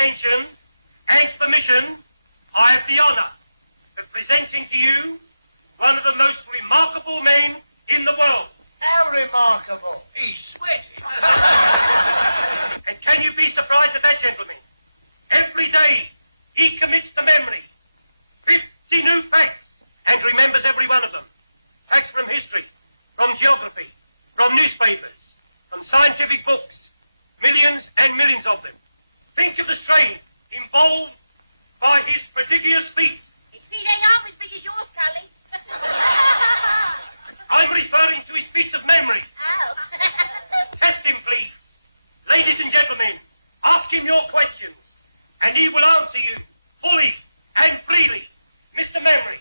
attention and permission, I have the honour of presenting to you one of the most remarkable men in the world. How remarkable. He's sweating. And can you be surprised at that, gentlemen? Every day he commits to memory 50 new facts and remembers every one of them. Facts from history, from geography, from newspapers, from scientific books, millions and millions of them. Think of the strain involved by his prodigious feats. His feet ain't half as big as yours, Cully. I'm referring to his feats of memory. Oh. Test him, please. Ladies and gentlemen, ask him your questions, and he will answer you fully and freely. Mr. Memory.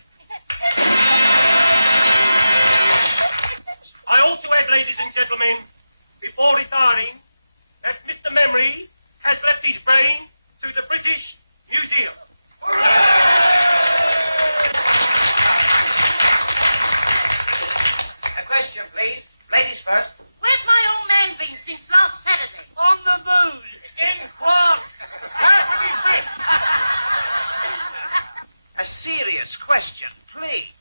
I ought to add, ladies and gentlemen, before retiring, that Mr. Memory has left his brain to the British Museum. A question, please. Ladies first. Where's my old man been since last Saturday? On the booze. In Clark. A serious question, please.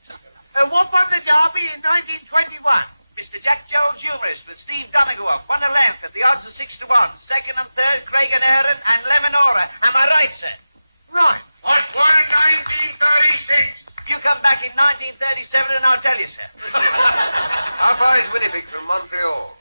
What won the Derby in 1921? Mr. Jack Jones, humorist, with Steve Donegal, won a length at the odds of 6-1. Second and third, Craig and Aaron and Lemonora. Am I right, sir? Right. What won in 1936? You come back in 1937 and I'll tell you, sir. How far is Winnipeg from Montreal?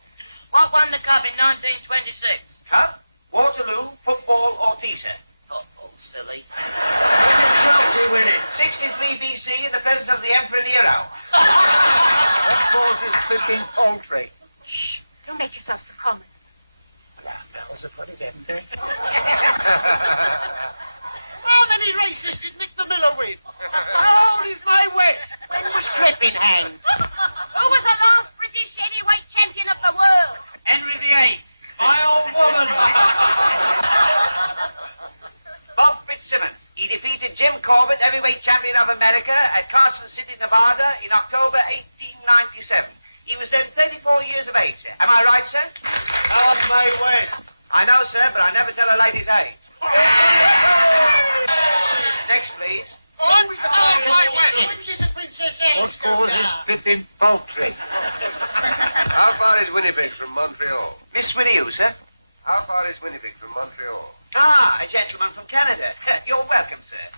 What won the Cup in 1926? Cup, Waterloo, football or tea, sir? Football, silly. When did Chelsea win it? 63 BC in the presence of the Emperor Nero. What causes flipping poultry? Shh, don't make yourself so common. Well, our bells are funny, haven't they? How many races did Mick the Miller win? How old is my wife? When was Crippin hanged? Who was the last British heavyweight champion of the world? Henry VIII. My old woman. Bob Fitzsimmons. He defeated Jim Corbett, heavyweight champion of America, at Carson City, Nevada, in October 1897. He was then 34 years of age, sir. Am I right, sir? How's my wife? I know, sir, but I never tell a lady's age. Next, please. My wife! When did the princess Anne What causes flipping poultry? How far is Winnipeg from Montreal? Miss Winnie, sir? How far is Winnipeg from Montreal? Ah, a gentleman from Canada. You're welcome, sir.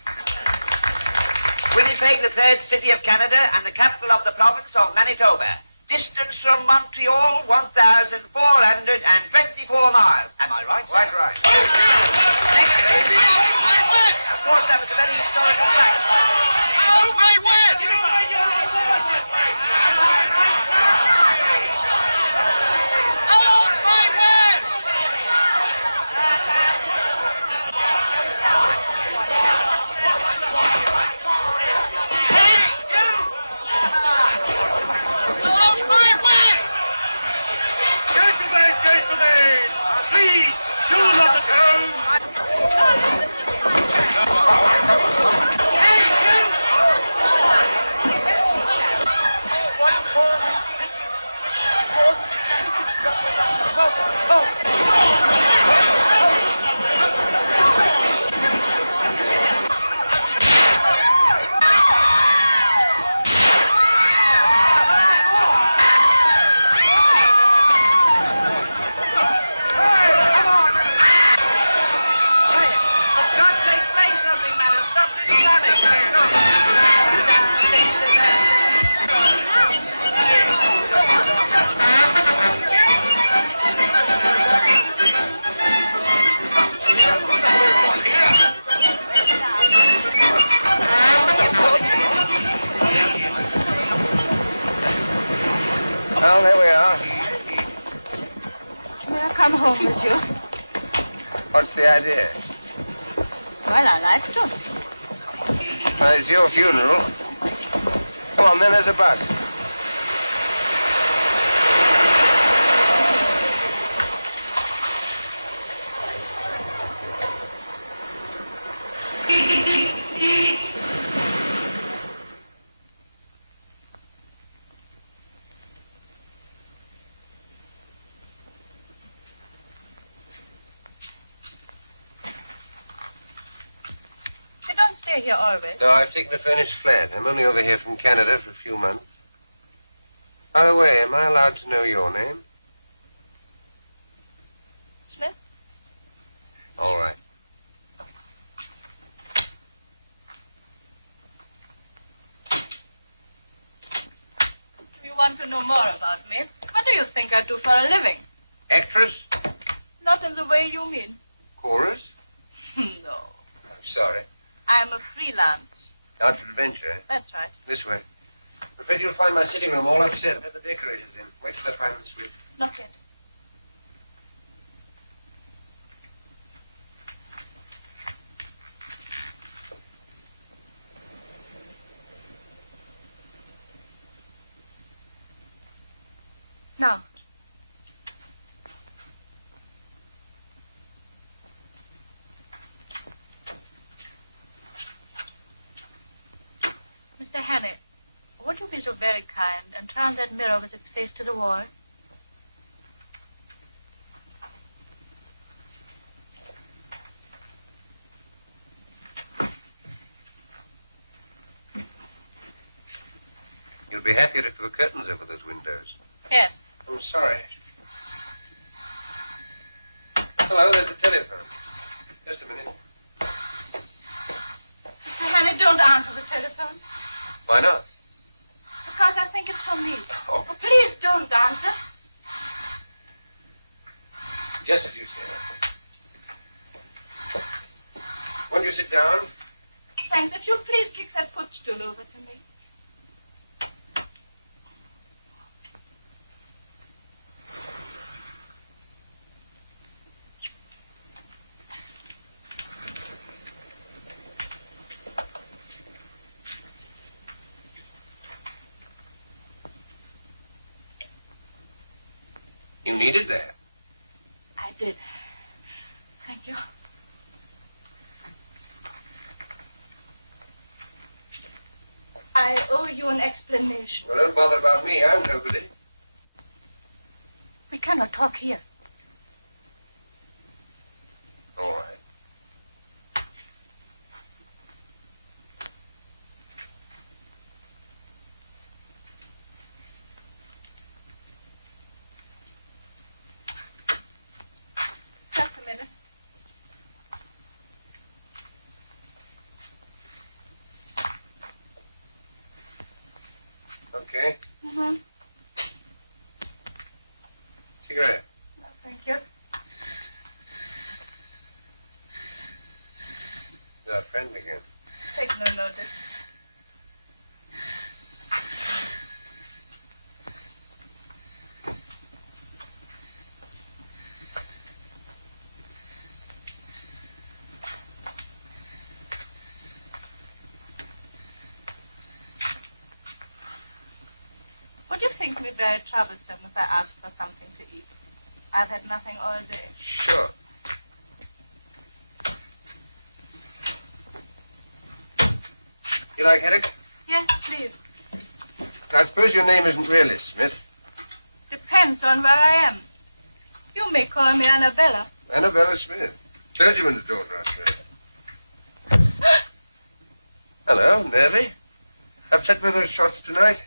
Winnipeg, the third city of Canada and the capital of the province of Manitoba. Distance from Montreal, 1,424 miles. Am I right, sir? Quite right. Next, please. Of course, that was a very historical fact. Oh, my wife! Gentlemen, please, do not at home. Well, there we are. May I come home, monsieur? What's the idea? Well, I like to. Well, it's your funeral. Come on, then, there's a bus. stay here always? No, I've taken a furnished flat. I'm only over here from Canada for a few months. By the way, am I allowed to know your name? Smith? All right. Do you want to know more about me? What do you think I do for a living? Actress? Not in the way you mean. Chorus? No. I'm sorry. I'm a freelance. Out for adventure, eh? That's right. This way. I'm afraid you'll find my sitting room all upset. I've had the decorators in. Wait till I find the suite. Not yet. Now. Mr. Hannay, would you be so very kind and turn that mirror with its face to the wall? You'd be happier if there were curtains over those windows. Yes. I'm sorry. Hello, there's the telephone. Just a minute. Mr. Hannay, don't answer the telephone. Why not? Because I think it's for me. Oh. Oh, please don't answer. Just as you say. Won't you sit down? Thanks. If you'd please kick that footstool over to me. You needed that. I did. Thank you. I owe you an explanation. Well, don't bother about me. I'm nobody. We cannot talk here. All right. Just a minute. Okay. Mm-hmm. Cigarette. No, thank you. It's our friend again. Take no notice. Would you think me very troublesome if I asked for something to eat? I've had nothing all day. Sure. You like headache? Yes, please. I suppose your name isn't really Smith. Depends on where I am. You may call me Annabella. Annabella Smith. Clergyman's daughter, I suppose. Hello, nervy? Upset with those shots tonight?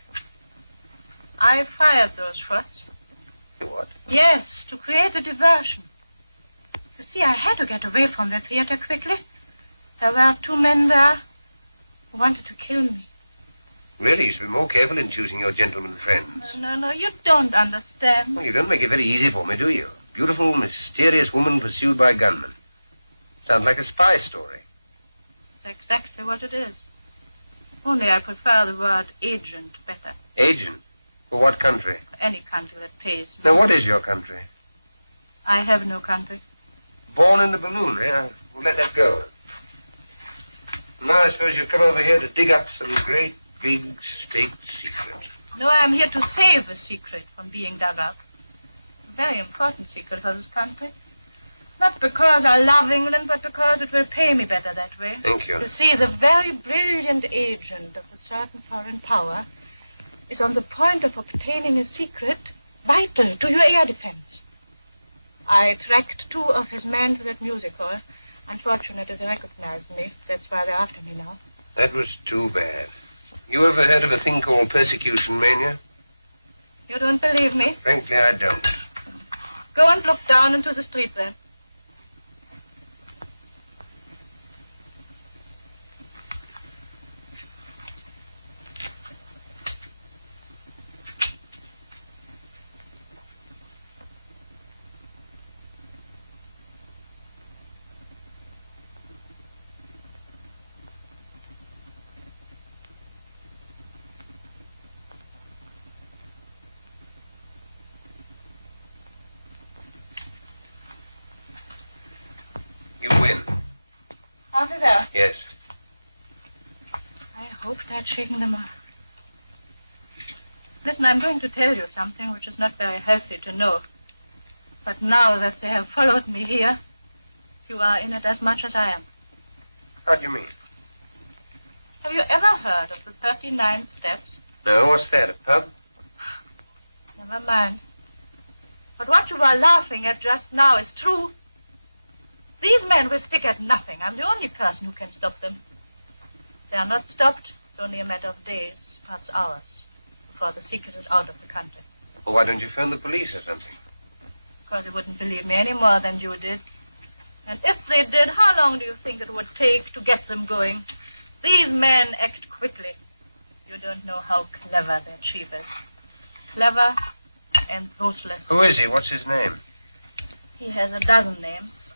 I fired those shots. You what? Yes, to create a diversion. You see, I had to get away from the theater quickly. There were 2 men there who wanted to kill me. Really, you should be more careful in choosing your gentleman friends. No, you don't understand. Well, you don't make it very easy for me, do you? Beautiful, mysterious woman pursued by gunmen. Sounds like a spy story. It's exactly what it is. Only I prefer the word agent better. Agent? For what country? For any country that pays me. Now, what is your country? I have no country. Born in the balloon, eh? We'll let that go. Now, I suppose you've come over here to dig up some great, big state secret. No, I'm here to save a secret from being dug up. A very important secret for this country. Not because I love England, but because it will pay me better that way. Thank you. You see, the very brilliant agent of a certain foreign power is on the point of obtaining a secret vital to your air defense. I tracked 2 of his men to that music hall. Unfortunately, they recognized me. That's why they're after me now. That was too bad. You ever heard of a thing called persecution mania? You don't believe me? Frankly, I don't. Go and look down into the street then. You win. Over there. Yes. I hoped I'd shaken them off. Listen, I'm going to tell you something which is not very healthy to know. But now that they have followed me here, you are in it as much as I am. How do you mean? Have you ever heard of the 39 steps? No, what's that, a pub? Never mind. But what you were laughing at just now is true. These men will stick at nothing. I'm the only person who can stop them. If they are not stopped, it's only a matter of days, perhaps hours, before the secret is out of the country. Well, why don't you phone the police or something? Because they wouldn't believe me any more than you did. And if they did, how long do you think it would take to get them going? These men act quickly. You don't know how clever their chief is. Clever and ruthless. Who is he? What's his name? He has a dozen names.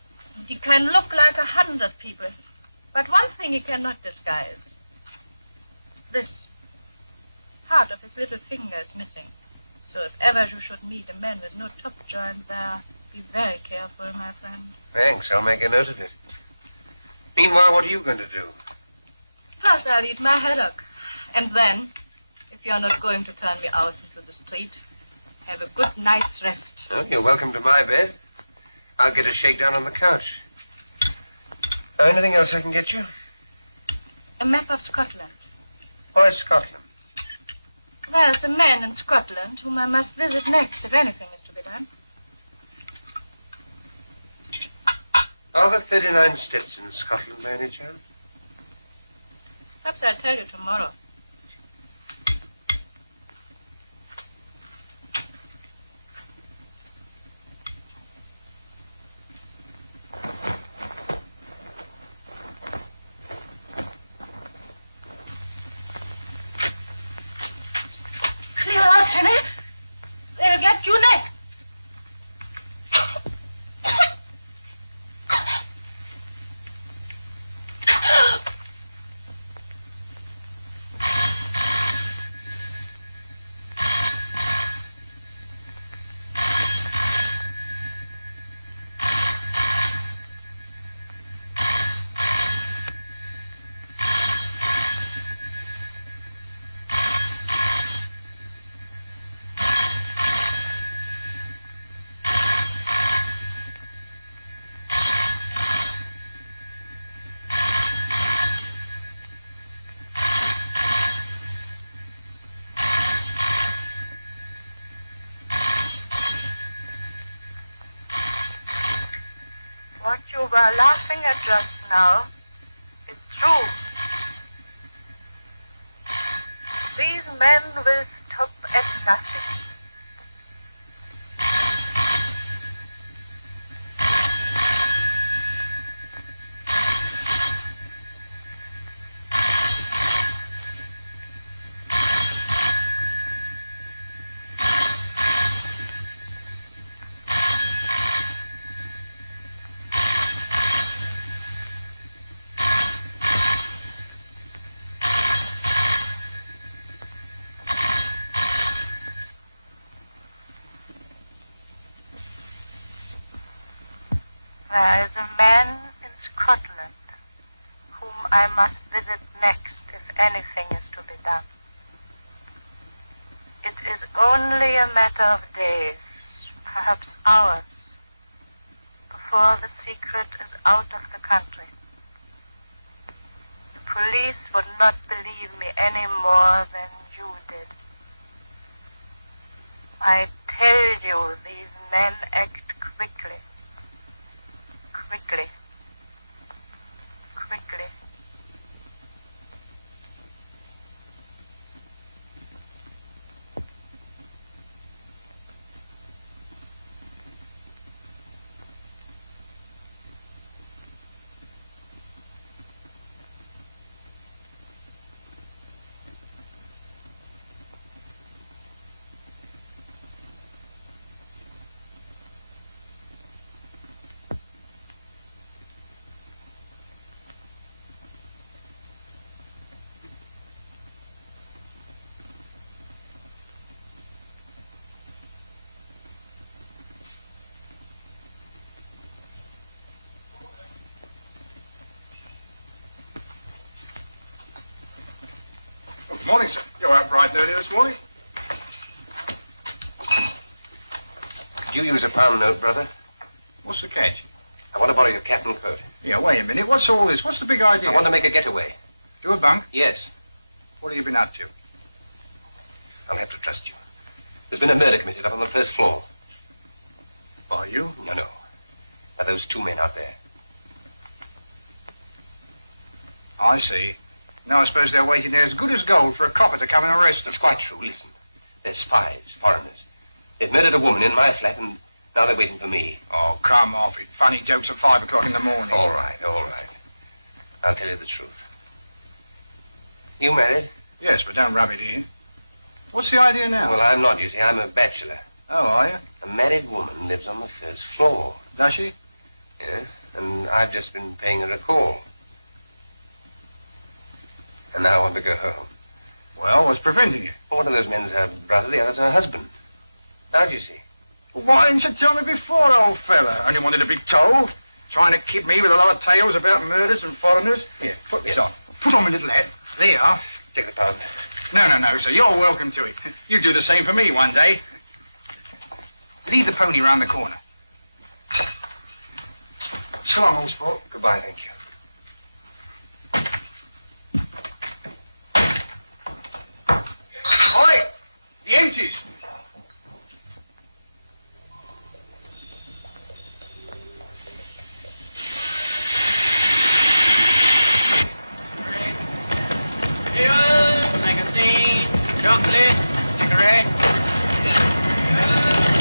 He can look like 100 people. But one thing he cannot disguise. This. Part of his little finger is missing. So if ever you should meet a man with no top joint there, be very careful, my friend. Thanks. I'll make a note of it. Meanwhile, what are you going to do? First, I'll eat my haddock. And then, if you're not going to turn me out into the street, have a good night's rest. Oh, you're welcome to my bed. I'll get a shakedown on the couch. Anything else I can get you? A map of Scotland. Why Scotland? There's a man in Scotland whom I must visit next if anything is to be done. Are there 39 steps in Scotland by any chance? Perhaps I'll tell you tomorrow. Clear out, Henry. They'll get you next. What you were laughing at just now is true. These men will stop at nothing. There is a man in Scotland whom I must visit next if anything is to be done. It is only a matter of days, perhaps hours, before the secret is out of the country. The police would not believe me any more than you did. I tell you, these men act quickly. Quickly. Morning, sir. You're up bright and early this morning. Could you use a pound note, brother? What's the catch? I want to borrow your cap and coat. Yeah, wait a minute. What's all this? What's the big idea? I want to make a getaway. Do a bunk? Yes. What have you been up to? I'll have to trust you. There's been a murder committed up on the first floor. Are you? No. By those two men out there. I see. Now I suppose they're waiting there as good as gold for a copper to come and arrest them. It's quite true. Listen. They're spies, foreigners. They've murdered a woman in my flat, and now they're waiting for me. Oh, come off it. Funny jokes at 5 o'clock in the morning. All right. I'll tell you the truth. You married? Yes, but don't rub it in. What's the idea now? Well, I'm not, you see. I'm a bachelor. Oh, are you? A married woman lives on the first floor. Does she? Yes, and I've just been paying her a call. And now I want to go home. Well, what's preventing you? Well, one of those men's her brother, the other's her husband. How'd you see? Why didn't you tell me before, old fella? Only wanted to be told. Trying to kid me with a lot of tales about murders and foreigners. Here, put this on. Put on, my little lad. There you are. Take the pound. No, sir. You're welcome to it. You do the same for me one day. Leave the pony round the corner. So long, old sport. Goodbye, thank you. Oi! The empties. Magazine, chocolate, cigarette.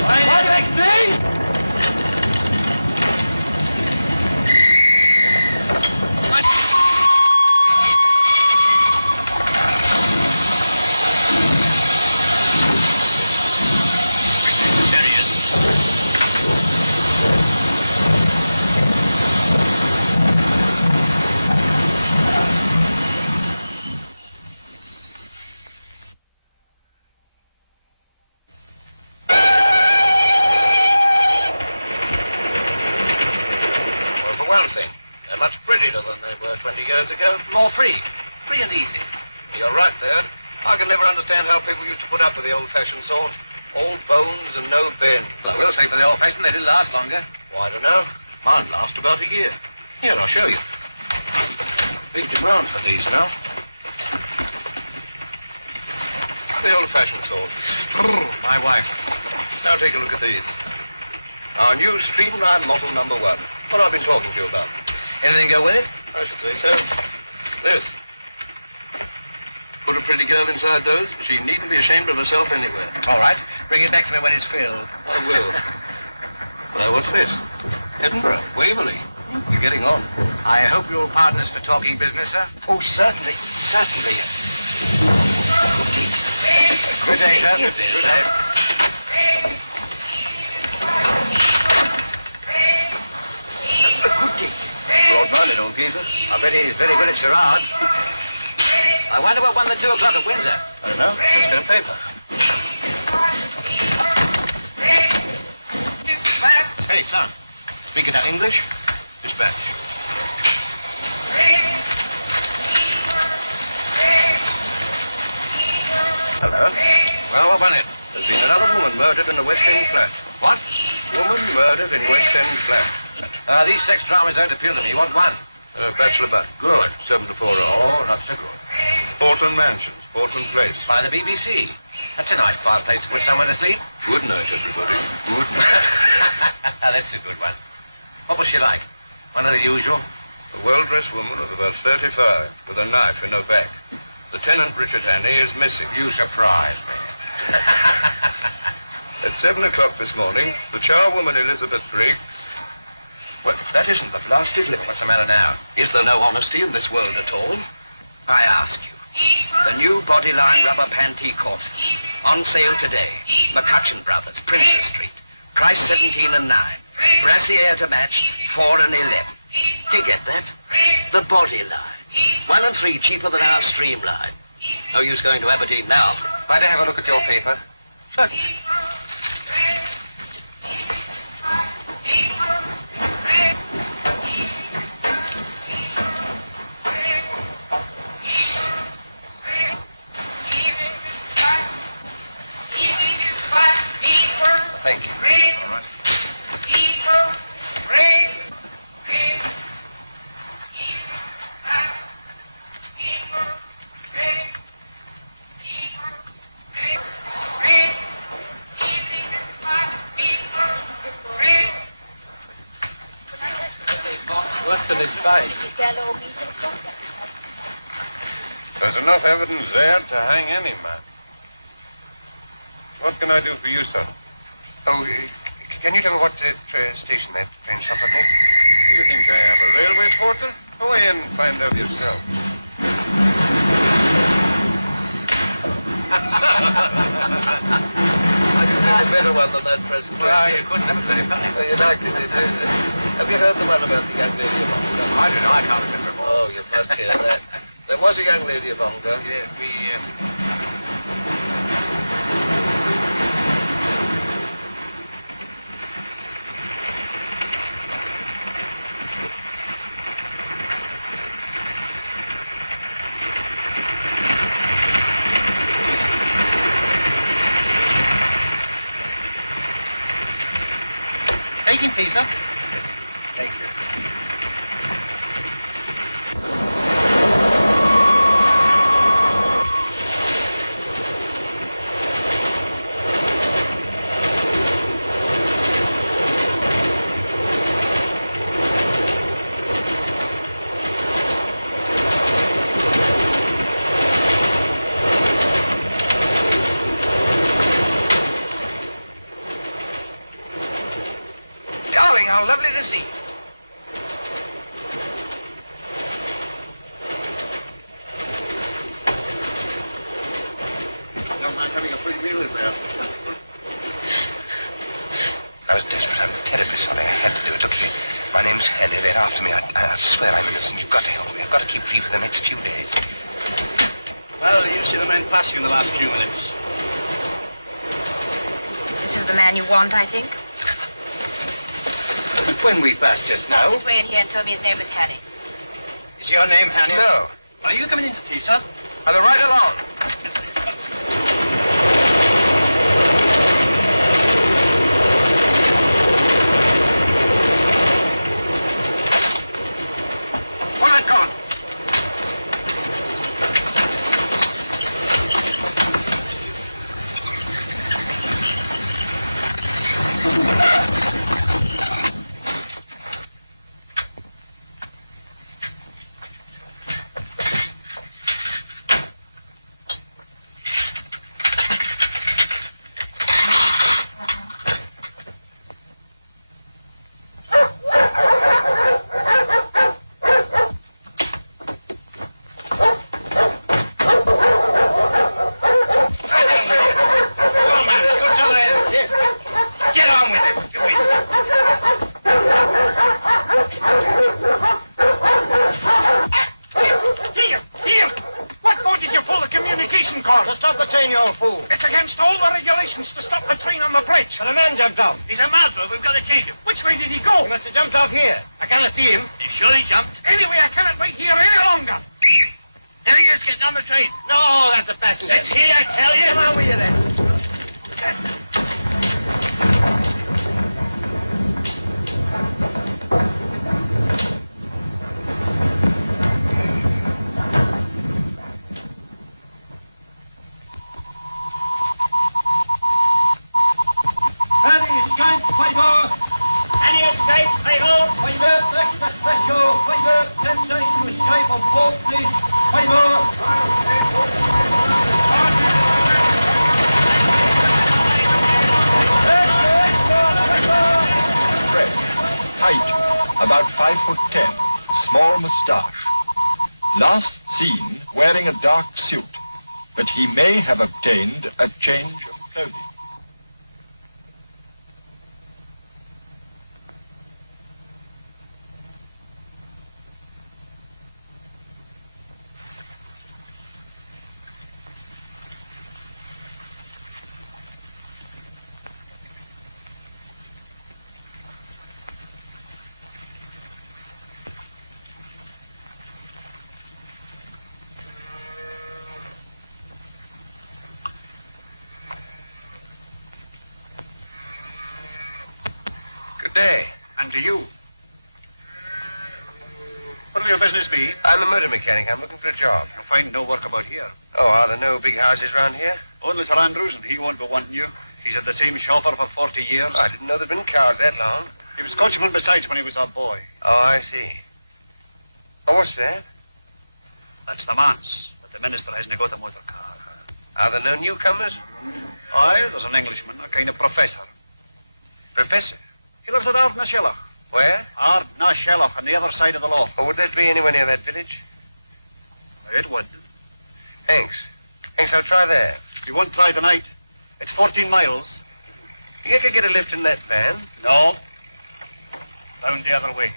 What magazine? There he is. Well, for one thing, they're much prettier than they were 20 years ago. More free. Free and easy. You're right there. I can never understand how people used to put up with the old-fashioned sort. All bones and no bends. Well, I will say for the old-fashioned, they did last longer. Well, I don't know. Mine last about a year. Here, I'll show you. Big demand for these now. The old-fashioned sort. My wife. Now take a look at these. Our new streamline model #1. What I've been talking to you about. Anything go with it? I should say so. This. Put a pretty girl inside those. She needn't be ashamed of herself anywhere. All right. Bring it back to me when it's filled. I will. Well, what's this? Edinburgh, Waverley. You're getting on. I hope you're partners for talking business, sir. Oh, certainly. Good day, sir. Good day. Broad-minded old geezer. I bet he's very good at charades. I wonder what won the 2 o'clock at Windsor. I don't know. Let's get a paper. Dispatch. Hey, son. Speaking of English, dispatch. Hello? Well, what won it? There's been another woman murdered in the West End flat. What? Woman murdered in West End flat. These sex dramas don't appeal to me. What one? Bachelor butt. Good. 7 to 4 hours. Oh, not so good. Portland Mansions, Portland Place. By the BBC. That's a nice quiet place to put someone to sleep. Good night, everybody. Good night. That's a good one. What was she like? One of the usual? A well-dressed woman of about 35, with a knife in her back. Lieutenant Richard Hannay is missing. You surprise me. At 7 o'clock this morning, the charwoman Elizabeth Briggs... Well, if that isn't the blasted limit. What's the matter now? Is there no honesty in this world at all? I ask you. The new Bodyline rubber panty corset. On sale today. McCutcheon Brothers, Princess Street. Price 17 and 9. Brassiere to match 4 and 11. Do you get that? The Bodyline. 1 and 3 cheaper than our Streamline. No use going to Aberdeen now. Might I have a look at your paper? Certainly. Bye. There's enough evidence there to hang any man. What can I do for you, sir? Oh, can you tell me what station that train stopped at? Do you think I have a railway porter? Go in and find out yourself. I can think a better one than that, President. Well, you couldn't have it very funny. Well, you likely did. Have you heard the one about the young lady of Ongar? I don't know. I can't remember. Oh, you must hear that. There was a young lady of Ongar. Yeah, Take him, please, sir. Thank you. Darling, how lovely to see you. Young man having a free meal in there. I was desperate. I'm terribly sorry. I had to do it. Look here. My name's Henry. They're after me. I swear I'm innocent. You've got to help me. I've got to keep free for the next few days. Well, you see the men passing in the last few minutes. This is the man you want, I think. When we passed just now. This way in here and told me his name was Hanny. Is your name Hanny? No. Are you coming into tea, sir? I'll be right along. Hold that gun. You old fool. It's against all the regulations to stop the train on the bridge. But a man jumped off. He's a murderer. We've got to chase him. Which way did he go? He must have jumped off here. I cannot see him. You sure he jumped? Anyway, I cannot wait here any longer. There he is, getting on the train. No, that's a passenger. It's he, I tell you. Come on with you then. About 5'10", small moustache. Last seen wearing a dark suit, but he may have obtained a change of clothing. Day. And to you. What will your business be? I'm a motor mechanic. I'm looking for a job. You'll find no work about here. Oh, are there no big houses round here? Only Sir Andrews, and he won't be wanting you. He's had the same chauffeur for 40 years. Oh, I didn't know there'd been cars that long. He was coachman besides when he was a boy. Oh, I see. Oh, what's that? That's the manse, but the minister hasn't got a motor car. Are there no newcomers? Aye, there's an Englishman, a kind of professor. Professor? He lives at Ardnashellach. Where? Ardnashellach, on the other side of the law. Oh, would that be anywhere near that village? It would. Thanks. Thanks, I'll try there. You won't try tonight. It's 14 miles. You could get a lift in that van? No. Down the other way.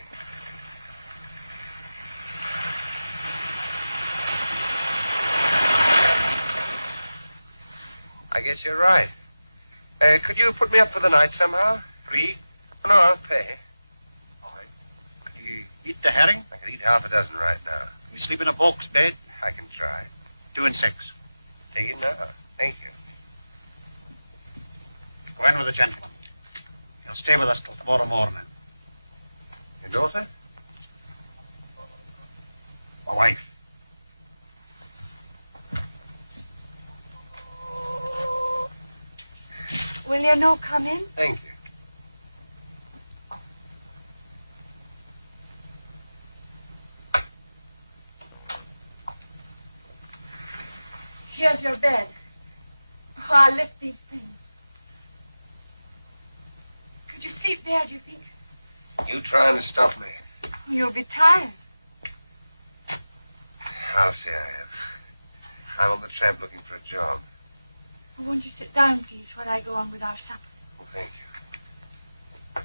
I guess you're right. Could you put me up for the night somehow? Free? Oh, no, I'll pay. All right. Can you eat the herring? I could eat half a dozen right now. Can you sleep in a box bed? I can try. 2 and 6. Take it now. Thank you. Go in with the gentleman. He'll stay with us till tomorrow morning. Your daughter? My wife. Will you no come in? Thank you. Here's your bed. Oh, I'll lift these things. Could you sleep there, do you think? You trying to stop me? You'll be tired. I'll say I am. I'm on the tramp looking for a job. Won't you sit down, please, while I go on with our supper? Oh, thank you.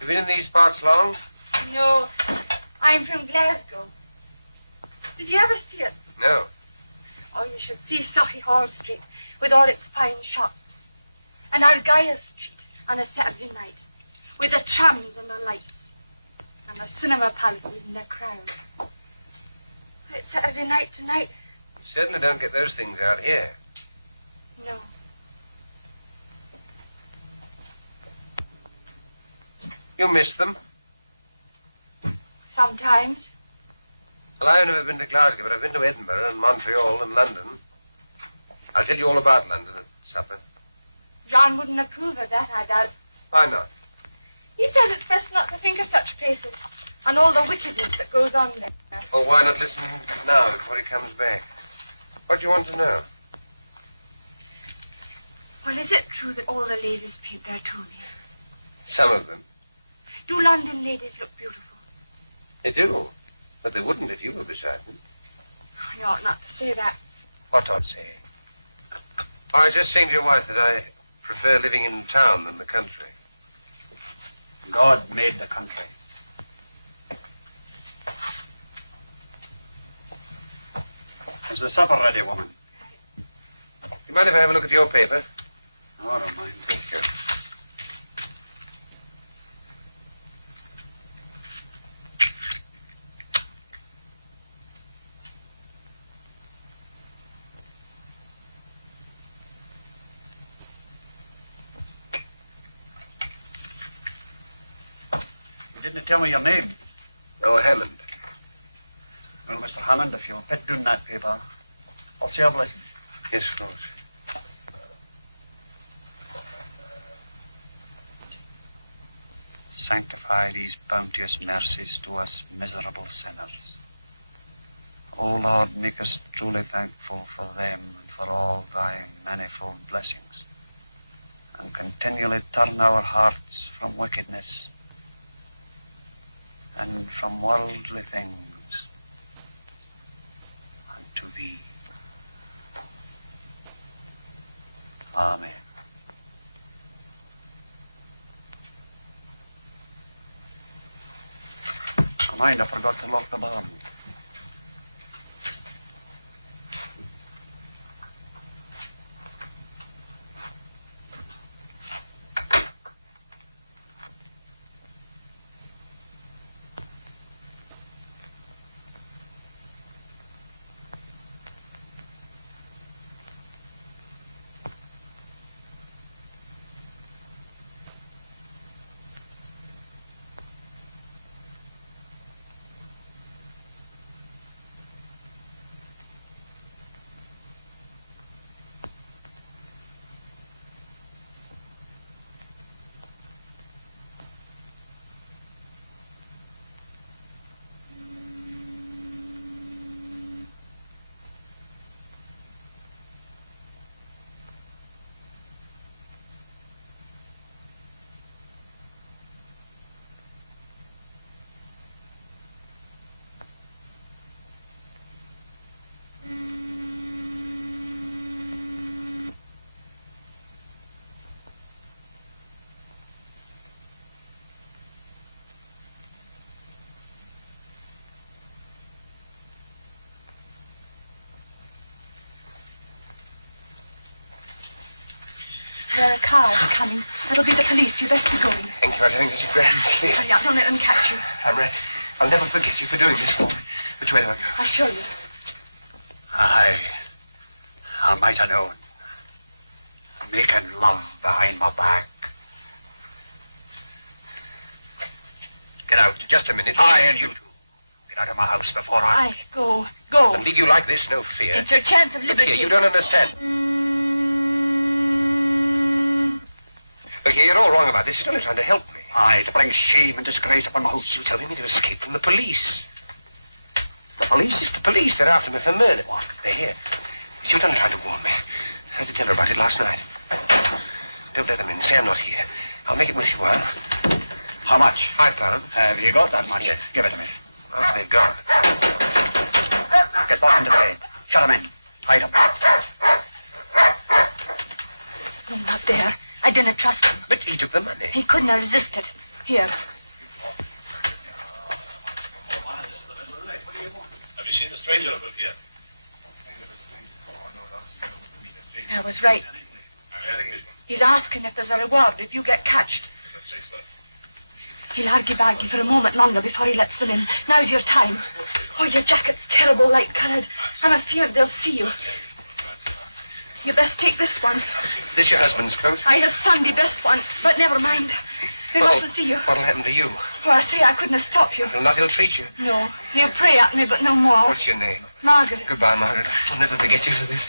You been in these parts long? No, I'm from Glasgow. Did you ever see it? No. Oh, you should see Sauchiehall Street with all its fine shops. And Argyle Street on a Saturday night with the trams and the lights. And the cinema palaces and the crowd. It's Saturday night tonight. You certainly don't get those things out here. No. You miss them? Sometimes. Well, I've never been to Glasgow, but I've been to Edinburgh and Montreal and London. I'll tell you all about London at supper. John wouldn't approve of that, I doubt. Why not? He says it's best not to think of such places and all the wickedness that goes on there. Well, why not listen now before he comes back? What do you want to know? Well, is it true that all the ladies paint their toenails? Some of them. Do London ladies look beautiful? They do. But they wouldn't if you were beside them. You ought not to say that. What ought to say? Oh, I was just saying to your wife that I prefer living in town than the country. God made the country. Is the supper ready, woman? Do you mind if I have a look at your paper? No, I don't mind. Thank you. You didn't tell me your name. Oh, Hammond. Well, Mr. Hammond, if you'll put down that paper, I'll say a blessing. Yes, of course. Sanctify these bounteous mercies to us miserable sinners. O Lord, make us truly thankful for them and for all thy manifold blessings, and continually turn our hearts from wickedness and from worldly things unto thee. Amen. Mind, I forgot to lock the barn. there, a car is coming. That'll be the police. You best be going. Thank you. I was having such a grand sleep. Hurry up. Don't let them catch you. Pamela, I'll never forget you for doing this for me. Which way do I go? I'll show you. I might have known. Making love behind my back. Get out. Just a minute. I and you two. Get out of my house before I... Go. I'll leave you like this, no fear. It's your chance of Look liberty. here, you don't understand. Look here, you're all wrong about this. You're only trying to help me. Aye, to bring shame and disgrace upon my house. You're telling me to escape from the police. The police? It's the police. They're after me for murder. What? They're here. You're only trying to warn me. I had to tell her about it last night. Don't let them in. Say I'm not here. I'll make it worth your while. How much? £5. Have you got that much? Yes. Give it to me. After they've gone. Get back into the bed. Shut 'em in. Hide 'em. No, not there. I didn't trust him. But he took the money. He couldn't have resisted. Here. Have you seen the stranger about here? I was right. He's asking if there's a reward if you get catched. He'll argy-bargy for a moment longer before he lets them in. Now's your time. Oh, your jacket's terrible light-coloured. I'm afeard they'll see you. You best take this one. This your husband's coat? I his son, the best one. But never mind. They mustn't see you. What'll happen to you? Oh, I say I couldn't have stopped you. He'll not ill-treat you. No. He'll pray at me, but no more. What's your name? Margaret. Goodbye, Margaret. I'll never forget you for this.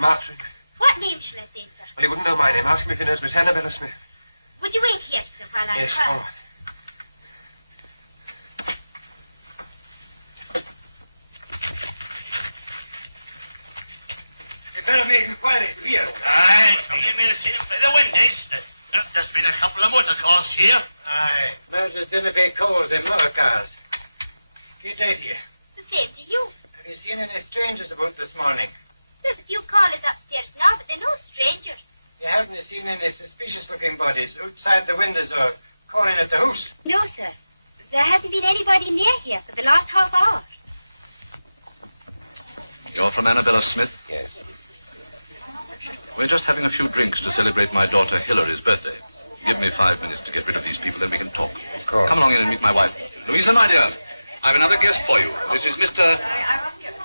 Master. What name shall I say, sir? Well, he wouldn't know my name. Ask him if he knows Miss Annabella Smith. Would you wait here, sir, while I Yes, call? all right. You better make inquiries here. Aye, you may see it by the windows. There's been a couple of motor cars here. Aye. Murders didn't pay calls in motor cars. Good day to you. The same to you. Have you seen any strangers about this morning? There's a few callers upstairs now, but they're no strangers. You haven't seen any suspicious-looking bodies outside the windows or calling at the house? No, sir. There hasn't been anybody near here for the last half hour. You're from Annabella Smith? Yes. We're just having a few drinks to celebrate my daughter Hilary's birthday. Give me 5 minutes to get rid of these people, then we can talk. Of course. Come along in and meet my wife. Louisa, my dear, I've another guest for you. This is Mr.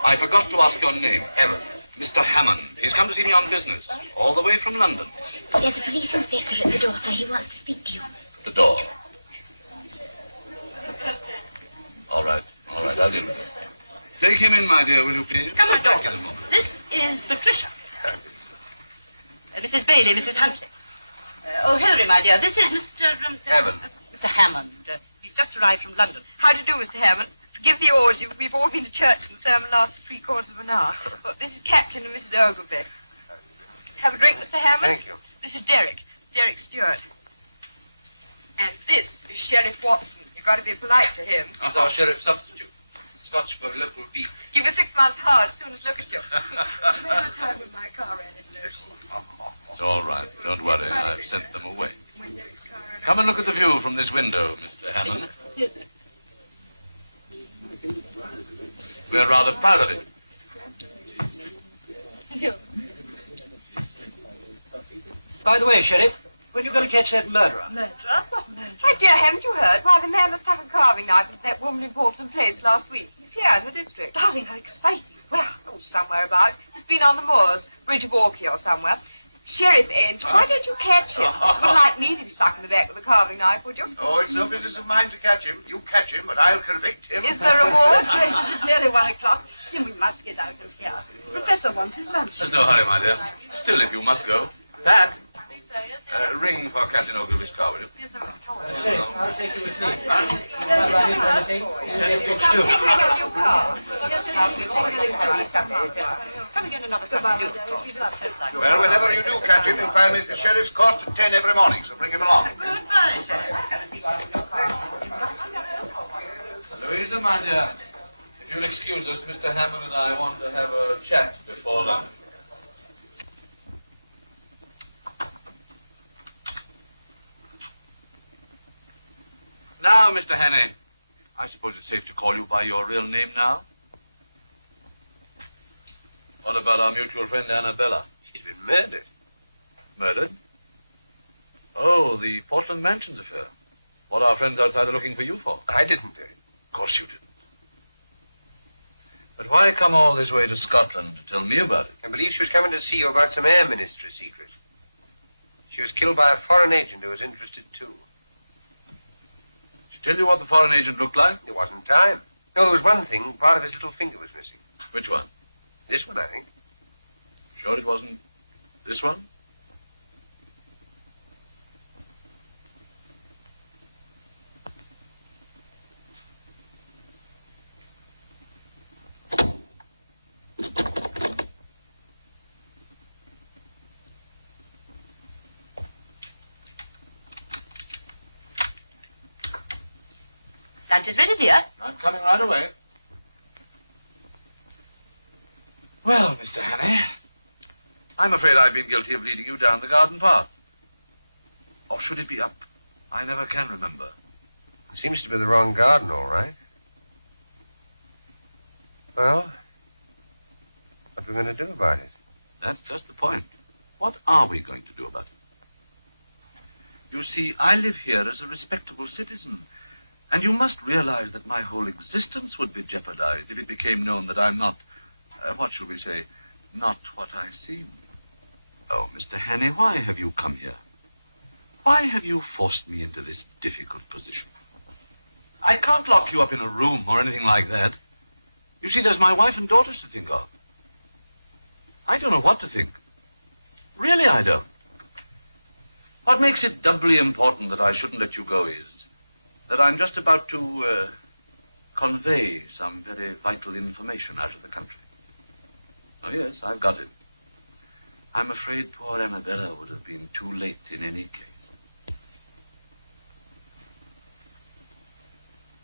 I forgot to ask your name. Hammond. Mr. Hammond. He's come to see me on business, all the way from London. There's a police inspector at the door, sir. He wants to speak to you. The door. All right, I'll deal with it. Take him in, my dear, will you please? Come on, Back in Doctor. a moment. This is Patricia. Mrs. Bailey, Mrs. Huntley. Oh, Hilary, my dear, this is Mr. Hammond. Mr. Hammond. He's just arrived from London. How do you do, Mr. Hammond? Forgive the oars. We've all been to church and the sermon lasted 3/4 of an hour. Well, this is Captain and Mrs. Ogilvy. Have a drink, Mr. Hammond? Thank you. This is Derek Stewart. And this is Sheriff Watson. You've got to be polite to him. He's our sheriff substitute. Scotch for local beef. Give you 6 months hard as soon as look at you. Remember the time when my car ran into no sheep? It's all right. Don't worry. I've sent them away. Come and look at the view from this window, Mr. Hammond. We're rather proud of it. By the way, Sheriff, when are you going to catch that murderer? Murderer? What murderer? My dear, haven't you heard? Why, the man that stuck a carving knife into that woman in Portland Place last week. He's here in the district. Darling, how exciting. Well, somewhere about. He's been on the moors, Bridge of Orkney or somewhere. Sheriff Angel, why don't you catch him? Wouldn't like me to be stuck in the back with a carving knife, would you? Oh, it's no business of mine to catch him. You catch him, but I'll convict him. Is there a reward? Gracious, it's nearly 1 o'clock. Tim, we must get out of here. Professor wants his lunch. There's no hurry, my dear. Still, if you must go. Pat, ring for Captain Ogilvy's car, will you? Yes, sir. I'll take you with me. Come take out your car. Come and get another something to do. Well, whenever you do catch him, you'll find me at the sheriff's court at 10 every morning, so bring him along. Louisa, my dear, if you'll excuse us, Mr. Hammond and I want to have a chat before lunch. Now, Mr. Hannay, I suppose it's safe to call you by your real name now? What about our mutual friend Annabella? She's been murdered. Murdered? Oh, the Portland Mansions affair. What our friends outside are looking for you for? I didn't do it. Of course you didn't. But why come all this way to Scotland to tell me about it? I believe she was coming to see you about some Air Ministry secret. She was killed by a foreign agent who was interested too. Did she tell you what the foreign agent looked like? There wasn't time. No, there was one thing. Part of his little finger was missing. Which one? This one, I think. Sure it wasn't this one? Lunch is ready, dear. I'm coming right away. Well, Mr. Hannay, I'm afraid I've been guilty of leading you down the garden path. Or should it be up? I never can remember. It seems to be the wrong garden, all right. Well, what are we going to do about it? That's just the point. What are we going to do about it? You see, I live here as a respectable citizen, and you must realize that my whole existence would be jeopardized if it became known that I'm not, what shall we say, not what I seem. Oh, Mr. Hannay, why have you come here? Why have you forced me into this difficult position? I can't lock you up in a room or anything like that. You see, there's my wife and daughters to think of. I don't know what to think. Really, I don't. What makes it doubly important that I shouldn't let you go is that I'm just about to convey some very vital information out of the country. Oh, yes, I've got it. I'm afraid poor Annabella would have been too late in any case.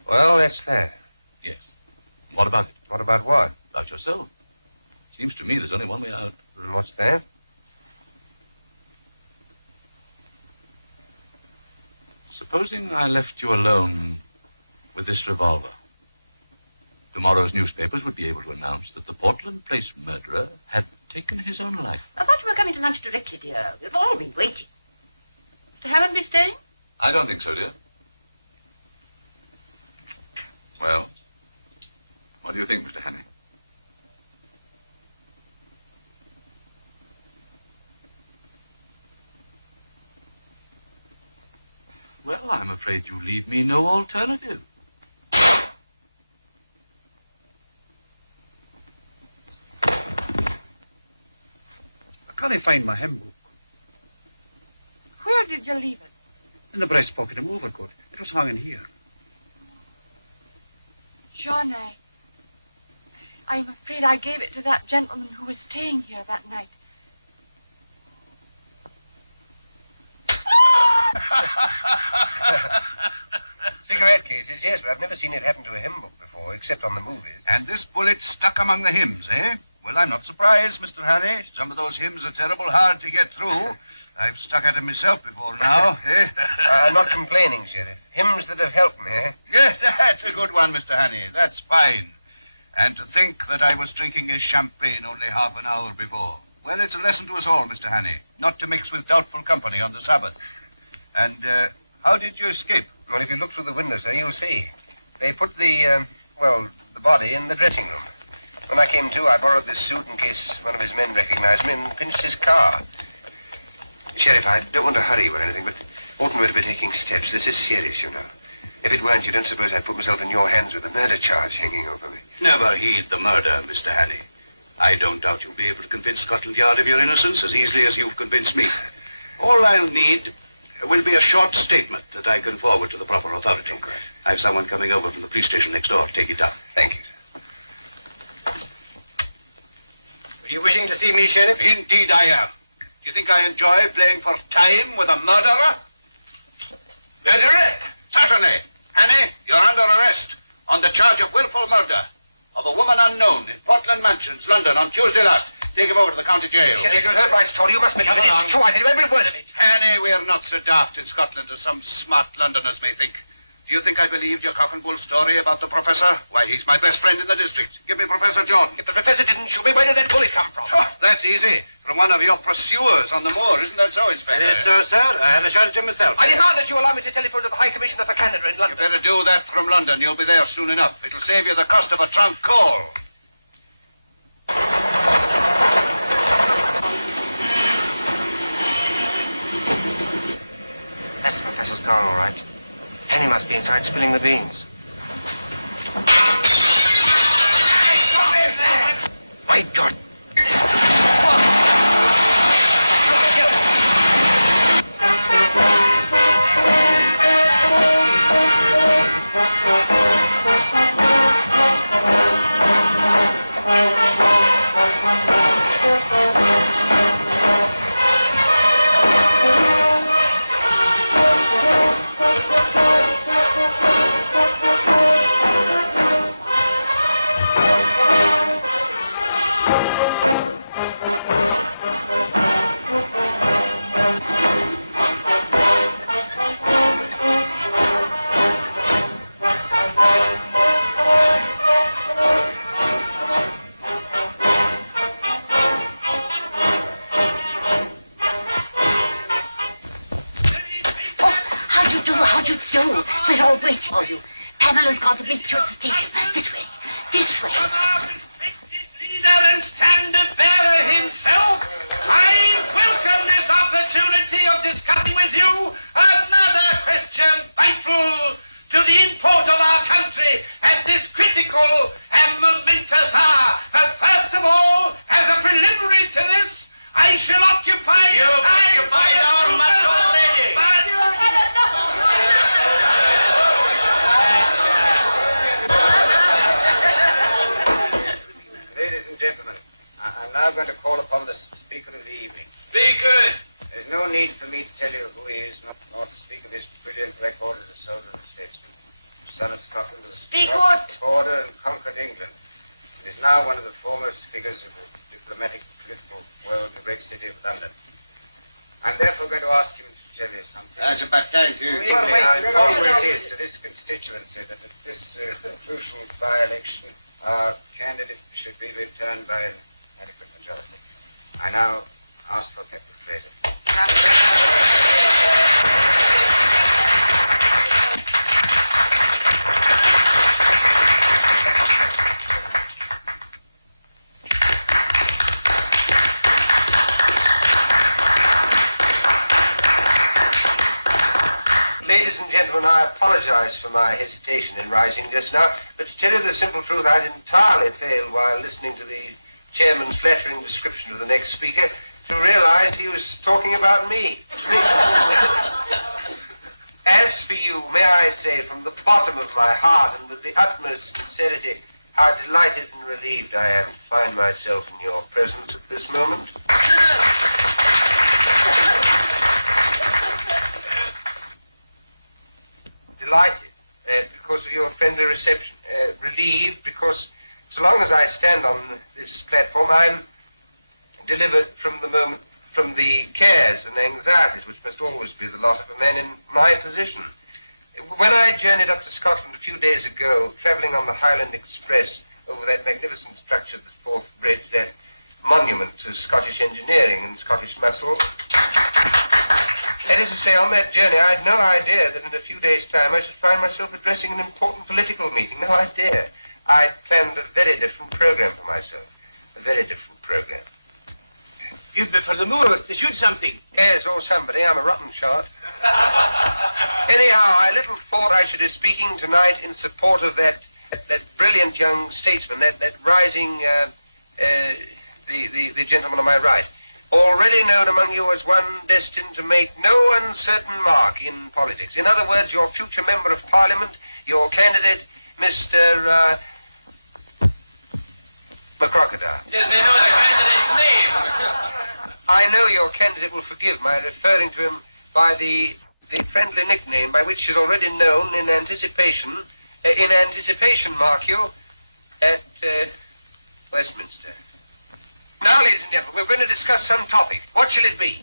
Well, that's that. Yes. What about it? What about what? About yourself. Seems to me there's only one way out. And what's that? Supposing I left you alone with this revolver. Tomorrow's newspapers would be able to announce that the Portland Place murderer had taken his own life. I thought you were coming to lunch directly, dear. We've all been waiting. Mr. Hammond be staying? I don't think so, dear. Well, what do you think, Mr. Hannay? Well, I'm afraid you leave me no alternative. Can't I find my hymn book? Where did you leave it? In the breast pocket of my overcoat. It was hanging here. John, I'm afraid I gave it to that gentleman who was staying here that night. Cigarette cases, yes, but I've never seen it happen to a hymn book before, except on the movies. And this bullet stuck among the hymns, eh? Well, I'm not surprised, Mr. Hannay. Some of those hymns are terrible hard to get through. I've stuck at them myself before now, eh? I'm not complaining, Sheriff. Hymns that have helped me, eh? Yes, that's a good one, Mr. Hannay. That's fine. And to think that I was drinking a champagne only half an hour before. Well, it's a lesson to us all, Mr. Hannay, not to mix with doubtful company on the Sabbath. And, how did you escape? Well, if you look through the window, sir, you'll see. They put the body in the dressing room. When I came to, I borrowed this suit in case one of his men recognized me and pinched his car. Sheriff, I don't want to hurry you or anything, but oughtn't we to be taking steps? This is serious, you know. If it weren't, you don't suppose I'd put myself in your hands with a murder charge hanging over me. Never heed the murder, Mr. Hannay. I don't doubt you'll be able to convince Scotland Yard of your innocence as easily as you've convinced me. All I'll need will be a short statement that I can forward to the proper authority. Okay. I have someone coming over from the police station next door to take it down. Thank you, sir. Were you wishing to see me, Sheriff? Indeed I am. Do you think I enjoy playing for time with a murderer? Murderer? Certainly. Hannay, you're under arrest on the charge of willful murder of a woman unknown in Portland Mansions, London, on Tuesday last. Take him over to the county jail. Sheriff, you've heard my story. You must believe it. It's true. I tell you every word of it. Hannay, we're not so daft in Scotland as some smart Londoners may think. Do you think I believed your cock and bull story about the professor? Why, he's my best friend in the district. Give me Professor Jordan. If the professor didn't shoot me, where did that bullet come from? Oh, that's easy. From one of your pursuers on the moor. Isn't that so, Inspector? It is so, sir. I had a shot at him myself. I demand that you allow me to telephone to the High Commissioner for Canada in London. You better do that from London. You'll be there soon enough. It'll save you the cost of a trunk call. That's the professor's car, all right. And he must be inside spilling the beans. My God! We're all waiting for you. Pamela's gone to meet you at the station. This way. This way. From our respected leader and standard-bearer himself, I welcome this opportunity of discussing with you another question vital to the import of our country at this critical and momentous hour. But first of all, as a preliminary to this, I shall occupy... You've occupied our much already. Ladies and gentlemen, I'm now going to call upon the speaker of the evening. Speaker! There's no need for me to tell you who he is, nor to speak of his brilliant record as a soldier and statesman. Son of Scotland, who crossed the border and conquered England. He is now one of the foremost figures of the diplomatic political world in the great city of London. I'm therefore going to ask him to tell you something. That's about time, too. How important it is to this constituency that at this crucial by-election, our candidate should be returned by an adequate majority. I now ask for Captain Fraser. Ladies and gentlemen, I apologize for my hesitation in rising just now, but to tell you the simple truth, I'd entirely failed while listening to the chairman's flattering description of the next speaker to realize he was talking about me. As for you, may I say from the bottom of my heart and with the utmost sincerity, how delighted and relieved I am to find myself in your presence at this moment. Delighted because of your friendly reception. Relieved because so long as I stand on this platform, I'm delivered from the cares and anxieties which must always be the lot of a man in my position. When I journeyed up to Scotland a few days ago, travelling on the Highland Express over that magnificent structure, the Forth Bridge, that monument to Scottish engineering and Scottish muscle, that is to say, on that journey, I had no idea that in a few days' time I should find myself addressing an important political meeting. No idea. I planned a very different program for myself. A very different program. You'd be for the moors to shoot something. Yes, or somebody. I'm a rotten shot. Anyhow, I little thought I should be speaking tonight in support of that brilliant young statesman, that rising, the gentleman on my right, already known among you as one destined to make no uncertain mark in politics. In other words, your future member of Parliament, your candidate, Mr. McCrocodile. Yes, they know the candidate's name. I know your candidate will forgive my referring to him by the friendly nickname by which he's already known in anticipation, mark you, at Westminster. Now, ladies and gentlemen, we're going to discuss some topic. What shall it be?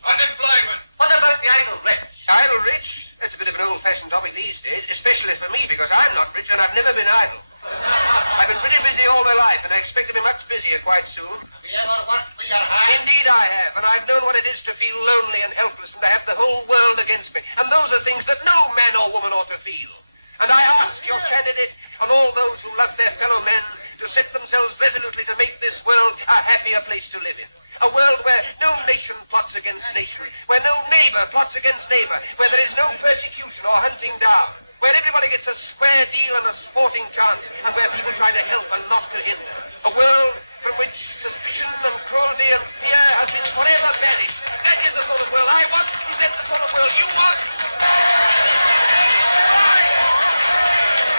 Unemployment. What about the idle rich? Idle rich? That's a bit of an old-fashioned topic these days, especially for me, because I'm not rich and I've never been idle. I've been pretty busy all my life, and I expect to be much busier quite soon. Have you ever worked for your hand? Indeed I have, and I've known what it is to feel lonely and helpless and to have the whole world against me. And those are things that no man or woman ought to feel. And I ask your candidate and all those who love their fellow men to set themselves resolutely to make this world a happier place to live in. A world where no nation plots against nation, where no neighbor plots against neighbor, where there is no persecution or hunting down, where everybody gets a square deal and a sporting chance, and where people try to help and not to hinder. A world from which suspicion and cruelty and fear have been forever banished. That is the sort of world I want. Is that the sort of world you want?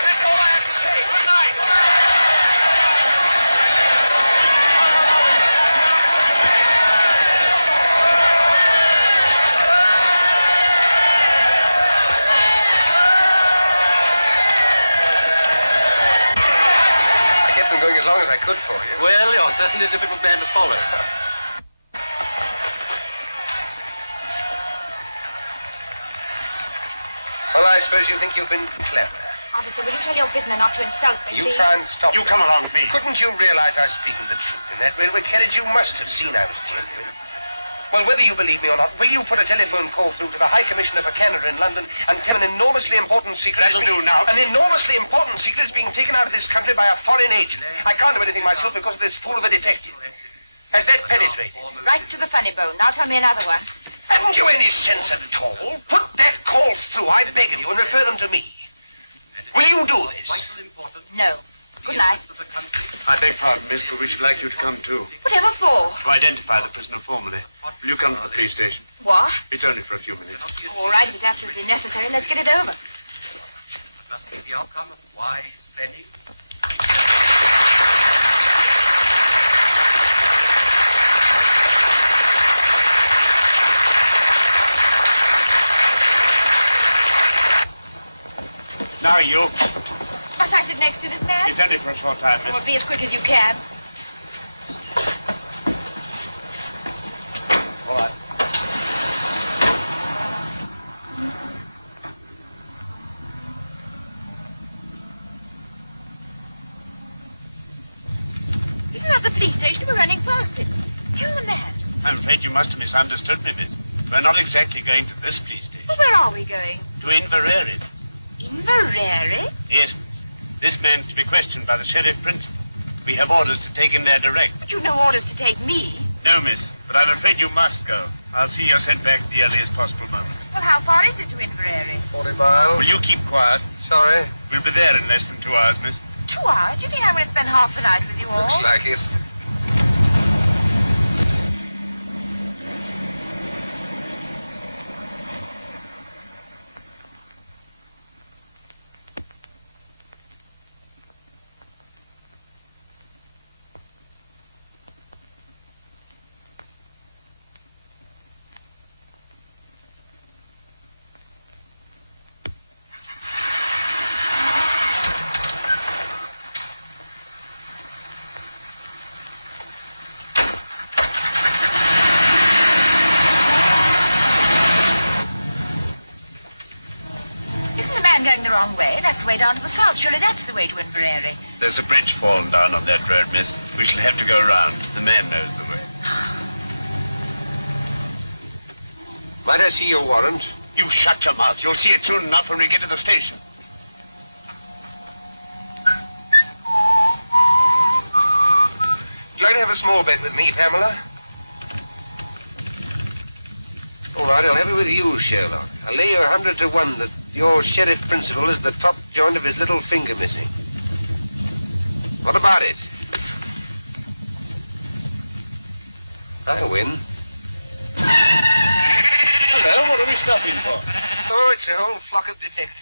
That's all I have to say. Good night. Going as long as I could for you. Well, you're certainly a difficult man to follow. Well, I suppose you think you've been clever. Officer, will you tell your prisoner not to insult me, You please? try and stop You come along with me. Couldn't you realize I was speaking the truth? In that railway carriage, you must have seen I was genuine. Well, whether you believe me or not, will you put a telephone call through to the High Commissioner for Canada in London and tell him an enormously important secret... That'll do now. An enormously important secret is being taken out of this country by a foreign agent. I can't do anything myself because of this fool of a detective. Has that penetrated? Right to the funny bone. Now tell me another one. Haven't you any sense at all? Put that call through, I beg of you, and refer them to me. Will you do this? No. Good night. I beg pardon, miss, but we should like you to come too. Whatever for? To identify the prisoner formally. Will you come to the police station? What? It's only for a few minutes. All right, if it's absolutely necessary, let's get it over. Must be the outcome of wise planning. Now you. Must I sit next to this man? It's only for a short time, miss. Well, be as quick as you can. All right. Isn't that the police station? We're running past it. Tell the man. I'm afraid you must have misunderstood me, miss. We're not exactly going to this police station. Well, where are we going? To Inverary, miss. Inverary? Yes, miss. This man's to be questioned by the sheriff principal. We have orders to take him there direct. But you've no orders to take me. No, miss, but I'm afraid you must go. I'll see you're sent back at the earliest possible moment. Well, how far is it to Inverary? 40 miles. Will you keep quiet? Sorry. We'll be there in less than 2 hours, miss. 2 hours? Do you think I'm going to spend half the night with you all? Looks like it. I'm going the wrong way. That's the way down to the south. Surely that's the way to Inverary. There's a bridge fallen down on that road, miss. We shall have to go round. The man knows the way. Might I see your warrant? You shut your mouth. You'll see it soon enough when we get to the station. Would you like to have a small bet with me, Pamela? All right, I'll have it with you, Sherlock. I'll lay you 100 to 1 that your sheriff principal is the top joint of his little finger missing. What about it? I win. Hello, what are we stopping for? Oh, it's a whole flock of detectives.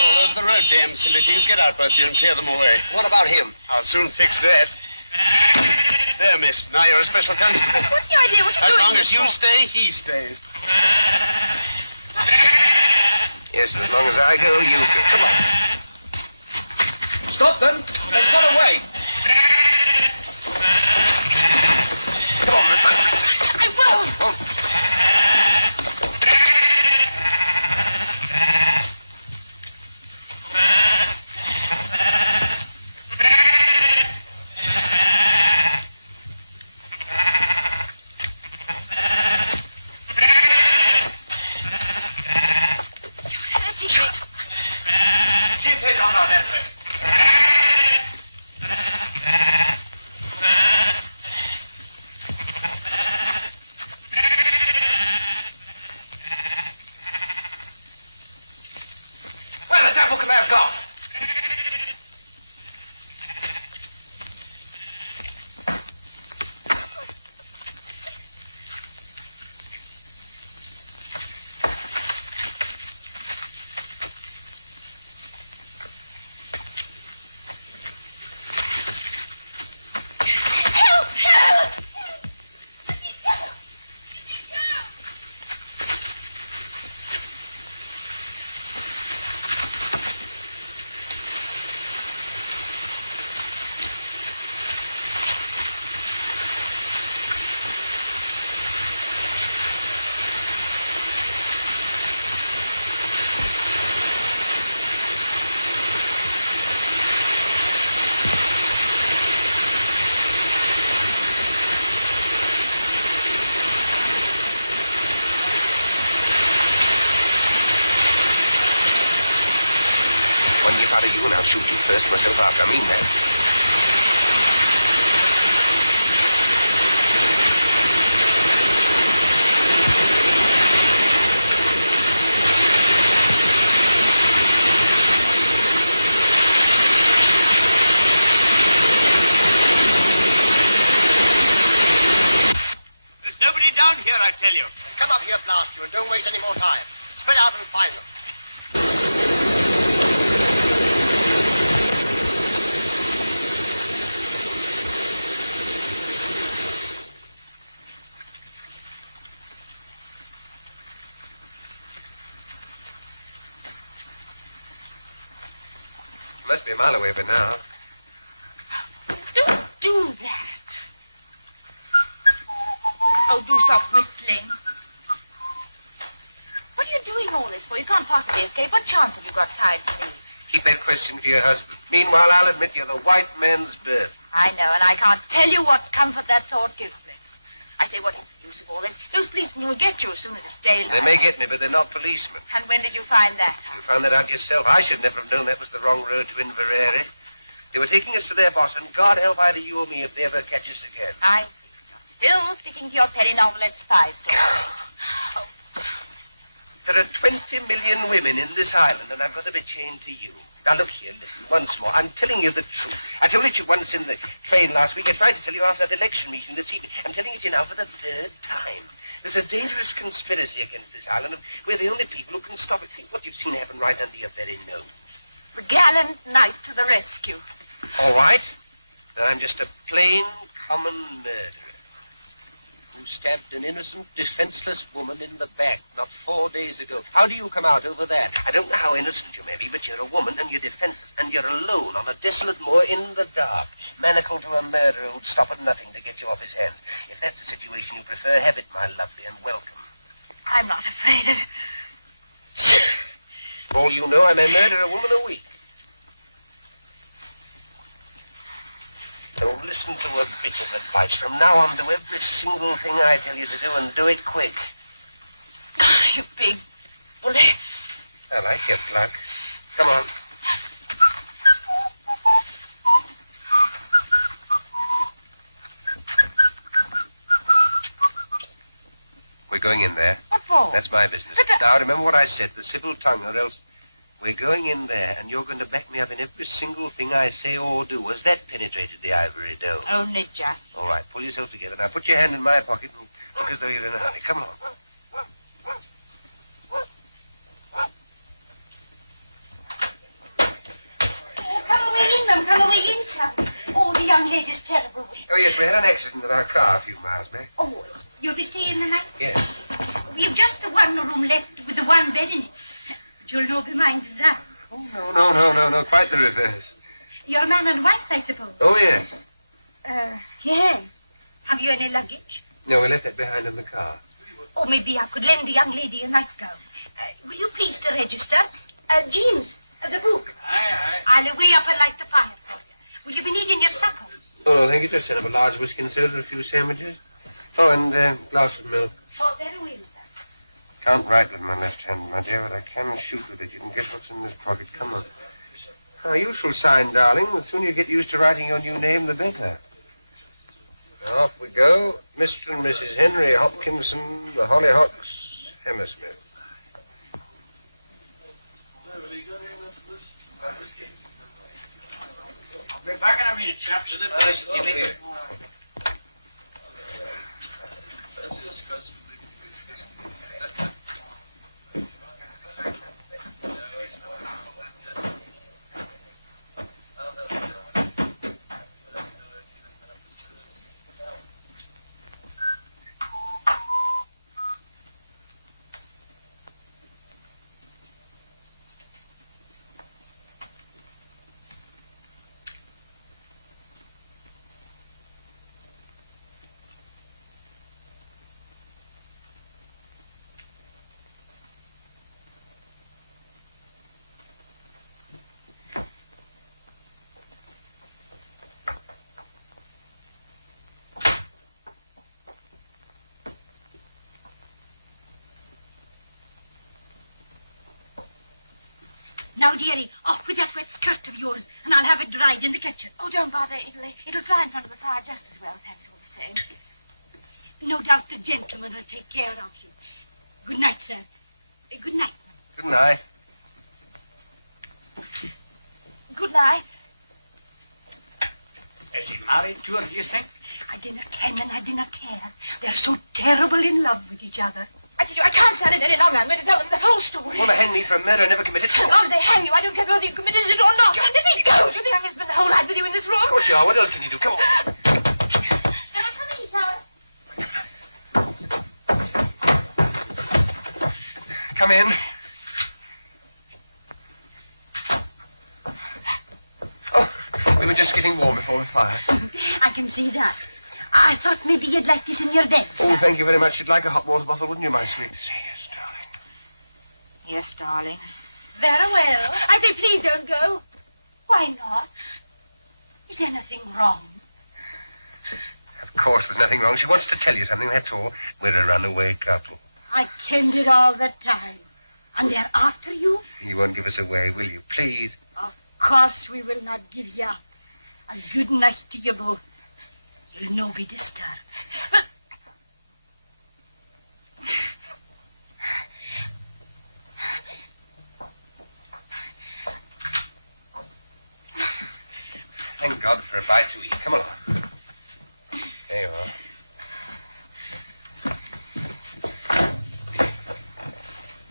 All over the road, damn silly things. Get out, both of you, and clear them away. What about him? I'll soon fix that. There, miss. Now you're a special constable. What's the idea? What are you As doing? long as you stay, he stays. Yes, and as long as I go, you go. Come on. Stop them. They've got away. Come on, my friend. I won't. Keep it on that way. Where the devil can they have gone? One nip out of you and I'll shoot you first, myself after. I mean that. There's nobody down here, I tell you. Come up here, blast you, and don't waste any more time. Spread out and find them. Must be a mile away by now. Don't do that. Oh, do stop whistling. What are you doing all this for? You can't possibly escape. What chance have you got tied to leave? Keep that question for your husband. Meanwhile, I'll admit you're the white man's burden. I know, and I can't tell you what comfort that thought gives me. I say, what is the use of all this? Those policemen will get you as soon as it's daylight. They may get me, but they're not policemen. And when did you find that out? You found that out yourself. I should never have known that was the wrong road to Inverary. They were taking us to their boss, and God help either you or me if they ever catch us again. I see. You're still sticking to your penny novelette spy story. There are 20 million women in this island, and I've got to be chained to you. Now, look here, listen, once more. I'm telling you the truth. I told it to you once in the train last week. I tried to tell you after that election meeting this evening. I'm telling it to you now for the third time. There's a dangerous conspiracy against this island, and we're the only people who can stop it. Think what you've seen happen right under your very nose. The gallant knight to the rescue. All right. Then I'm just a plain, common murderer. who stabbed an innocent, defenseless woman in the back not 4 days ago. How do you come out over that? I don't know how innocent you may be, but you're a woman and you're defenseless and you're alone on a desolate moor in the dark, manacled to a murderer who'd stop at nothing to get you off his hands. If that's the situation you prefer, have it, my lovely, and welcome. I'm not afraid of... For all you know, I may murder a woman a week. So listen to a bit of advice. From now on, do every single thing I tell you to do, and do it quick. You big bully. I like your pluck. Come on. We're going in there. What for? That's my business. Now, remember what I said, the civil tongue, or else we're going in there, and you're going to back me up in every single thing I say or do. Has that penetrated the ivory dome? Only just. All right, pull yourself together. Now, put your hand in my pocket and look as though you're in a hurry. Come on. Oh, come away in, ma'am. Come away in, son. Oh, the young lady's terrible. Oh, yes, we had an accident with our car a few miles back. Oh, you'll be staying the night? Yes. We've just the one room left with the one bed in it. But you'll no be minding that. Oh, no. Quite the reverse. You're man and wife, I suppose. Oh, yes. Yes. Have you any luggage? No, we left that behind in the car. Oh, maybe I could lend the young lady a nightgown. Will you please to register? James, the book. Aye. I'll away up and light the fire for you. Will you be needing your supper? Oh, no, thank you. Just send up a large whiskey and soda and a few sandwiches. Oh, and a glass of milk. Oh, very well, sir. Can't write with my left hand, my dear, but I can shoot with it. You can guess what's in this pocket. Come on. Now, you shall sign, darling. The sooner you get used to writing your new name, the better. Now, off we go. Mr. and Mrs. Henry Hopkinson, the Hollyhocks, Hammersmith. I'll be back in a minute, chaps. Now, dearie, off with that wet skirt of yours, and I'll have it dried in the kitchen. Oh, don't bother. It'll dry in front of the fire just as well, thanks all the same. No doubt the gentleman will take care of you. Good night, sir. Good night. Good night. Good night. Is he married to her, do you think? I dinna ken and I dinna care. They're so terrible in love with each other. I tell you, I can't stand it any longer. I'm going to tell them the whole story. Want to hang me for a murder I never committed? As long as they hang you, I don't care whether you committed it or not. Let me go. Do you think I'm going to spend the whole night with you in this room? Of course you are. What else can you do? Come on. Can I come in, sir? Come in. Oh, we were just getting warm before the fire. I can see that. I thought maybe you'd like this in your bed, sir. Oh, thank you very much. You'd like a hot water bottle, wouldn't you, my sweet? Say yes, darling. Yes, darling. Very well. I say, please don't go. Why not? Is anything wrong? Of course there's nothing wrong. She wants to tell you something, that's all. We're a runaway couple. I kenned it all the time. And they're after you? You won't give us away, will you? Please. Of course we will not give you up. A good night to you both. You'll no be disturbed. But... Thank God for a bite to eat. Come along. There you are.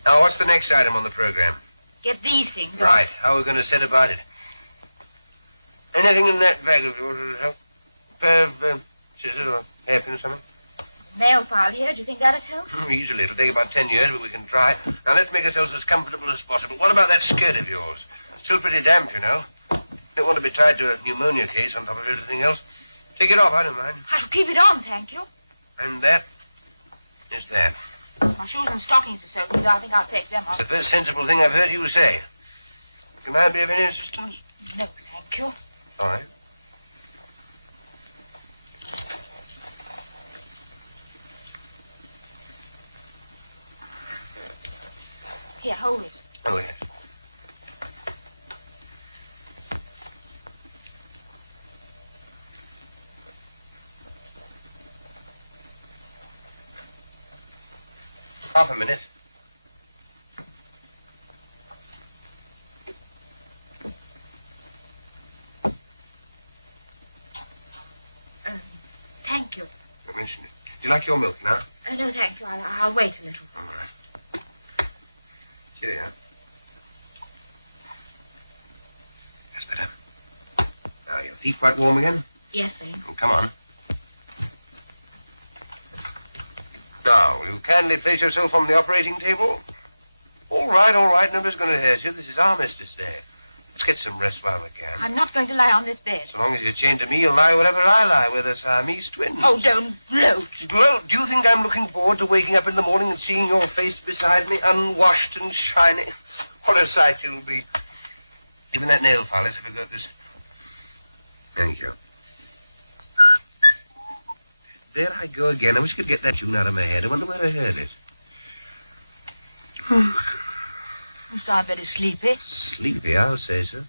Now, what's the next item on the program? Get these things Right. off. How are we going to set about it? Anything in that bag of yours will help? A pair of scissors or hairpin or something? Nail file here. Do you think that'd help? Easily. It'll take about 10 years, but we can try. Now, let's make ourselves as comfortable as possible. What about that skirt of yours? It's still pretty damp, you know. Don't want to be tied to a pneumonia case on top of everything else. Take it off, I don't mind. I shall keep it on, thank you. And that is that. My shoes and stockings are soaking, though I think I'll take them off. It's the first sensible thing I've heard you say. Can I be of any assistance? No, thank you. All right. Here, hold it. Oh, yes. Half a minute. Thank you. Don't mention it. Do you like your milk now? No, thank you. I'll wait a little. All right. Cheerio. That's better. Now, your feet quite warm again? Yes, thanks. Oh, come on. Now, will you kindly place yourself on the operating table? All right. Nobody's going to hurt you. This is Armistice Day. Let's get some rest while we can. I'm not going to lie on this bed. So long as you're chained to me, you'll lie wherever I lie. We're the Siamese twins. Oh, don't gloat. Gloat? Do you think I'm looking forward to waking up in the morning and seeing your face beside me, unwashed and shiny? What a sight you'll be. Give me that nail file. Let's have a go at this. Thank you. There I go again. I wish I could get that tune out of my head. I wonder where I heard it. You sound very sleepy. Sleepy, I'll say so.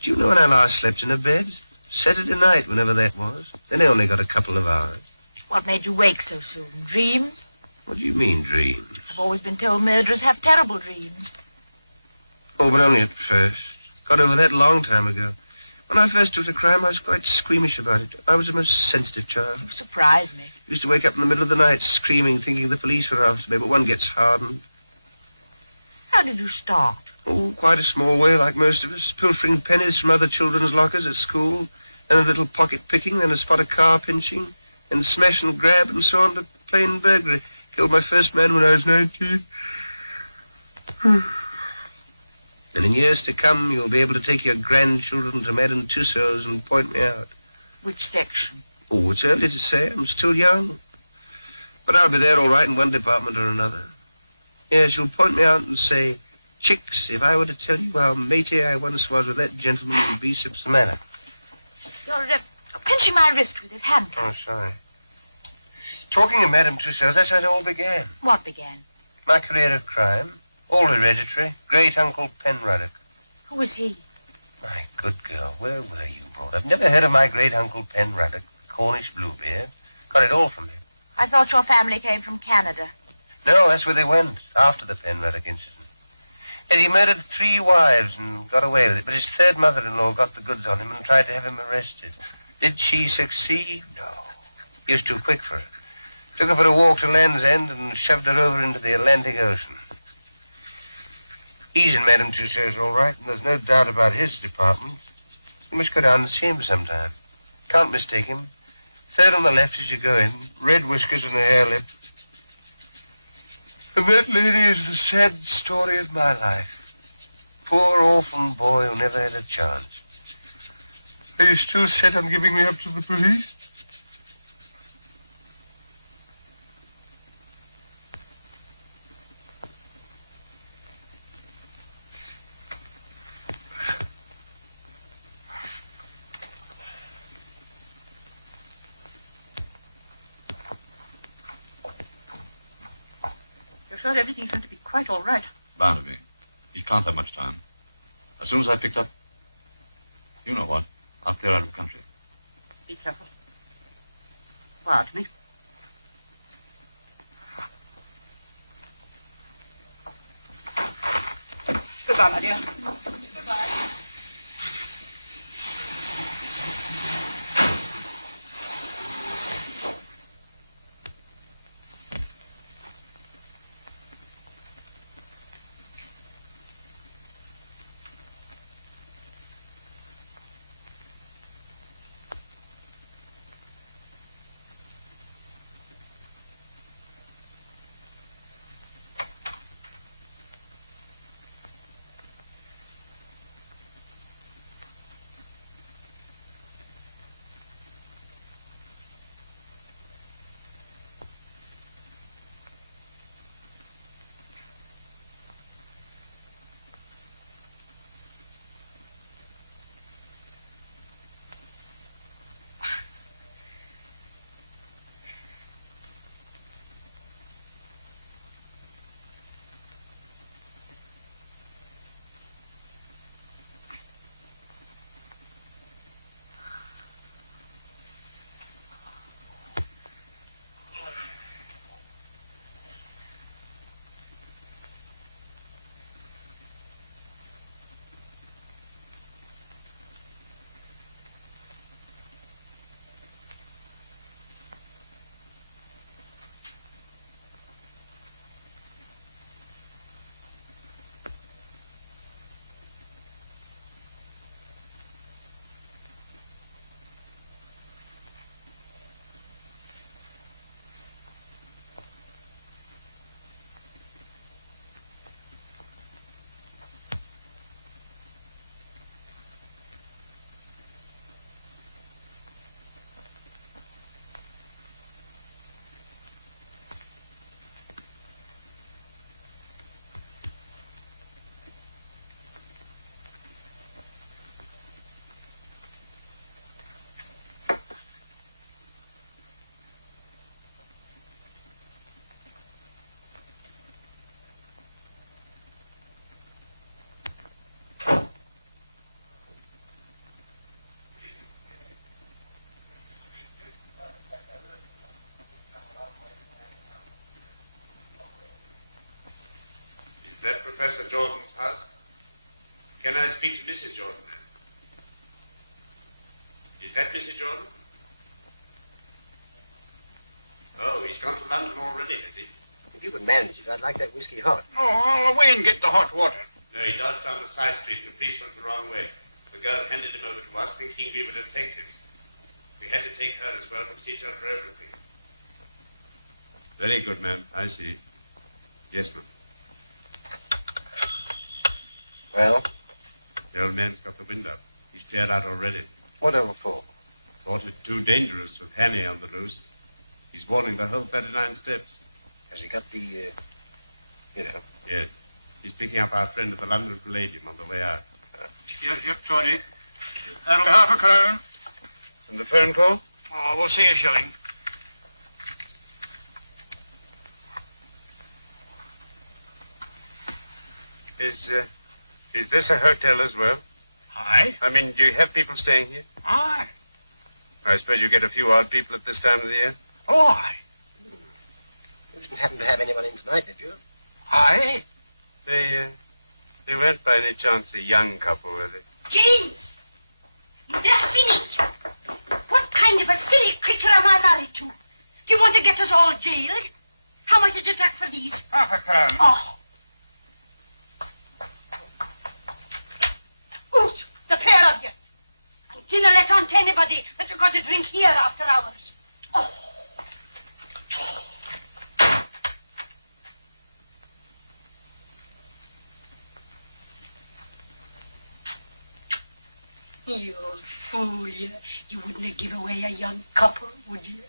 Do you know when I last slept in a bed? Saturday night, whenever that was. Then I only got a couple of hours. What made you wake so soon? Dreams? What do you mean, dreams? I've always been told murderers have terrible dreams. Oh, but only at first. Got over that a long time ago. When I first took to crime, I was quite squeamish about it. I was a most sensitive child. You surprise me. Used to wake up in the middle of the night screaming, thinking the police were after me, but one gets hardened. How did you start? Oh, quite a small way, like most of us. Pilfering pennies from other children's lockers at school, and a little pocket picking, then a spot of car pinching, and smash and grab, and so on to plain burglary. Killed my first man when I was 19. And in years to come, you'll be able to take your grandchildren to Madame Tussauds and point me out. Which section? Oh, it's early to say. I'm still young. But I'll be there all right in one department or another. Yes, you'll point me out and say, Chicks, if I were to tell you how matey I once was with that gentleman, you'd be the matter. You're pinching my wrist with his hand. Oh, sorry. Talking of Madame Tussauds, that's how it all began. What began? My career of crime. All hereditary. Great-uncle Penruddock. Who was he? My good girl, where were you brought up? Never heard of my great-uncle Penruddock, Cornish Bluebeard. Got it all from him. I thought your family came from Canada. No, that's where they went, after the Penruddock incident. And he murdered 3 wives and got away with it, but his third mother-in-law got the goods on him and tried to have him arrested. Did she succeed? No. He was too quick for her. Took her for a walk to Land's End and shoved her over into the Atlantic Ocean. He's in Madame Tussauds all right, and there's no doubt about his department. You must go down and see him sometime. Can't mistake him. Third on the left as you go in, red whiskers and a hair lip. And that lady is the sad story of my life. Poor orphan boy who never had a chance. Are you still set on giving me up to the police? You're sure everything's going to be quite all right? Bound to be. He can't have much time. As soon as I picked up... You know what? I'll clear out of the country. Be careful. Quiet me. Goodbye, my dear. Goodbye. speak to Mrs. Jordan, then. Is that Mrs. Jordan? Oh, he's gone to London already, has he? If you could manage it, I'd like that whiskey hot. Oh, I'll away and get the hot water. No, he dodged down the side street and the police went the wrong way. The girl handed him over to us thinking we were detectives. We had to take her as well procedure for everything. Very good, ma'am. I see. Yes, ma'am. Well? The old man's got the wind up. He's cleared out already. What over for? Thought it too dangerous with Hanny on the loose. He's warning the whole 39 steps. Has he got the, you know? Yes. He's picking up our friend at the London Palladium on the way out. Yes, Tony. That'll be half a crown. And the phone call? Oh, we'll see a shilling. Is this a hotel as well? Aye. I mean, do you have people staying here? Aye. I suppose you get a few odd people at this time of the year? Oh, aye. You didn't happen to have anyone in tonight, did you? Aye. They weren't by any chance a young couple, were they? James! They're silly. What kind of a silly creature am I married to? Do you want to get us all jailed? How much did you take for these? Half a crown. Oh. Out, the pair of you. And dinna let on to anybody that you've got to drink here after hours. Oh. You old fool, you. You wouldn't give away a young couple, would you?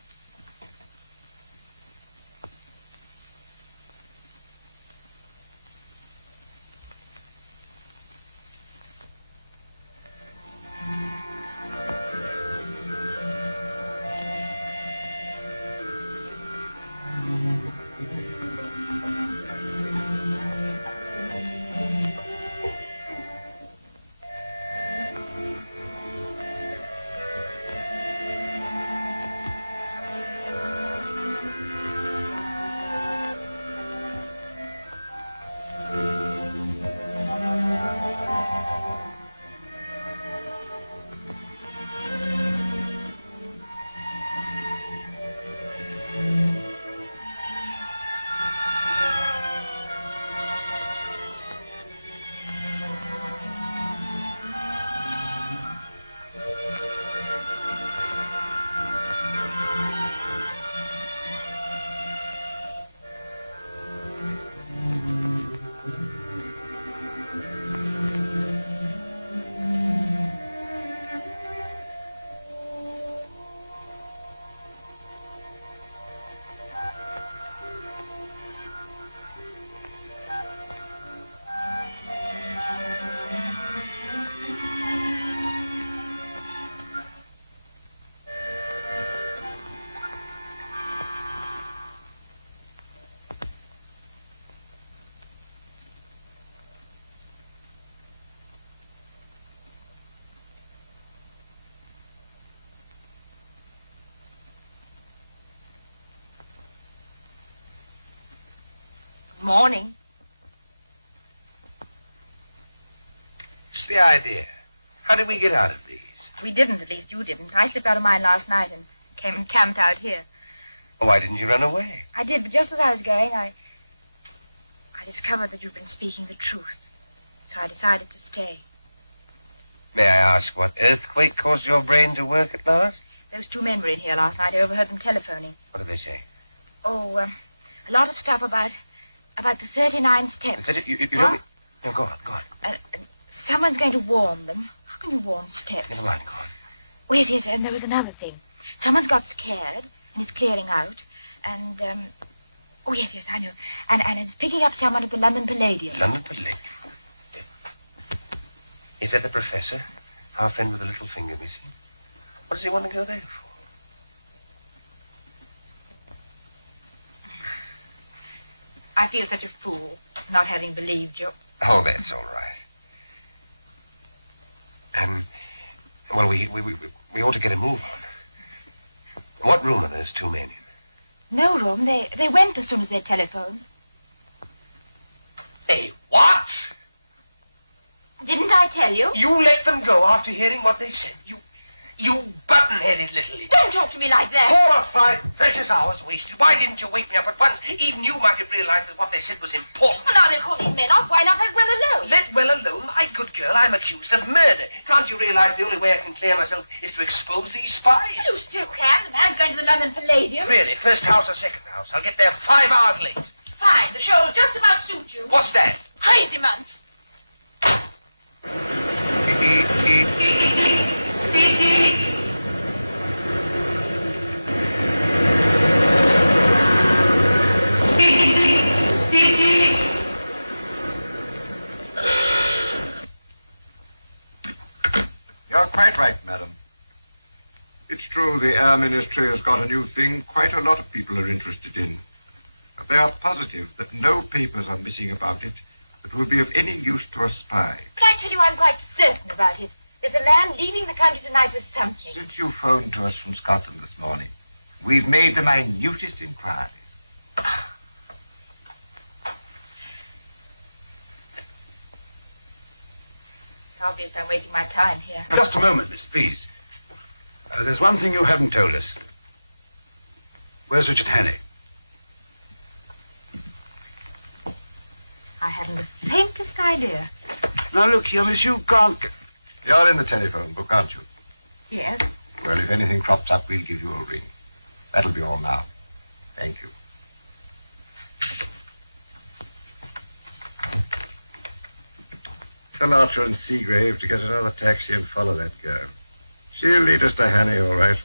Morning. What's the idea? How did we get out of these? We didn't, at least you didn't. I slipped out of mine last night and came and camped out here. Oh, why didn't you run away? I did, but just as I was going, I discovered that you've been speaking the truth. So I decided to stay. May I ask what earthquake caused your brain to work at last? Those two men were in here last night. I overheard them telephoning. What did they say? Oh, a lot of stuff about the 39 steps. You don't mean... No, go on. Someone's going to warn them. How can you warn steps? Never mind, go on. Oh, yes, and there was another thing. Someone's got scared and is clearing out. And, oh, yes, I know. And it's picking up someone at the London Palladium. London Palladium? Is that the professor? Our friend with the little finger missing? What does he want to go there for? I feel such a fool, not having believed you. Oh, that's all right. Well, we ought to get a move on. What room are those two men in? No room. They went as soon as they telephoned. They what? Didn't I I tell you? You let them go after hearing what they said. You button-headed little idiot. Don't talk to me like that. 4 or 5 precious hours wasted. Why didn't you wake me up at once? Even you might have realized that what they said was important. Well, now they'll call these men off. Why not let well alone? Let well alone? My good girl, I'm accused of murder. Can't you realize the only way I can clear myself is to expose these spies? You still can. The man's going to the London Palladium. Really? First house or second house? I'll get there 5 hours late. Fine. The show will just about suit you. What's that? Crazy month. You're quite right, madam. It's true the Air Ministry has got a new thing quite a lot of people are interested in. But they are positive that no papers are missing about it that will be of any use to a spy. But I tell you, I'm quite certain about it. There's a man leaving the country tonight with something. Since you phoned to us from Scotland this morning, we've made the minutest inquiries. It's obvious I'm wasting my time here. Just a moment, miss, please. There's one thing you haven't told us. Where's Richard Hannay? I haven't the faintest idea. Now, look here, miss, you can't... You're in the telephone book, aren't you? Yes. Well, if anything crops up, we'll give you a ring. That'll be all now. Thank you. Tell Archer and Seagrave to get another taxi and follow that girl. She'll lead us to Hannay, all right.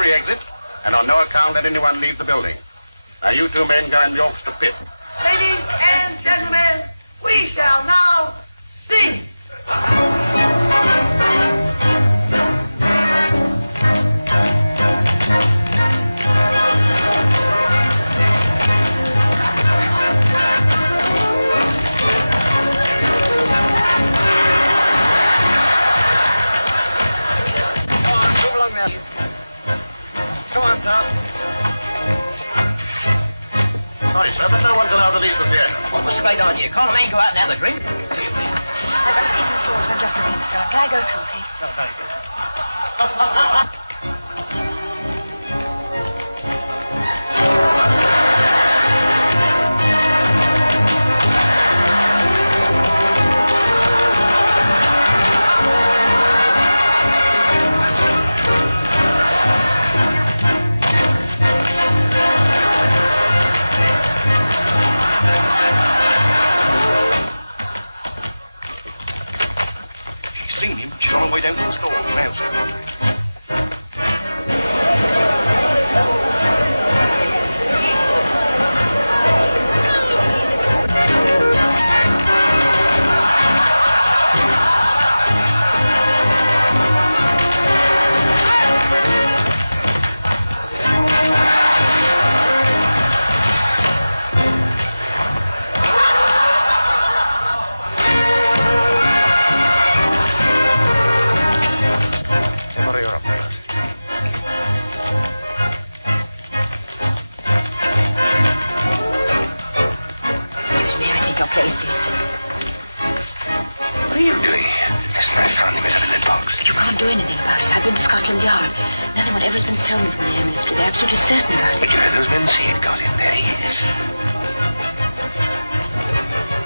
Exit, and on no account let anyone leave the building. Now, you two men go in the orchestra pit. Ladies and gentlemen, we shall now sing. Come on, move along now. Come on, Tom. Sorry, sir, but no one's allowed to leave the theater. Well, what's a great idea? Can't a man go out and have a drink? I've got a seat in the floor, so I'm just looking for someone. Can I go through, please? Oh, very good. Seen him. She's on her way down to the store. Now, sir. Place, please. What are you doing here? Listen, I found him. He's up in that box. But you can't do anything about it. I've been to Scotland Yard. Nothing whatever has been stolen from the Air Ministry. They're absolutely certain about it. But you heard those men say it got him. There he is.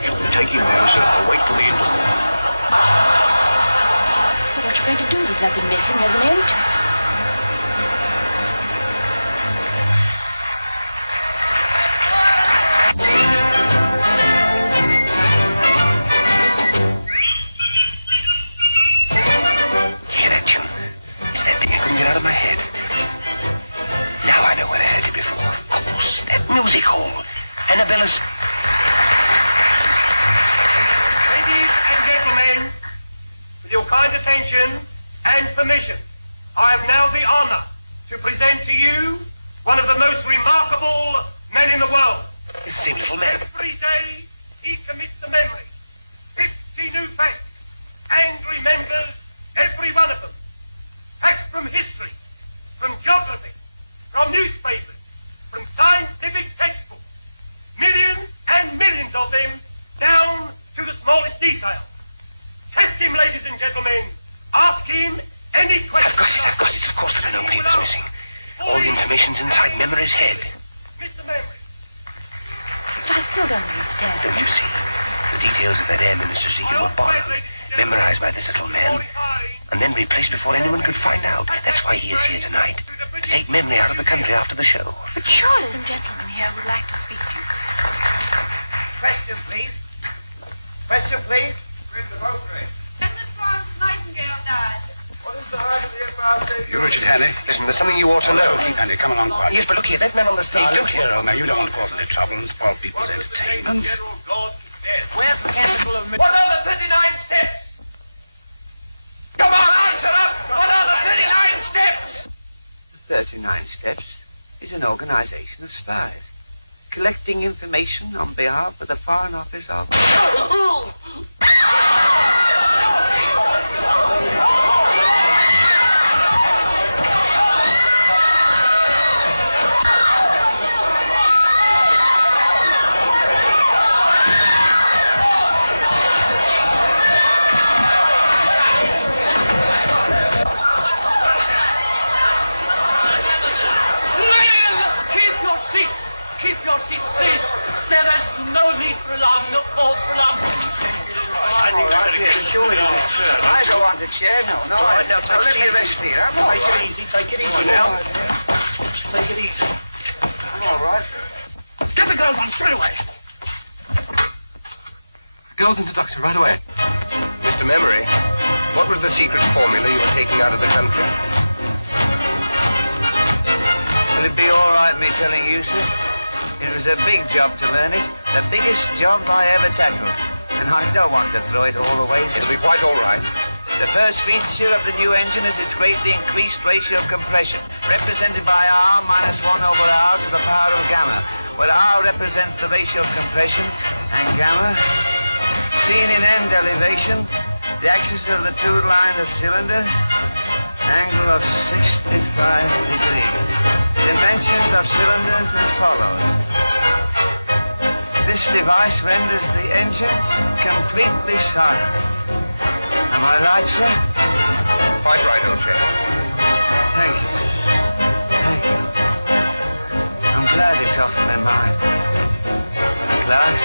Shall we take him now, sir, or wait till the interval? Well, what you going to do with nothing missing? There's an end to it. Out of my head. Now I know where I had it before. Of course. kind attention and permission, I have now the honor to present to you one of the most remarkable men in the world. It's the same little man. Every day he commits to memory 50 new facts and remembers every one of them. Facts from history, from geography, from newspapers, from scientific textbooks. Millions and millions of them down to the smallest detail. Test him, ladies and gentlemen. Ask him any question. I've got it. Of course there are no papers missing. All the information's inside Memory's head. Mr. Memory. But I still don't understand. Don't you see? The details of that air minister's secret were borrowed, memorized by this little man, and then replaced before anyone could find out. That's why he is here tonight, to take Memory out of the country after the show. But surely some gentleman here would like to speak to you. Question, please. Question, please. Where's the boat race? When Miss Florence Nightingale died. What is the height of the aircraft station? You, Richard Hannay. Listen, there's something you ought to know. Keep Hannay, come along quietly. Yes, but look here, that man on the stage, Now, look here, old man, you don't want to cause any trouble and spoil people's entertainment. Where's the capital of... What are the 39 steps? Come on, answer up! What are the 39 steps? The 39 Steps is an organization of spies, collecting information on behalf of the Foreign Office of... No cause for alarm. I don't want a chair, no. Let me rest here. I'm all right. Take it easy now. Take it easy. I'm all right. Get the girls on straight away. Girls into Doctor right away. Mr. Memory, what was the secret formula you were taking out of the country? Will it be all right me telling you, sir? It was a big job to learn it. The biggest job I ever tackled. And I don't want to throw it all away. It'll be quite all right. The first feature of the new engine is its greatly increased ratio of compression, represented by R minus 1 over R to the power of gamma, where R represents the ratio of compression, and gamma, seen in end elevation, the axis of the two-line of cylinder, angle of 65 degrees. Dimensions of cylinders as follows. This device renders the engine completely silent. Am I right, sir? Quite right, old chap. Thank you, sir. Thank you. I'm glad it's off my mind. At last.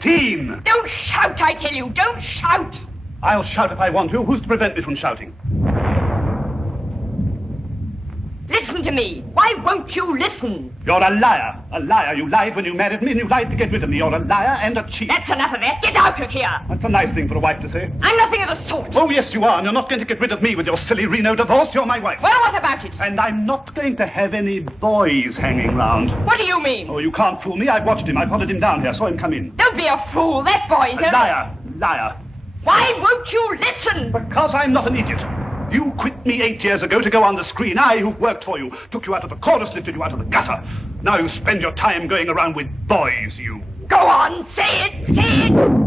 Team. man. Don't shout, I tell you. Don't shout. I'll shout if I want to. Who's to prevent me from shouting? Listen to me. Why won't you listen? You're a liar. A liar. You lied when you married me, and you lied to get rid of me. You're a liar and a cheat. That's enough of that. Get out of here. That's a nice thing for a wife to say. I'm nothing of the sort. Oh, yes, you are. And you're not going to get rid of me with your silly Reno divorce. You're my wife. Well, what about it? And I'm not going to have any boys hanging round. What do you mean? Oh, you can't fool me. I've watched him. I followed him down here. Saw him come in. Don't be a fool. That boy's A liar. Liar. Why won't you listen? Because I'm not an idiot. You quit me 8 years ago to go on the screen. I, who worked for you, took you out of the chorus, lifted you out of the gutter. Now you spend your time going around with boys, you. Go on, say it, say it.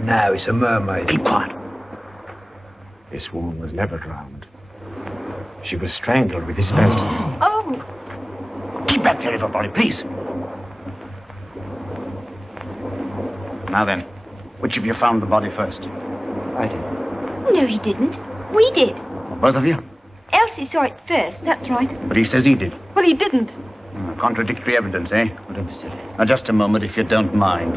No, it's a mermaid. Keep quiet. This woman was never drowned. She was strangled with this belt. Oh. Keep back there, everybody, please. Now then, which of you found the body first? I did. No, he didn't. We did. Both of you? Elsie saw it first, that's right. But he says he did. Well, he didn't. Contradictory evidence, eh? Whatever, silly. Now, just a moment, if you don't mind.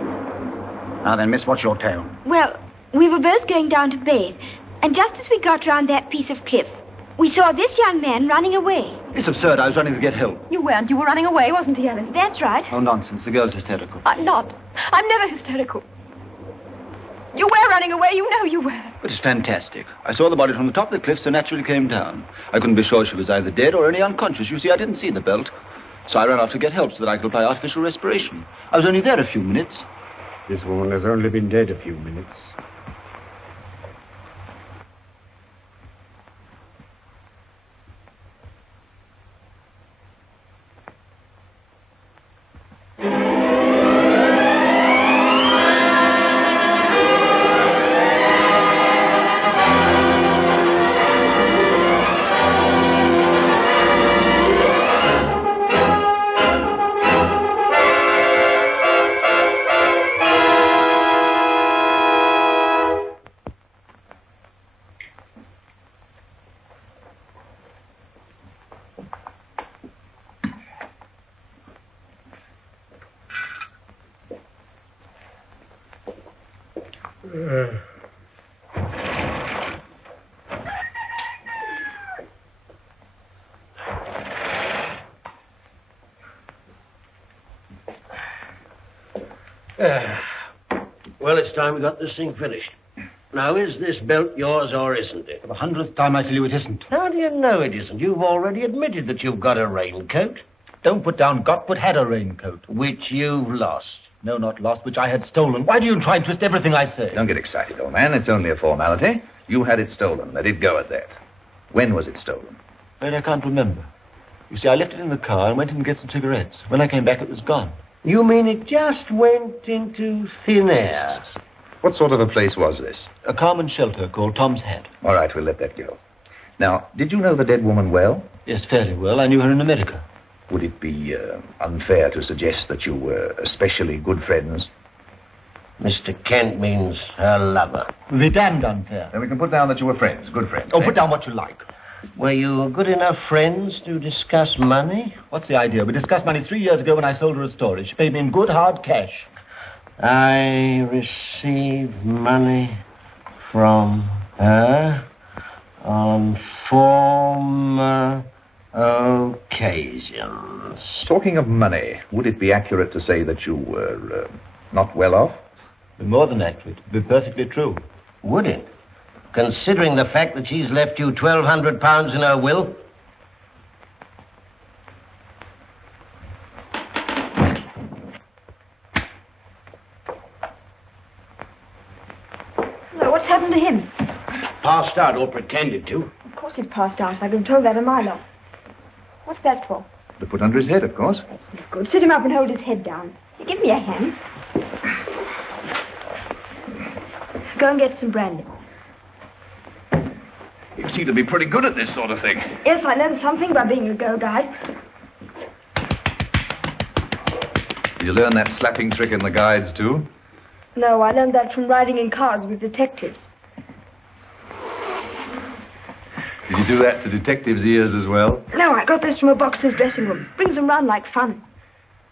Now then, miss, what's your tale? Well, we were both going down to bathe, and just as we got round that piece of cliff, we saw this young man running away. It's absurd. I was running to get help. You weren't. You were running away, wasn't he, Alice? That's right. Oh, nonsense. The girl's hysterical. I'm not. I'm never hysterical. You were running away. You know you were. But it's fantastic. I saw the body from the top of the cliff, so naturally came down. I couldn't be sure she was either dead or only unconscious. You see, I didn't see the belt. So I ran off to get help so that I could apply artificial respiration. I was only there a few minutes. This woman has only been dead a few minutes. Well, it's time we got this thing finished. Now, is this belt yours or isn't it? For the 100th time, I tell you it isn't. How do you know it isn't? You've already admitted that you've got a raincoat. Don't put down got, but had a raincoat. Which you've lost. No, not lost, which I had stolen. Why do you try and twist everything I say? Don't get excited, old man. It's only a formality. You had it stolen. Let it go at that. When was it stolen? Well, I can't remember. You see, I left it in the car and went in to get some cigarettes. When I came back, it was gone. You mean it just went into thin air? What sort of a place was this? A common shelter called Tom's Hat. All right, we'll let that go. Now, did you know the dead woman well? Yes, fairly well. I knew her in America. Would it be unfair to suggest that you were especially good friends? Mr. Kent means her lover. Be damned unfair. Then we can put down that you were friends, good friends. Oh, put down what you like. Were you good enough friends to discuss money? What's the idea? We discussed money 3 years ago when I sold her a story. She paid me in good, hard cash. I received money from her on former occasions. Talking of money, would it be accurate to say that you were not well off? More than accurate. It'd be perfectly true. Would it? Considering the fact that she's left you £1,200 in her will? Well, what's happened to him? Passed out or pretended to. Of course he's passed out. I've been told that a mile off. What's that for? To put under his head, of course. That's not good. Sit him up and hold his head down. Here, give me a hand. Go and get some brandy. You seem to be pretty good at this sort of thing. Yes, I learned something by being a go guide. Did you learn that slapping trick in the guides, too? No, I learned that from riding in cars with detectives. Did you do that to detectives' ears as well? No, I got this from a boxer's dressing room. Brings them round like fun.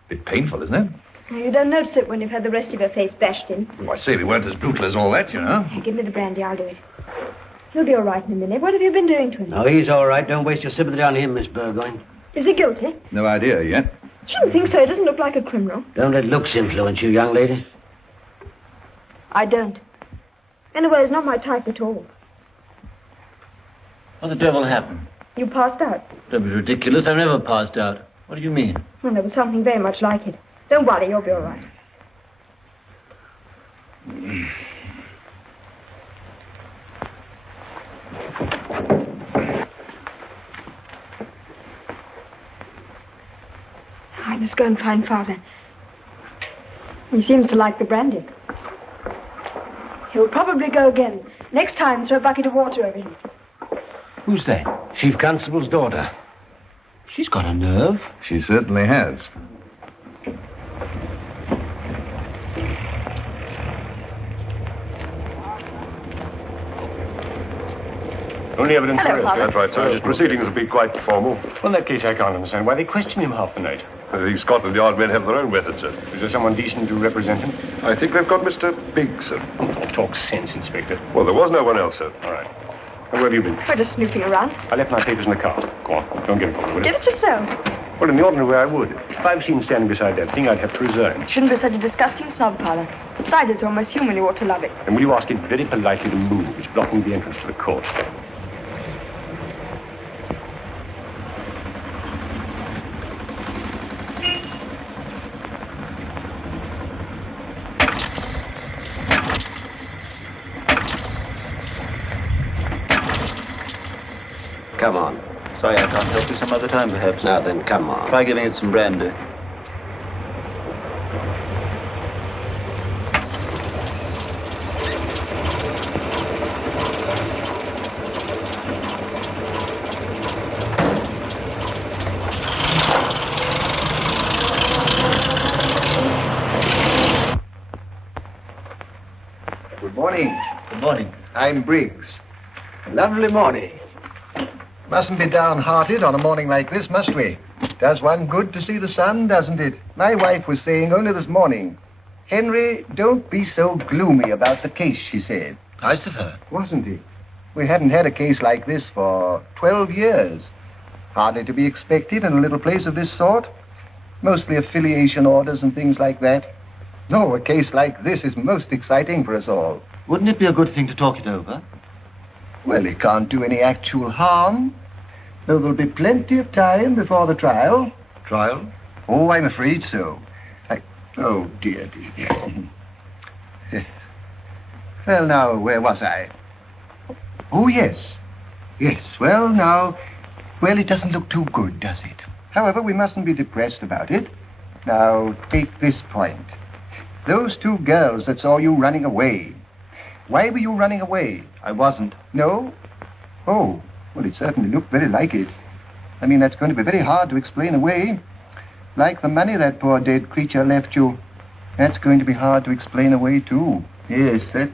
Bit painful, isn't it? You don't notice it when you've had the rest of your face bashed in. Oh, I say, we weren't as brutal as all that, you know. Here, give me the brandy, I'll do it. He'll be all right in a minute. What have you been doing to him? No, he's all right. Don't waste your sympathy on him, Miss Burgoyne. Is he guilty? No idea yet. Shouldn't think so. He doesn't look like a criminal. Don't let looks influence you, young lady. I don't. Anyway, he's not my type at all. What the devil happened? You passed out. Don't be ridiculous. I've never passed out. What do you mean? Well, there was something very much like it. Don't worry, you'll be all right. I must go and find Father. He seems to like the brandy. He'll probably go again. Next time, throw a bucket of water over him. Who's that? Chief Constable's daughter. She's got a nerve. She certainly has. Only evidence Hello, arrest. Father. That's right, sir. His proceedings will be quite formal. Well, in that case, I can't understand why they question him half the night. I think Scotland Yard men have their own methods, sir. Is there someone decent to represent him? I think they've got Mr. Biggs, sir. Talk sense, Inspector. Well, there was no one else, sir. All right. Where have you been? We're just snooping around. I left my papers in the car. Go on. Go and get them for me, will you? Get it yourself. Well, in the ordinary way, I would. If I've seen standing beside that thing, I'd have to resign. Shouldn't be such a disgusting snob, Father. Besides, it's almost human. You ought to love it. And will you ask it very politely to move? It's blocking the entrance to the court. Come on. Sorry, I can't help you some other time, perhaps. Now then, come on. Try giving it some brandy. Good morning. Good morning. I'm Briggs. Lovely morning. Mustn't be downhearted on a morning like this, must we? Does one good to see the sun, doesn't it? My wife was saying only this morning, Henry, don't be so gloomy about the case, she said. Nice of her. Wasn't it? We hadn't had a case like this for 12 years. Hardly to be expected in a little place of this sort. Mostly affiliation orders and things like that. No, a case like this is most exciting for us all. Wouldn't it be a good thing to talk it over? Well, it can't do any actual harm. Though there'll be plenty of time before the trial. Trial? Oh, I'm afraid so. Oh, dear. Yes. Well, now, where was I? Oh, yes. Yes, well, now... Well, it doesn't look too good, does it? However, we mustn't be depressed about it. Now, take this point. Those two girls that saw you running away. Why were you running away? I wasn't. No? Oh, well, it certainly looked very like it. I mean, that's going to be very hard to explain away. Like the money that poor dead creature left you. That's going to be hard to explain away, too. Yes, that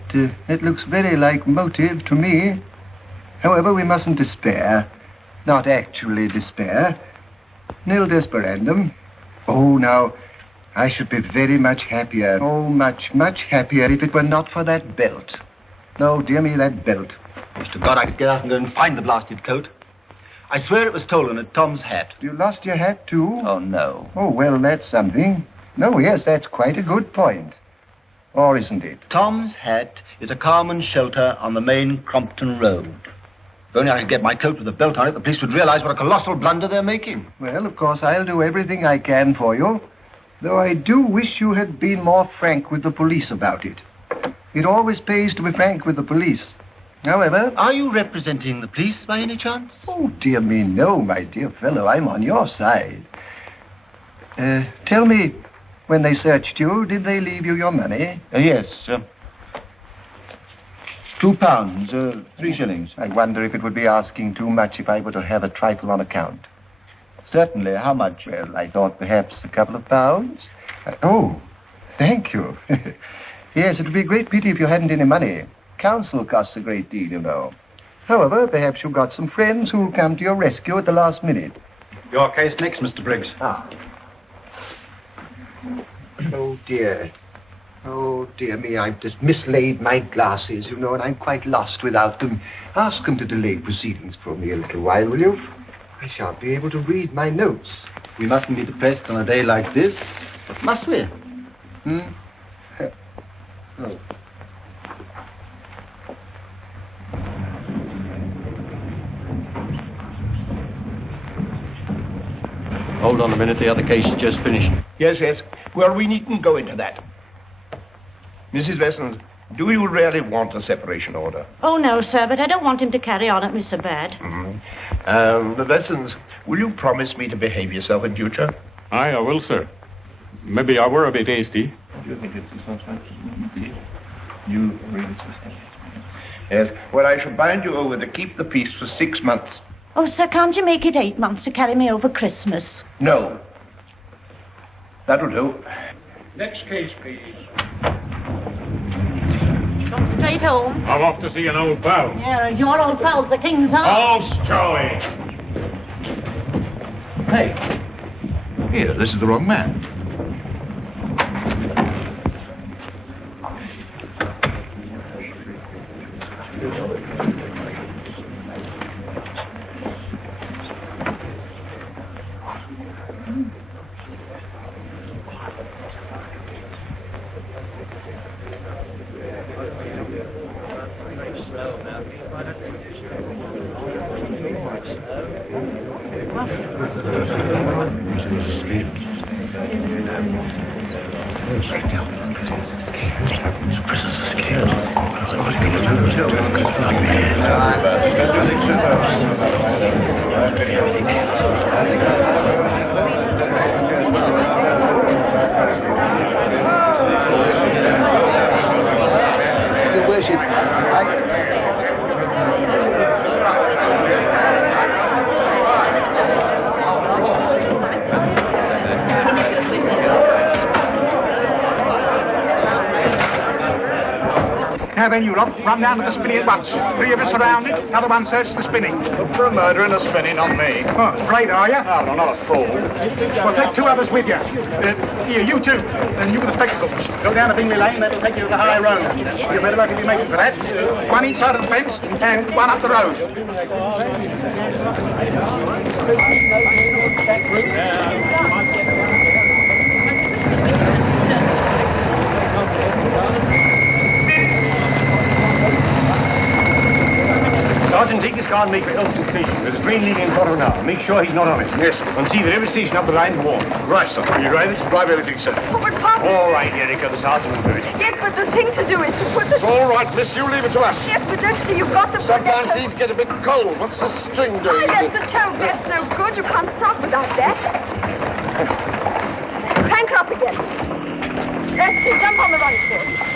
looks very like motive to me. However, we mustn't despair. Not actually despair. Nil desperandum. Oh, now, I should be very much happier. Oh, much, much happier if it were not for that belt. No, dear me, that belt. Wish to God I could get out and go and find the blasted coat. I swear it was stolen at Tom's hat. You lost your hat, too? Oh, no. Oh, well, that's something. No, yes, that's quite a good point. Or isn't it? Tom's hat is a common shelter on the main Crompton Road. If only I could get my coat with a belt on it, the police would realize what a colossal blunder they're making. Well, of course, I'll do everything I can for you. Though I do wish you had been more frank with the police about it. It always pays to be frank with the police. However... Are you representing the police by any chance? Oh, dear me, no, my dear fellow. I'm on your side. Tell me, when they searched you, did they leave you your money? Yes. £2, 3 shillings. I wonder if it would be asking too much if I were to have a trifle on account. Certainly. How much? Well, I thought perhaps a couple of pounds. Oh, thank you. Yes, it would be a great pity if you hadn't any money. Counsel costs a great deal, you know. However, perhaps you've got some friends who'll come to your rescue at the last minute. Your case next, Mr. Briggs. Oh, dear. Oh, dear me, I've just mislaid my glasses, you know, and I'm quite lost without them. Ask them to delay proceedings for me a little while, will you? I shan't be able to read my notes. We mustn't be depressed on a day like this, but must we? Oh. Hold on a minute, the other case is just finished. Yes. Well, we needn't go into that. Mrs. Vessons, do you really want a separation order? Oh, no, sir, but I don't want him to carry on at me so bad. Vessons, will you promise me to behave yourself in future? Aye, I will, sir. Maybe I were a bit hasty. Yes, well, I shall bind you over to keep the peace for 6 months. Oh, sir, can't you make it 8 months to carry me over Christmas? No. That'll do. Next case, please. Come straight home. I'm off to see an old pal. Yeah, and your old pal's the king's Oh, Joey! Hey. Here, this is the wrong man. Your worship, Now then, you lot, run down to the spinney at once. 3 of us around it, another one search the spinney. Look for a murder and a spinning on me. Oh, afraid, are you? Oh, no, not a fool. Well, take 2 others with you. Here, you 2, and you with the spectacles. Go down to Bingley Lane, that'll take you to the high road. You're better lucky to be making for that. 1 each side of the fence, and 1 up the road. Sergeant Deacon's can't make for Elton Station. There's a train leaving in quarter of an hour. Make sure he's not on it. Yes, sir. And see that every station up the line is warm. Right, sir. Will you drive it? Drive everything, sir. Oh, but Papa... All right, Erica, the sergeant will do it. Yes, but the thing to do is to put the... It's all right, miss. You leave it to us. Yes, but don't you see, you've got to... Sometimes these get a bit cold. What's the string doing? Oh, yes, the toe gets so good you can't stop without that. Crank her up again. Let's see, jump on the run for it.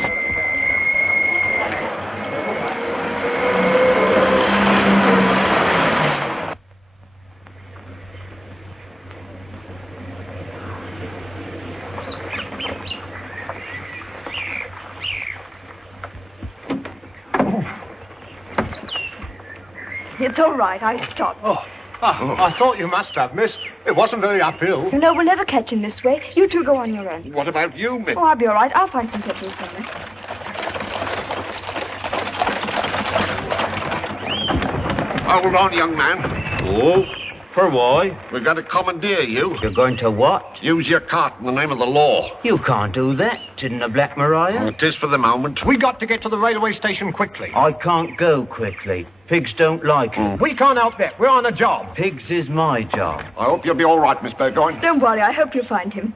It's all right. I stopped. I thought you must have, miss. It wasn't very uphill. No, we'll never catch him this way. You two go on your own. What about you, miss? Oh, I'll be all right. I'll find some petrol somewhere. Hold on, young man. Oh, for why? We've got to commandeer you. You're going to what? Use your cart in the name of the law. You can't do that. Didn't the Black Maria? It is for the moment. We got to get to the railway station quickly. I can't go quickly. Pigs don't like it. We can't help that. We're on a job. Pigs is my job. I hope you'll be all right, Miss Burgoyne. Don't worry. I hope you'll find him.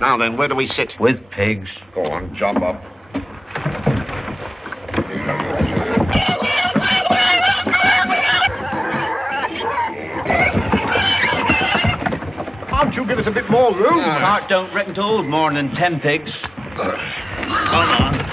Now then, where do we sit? With pigs. Go on, jump up. Can't you give us a bit more room? Cart don't reckon to hold more than 10 pigs. Come on.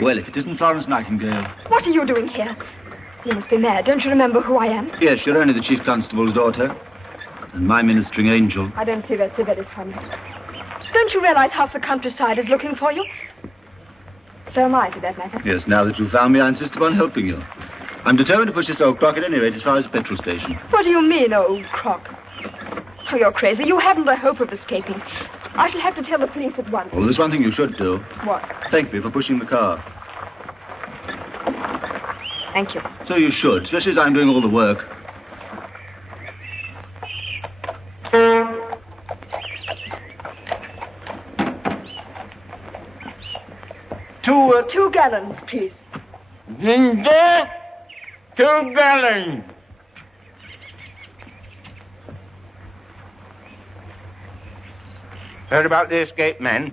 Well, if it isn't Florence Nightingale. What are you doing here? You must be mad. Don't you remember who I am? Yes, you're only the Chief Constable's daughter. And my ministering angel. I don't see that so very funny. Don't you realize half the countryside is looking for you? So am I, for that matter. Yes, now that you've found me, I insist upon helping you. I'm determined to push this old crock at any rate as far as the petrol station. What do you mean, old crock? Oh, you're crazy. You haven't a hope of escaping. I shall have to tell the police at once. Well, there's one thing you should do. What? Thank me for pushing the car. Thank you. So you should, especially as I'm doing all the work. Two gallons, please. Ginger, 2 gallons. Heard about the escaped man?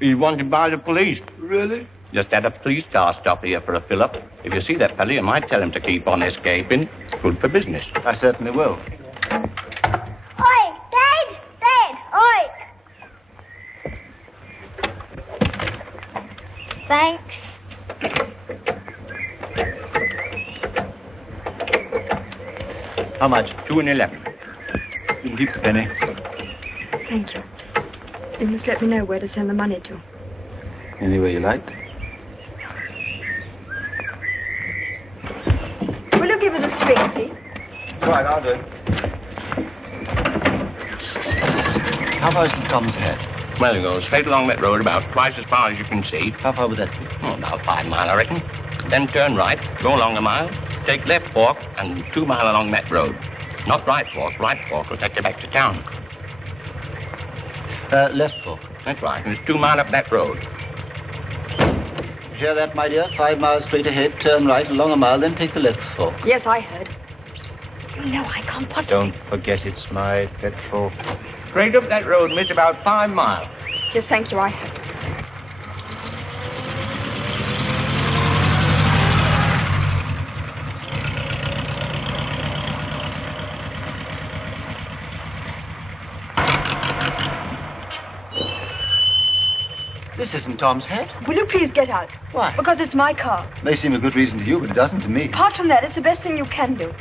He's wanted by the police. Really? Just had a police car stop here for a fill-up. If you see that fella, you might tell him to keep on escaping. Good for business. I certainly will. Oi, Dad! Dad! Oi! Thanks. How much? 2 and 11. You can keep the penny. Thank you. You must let me know where to send the money to. Anywhere you like. Will you give it a string, please? Right, I'll do it. How far is from Tom's Head? Well, you go straight along that road about twice as far as you can see. How far would that be? Oh, about 5 miles, I reckon. Then turn right, go along a mile, take left fork, and 2 miles along that road. Not right fork. Right fork will take you back to town. Left fork. That's right. And it's 2 miles up that road. Hear that, my dear? 5 miles straight ahead, turn right along a mile, then take the left fork. Yes, I heard. No, I can't possibly. Don't forget it's my petrol. Straight up that road, miss, about 5 miles. Yes, thank you, I heard. This isn't Tom's Head. Will you please get out? Why? Because it's my car. May seem a good reason to you, but it doesn't to me. Apart from that, it's the best thing you can do.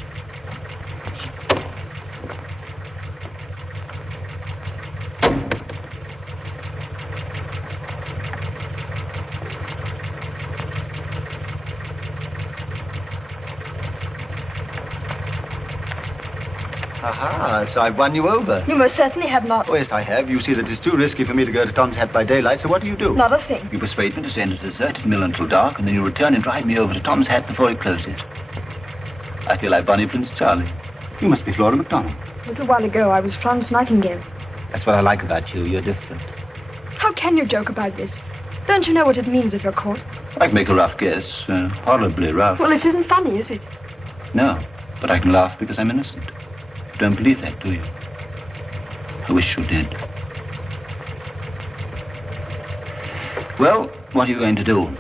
Aha, so I've won you over. You most certainly have not. Oh, yes, I have. You see that it's too risky for me to go to Tom's Hat by daylight, so what do you do? Not a thing. You persuade me to stay in a deserted mill until dark, and then you return and drive me over to Tom's Hat before he closes. I feel like Bonnie Prince Charlie. You must be Flora MacDonald. A little while ago, I was Florence Nightingale. That's what I like about you. You're different. How can you joke about this? Don't you know what it means if you're caught? I can make a rough guess. Horribly rough. Well, it isn't funny, is it? No, but I can laugh because I'm innocent. You don't believe that, do you? I wish you did. Well, what are you going to do?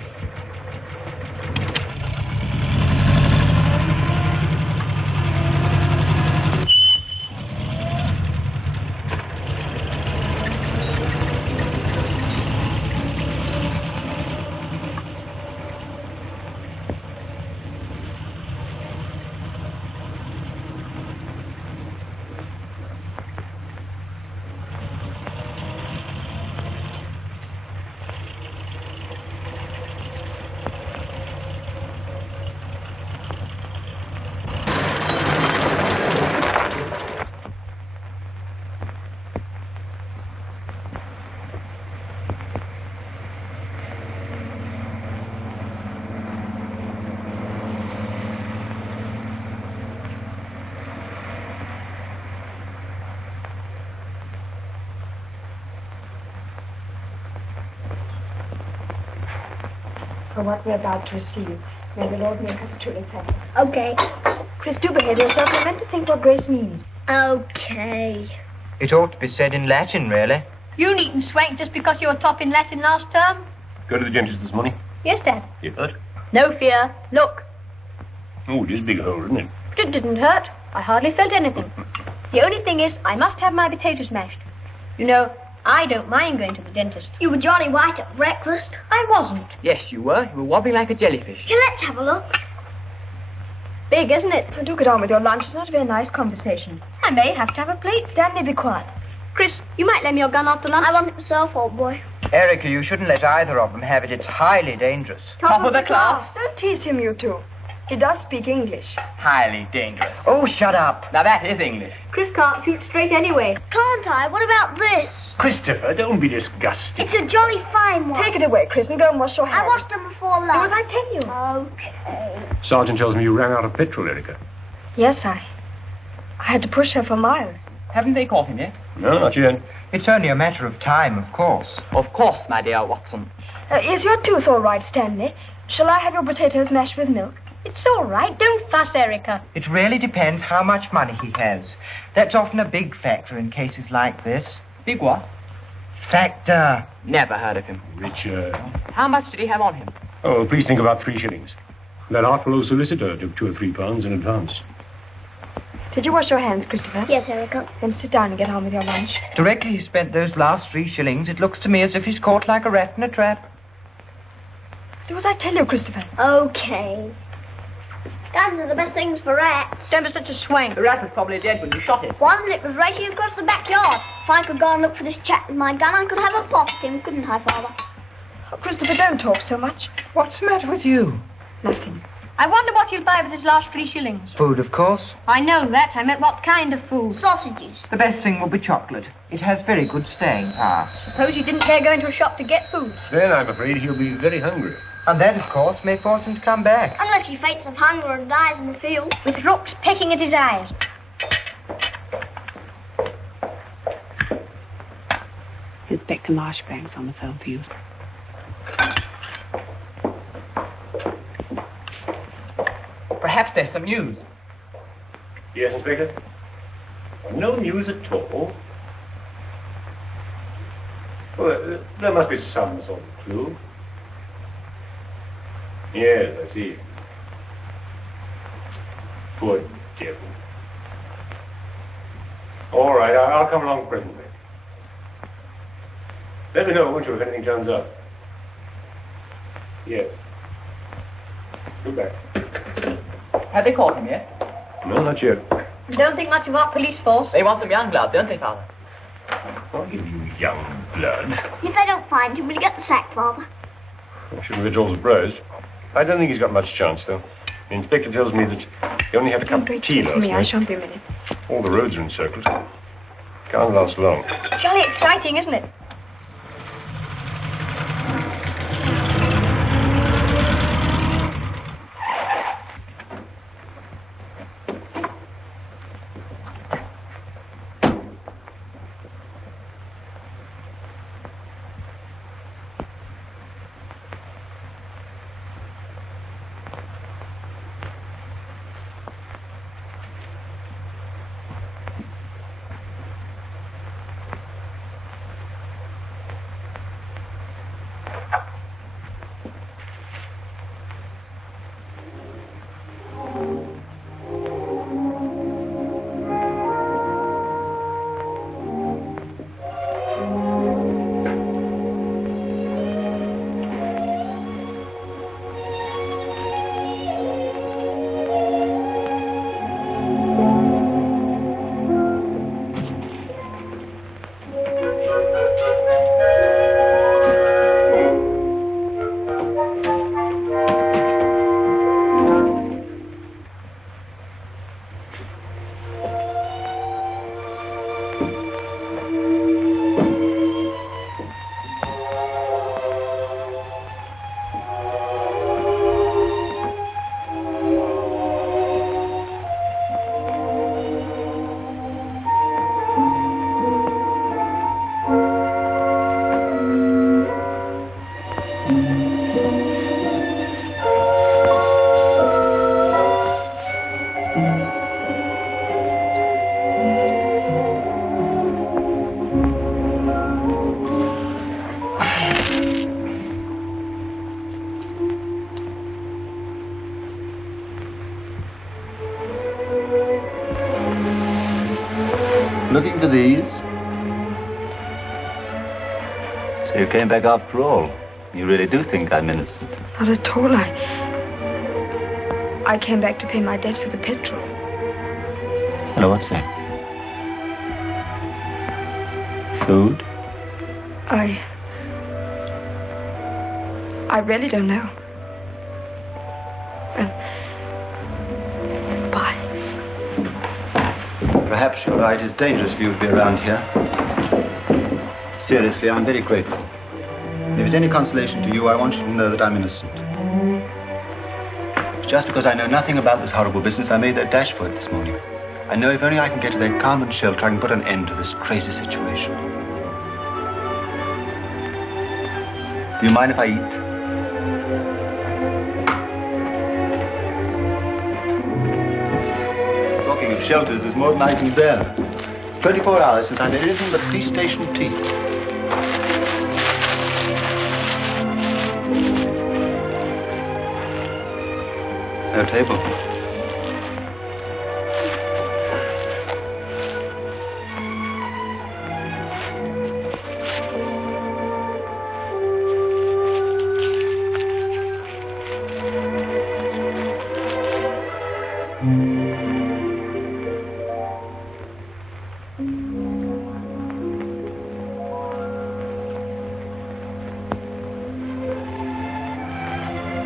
For what we're about to receive, may the Lord make us truly thankful. Okay. Chris, do behave yourself. You're meant to think what grace means. Okay. It ought to be said in Latin, really. You needn't swank just because you were top in Latin last term. Go to the dentist this morning? Yes, Dad. You hurt? No fear. Look. Oh, it is a big hole, isn't it? But it didn't hurt. I hardly felt anything. The only thing is, I must have my potatoes mashed. You know, I don't mind going to the dentist. You were jolly white at breakfast. I wasn't. Yes, you were. You were wobbling like a jellyfish. Here, let's have a look. Big, isn't it? Do get on with your lunch. It's not a very nice conversation. I may have to have a plate. Stanley, be quiet. Chris, you might lend me your gun after lunch. I want it myself, old boy. Erica, you shouldn't let either of them have it. It's highly dangerous. Top of the class. Don't tease him, you two. He does speak English. Highly dangerous. Oh, shut up. Now that is English. Chris can't shoot straight anyway. Can't I? What about this? Christopher, don't be disgusted. It's a jolly fine one. Take it away, Chris, and go and wash your hands. I washed them before lunch. Do as I tell you. Okay. Sergeant tells me you ran out of petrol, Erica. Yes, I had to push her for miles. Haven't they caught him yet? No, not yet. It's only a matter of time, of course. Of course, my dear Watson. Is your tooth all right, Stanley? Shall I have your potatoes mashed with milk? It's all right. Don't fuss, Erica. It really depends how much money he has. That's often a big factor in cases like this. Big what? Factor. Never heard of him. Richard. How much did he have on him? Oh, please think about 3 shillings. That artful old solicitor took £2 or £3 in advance. Did you wash your hands, Christopher? Yes, Erica. Then sit down and get on with your lunch. Directly he spent those last 3 shillings, it looks to me as if he's caught like a rat in a trap. Do as I tell you, Christopher. Okay. Guns are the best things for rats. Don't be such a swank. The rat was probably dead when you shot it. One it was racing across the backyard. If I could go and look for this chap with my gun, I could have a pop at him, couldn't I, Father? Oh, Christopher, don't talk so much. What's the matter with you? Nothing. I wonder what you'll buy with his last 3 shillings. Food, of course. I know that. I meant what kind of food. Sausages. The best thing will be chocolate. It has very good staying power. Suppose you didn't dare go into a shop to get food. Then I'm afraid he'll be very hungry. And that, of course, may force him to come back. Unless he faints of hunger and dies in the field. With rooks pecking at his eyes. Inspector Marshbank's on the phone for you. Perhaps there's some news. Yes, Inspector? No news at all. Well, there must be some sort of clue. Yes, I see. Poor devil. All right, I'll come along presently. Let me know, won't you, if anything turns up. Yes. Goodbye. Have they caught him yet? No, not yet. Don't think much of our police force. They want some young blood, don't they, Father? I'll give you young blood. If they don't find him, will you get the sack, Father? I shouldn't be at all surprised. I don't think he's got much chance, though. The inspector tells me that he only had a cup of tea last me. I night. shan't be a minute. All the roads are encircled. Can't last long. Jolly exciting, isn't it? Looking for these? So you came back after all. You really do think I'm innocent? Not at all. I came back to pay my debt for the petrol. Hello, what's that? Food? I really don't know. Well, bye. Perhaps you're right. It's dangerous for you to be around here. Seriously, I'm very grateful. If it's any consolation to you, I want you to know that I'm innocent. Just because I know nothing about this horrible business, I made that dash for it this morning. I know if only I can get to that calm and shelter, I can put an end to this crazy situation. Do you mind if I eat? Talking of shelters, there's more than I can bear. 24 hours since I made anything but police station tea. No table.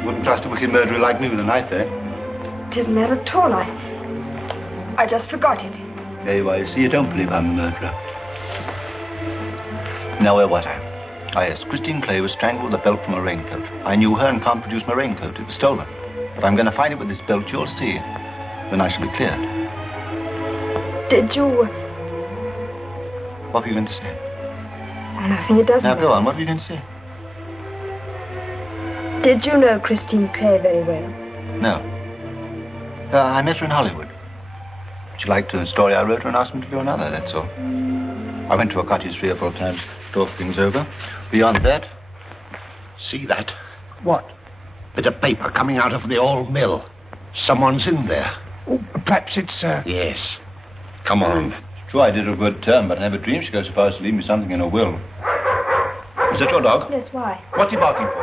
Wouldn't trust a wicked murderer like me with a knife there. It isn't that at all. I just forgot it. There you are. You see, you don't believe I'm a murderer. Now, where was I? Ah, yes, Christine Clay was strangled with a belt from a raincoat. I knew her and can't produce my raincoat. It was stolen. But I'm going to find it with this belt. You'll see. Then I shall be cleared. Did you... What were you going to say? Oh, nothing. It doesn't Now, go matter. on. What were you going to say? Did you know Christine Clay very well? No. I met her in Hollywood. She liked the story I wrote her and asked me to do another, that's all. I went to her cottage 3 or 4 times to talk things over. Beyond that... See that? What? Bit of paper coming out of the old mill. Someone's in there. Oh, perhaps it's, Yes. Come on. True, I did her a good turn, but I never dreamed she'd go so far as to leave me something in her will. Is that your dog? Yes, why? What's he barking for?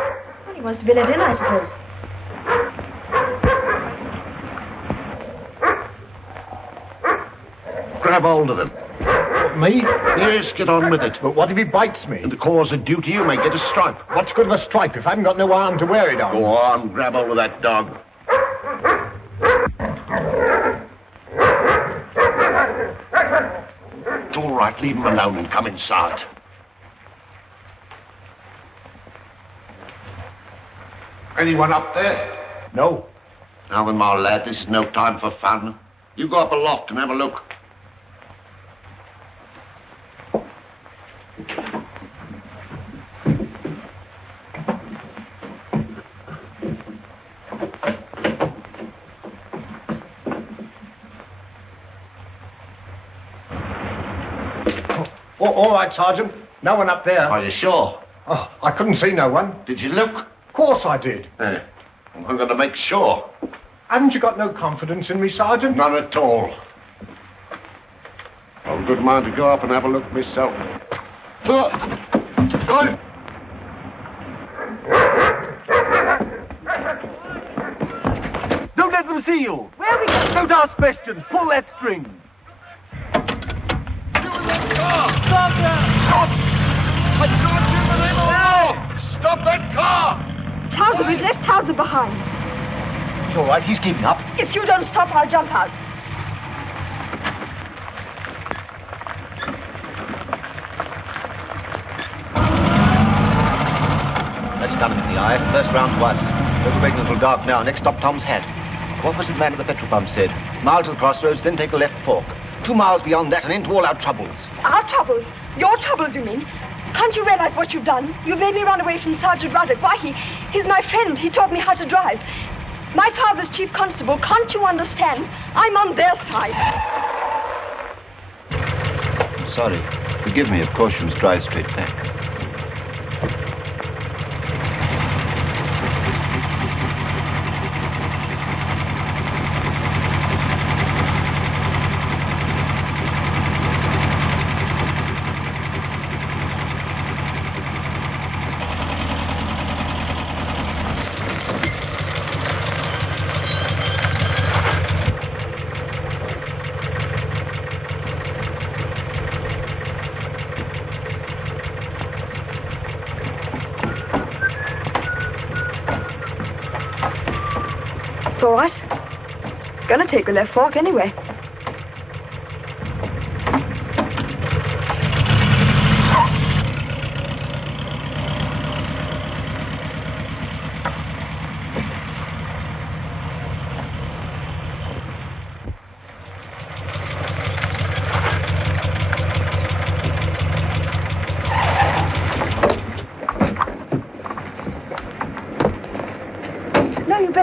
Well, he wants to be let in, I suppose. Grab hold of him. Me? Yes, get on with it. But what if he bites me? In the cause of duty, you may get a stripe. What's good of a stripe if I haven't got no arm to wear it on? Go on, grab hold of that dog. right, leave him alone and come inside. Anyone up there? No. Now then, my lad, this is no time for fun. You go up aloft and have a look. All right, Sergeant. No one up there. Are you sure? Oh, I couldn't see no one. Did you look? Of course I did. I'm going to make sure. Haven't you got no confidence in me, Sergeant? None at all. I've a good mind to go up and have a look myself. Don't let them see you. Where are we going? Don't ask questions. Pull that string. Stop that! Stop! I charge you in the name of the law! Stop that car! Towser, we've left Towser behind. It's all right, he's keeping up. If you don't stop, I'll jump out. Let's gun him in the eye. First round to us. Overbreaking a little dark now. Next stop, Tom's Hat. What was it the man at the petrol pump said? Mile to the crossroads, then take a left fork. 2 miles beyond that and into all our troubles. Our troubles? Your troubles, you mean? Can't you realize what you've done? You've made me run away from Sergeant Ruddock. Why, he's my friend. He taught me how to drive. My father's chief constable. Can't you understand? I'm on their side. Sorry. Forgive me, of course you must drive straight back. It's all right. It's going to take the left fork anyway.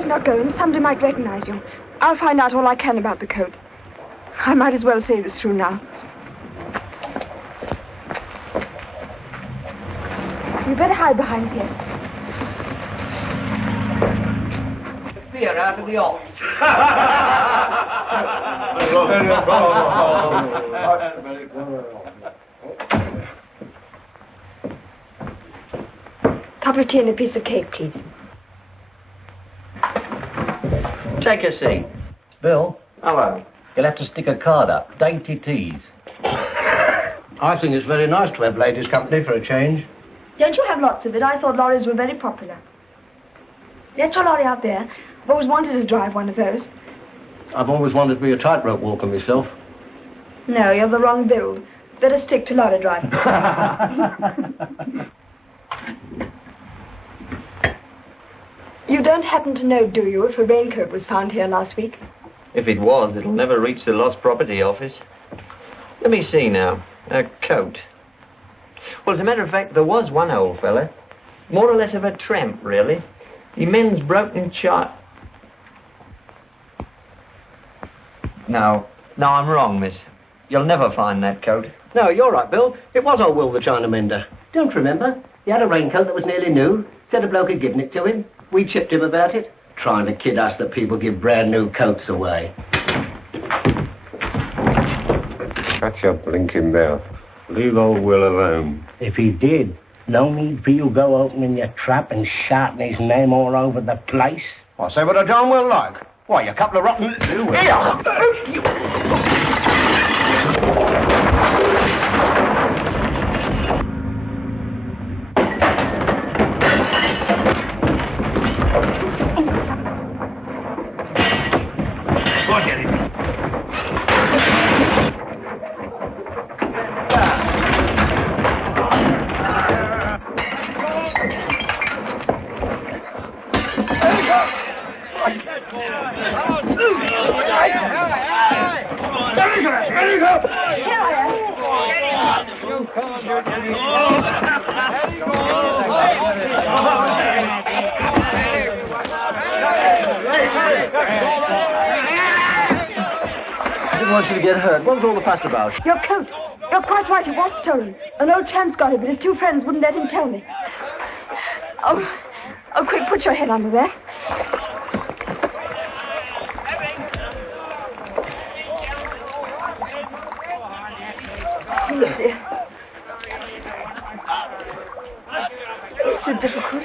Not go, and somebody might recognize you. I'll find out all I can about the coat. I might as well say this through now. You better hide behind here. Fear out of the office. Cup of tea and a piece of cake, please. Take a seat. Bill? Hello. You'll have to stick a card up. Dainty teas. I think it's very nice to have ladies' company for a change. Don't you have lots of it? I thought lorries were very popular. There's your lorry out there. I've always wanted to drive one of those. I've always wanted to be a tightrope walker myself. No, you're the wrong build. Better stick to lorry driving. You don't happen to know, do you, if a raincoat was found here last week? If it was, it'll never reach the lost property office. Let me see now. A coat. Well, as a matter of fact, there was one old fella. More or less of a tramp, really. He mends broken chart. No, I'm wrong, miss. You'll never find that coat. No, you're right, Bill. It was old Will the China mender. Don't remember? He had a raincoat that was nearly new. Said a bloke had given it to him. We chipped him about it. Trying to kid us that people give brand new coats away. Shut your blinking mouth. Leave old Will alone. If he did, no need for you go opening your trap and shouting his name all over the place. I'll say what I darn well like. Why, you couple of rotten... Very good. Here I am. I didn't want you to get hurt. What was all the fuss about? Your coat. You're quite right, it was stolen. An old tramp's got it, but his two friends wouldn't let him tell me. Oh, quick, put your head under there. Oh, dear. It's so difficult.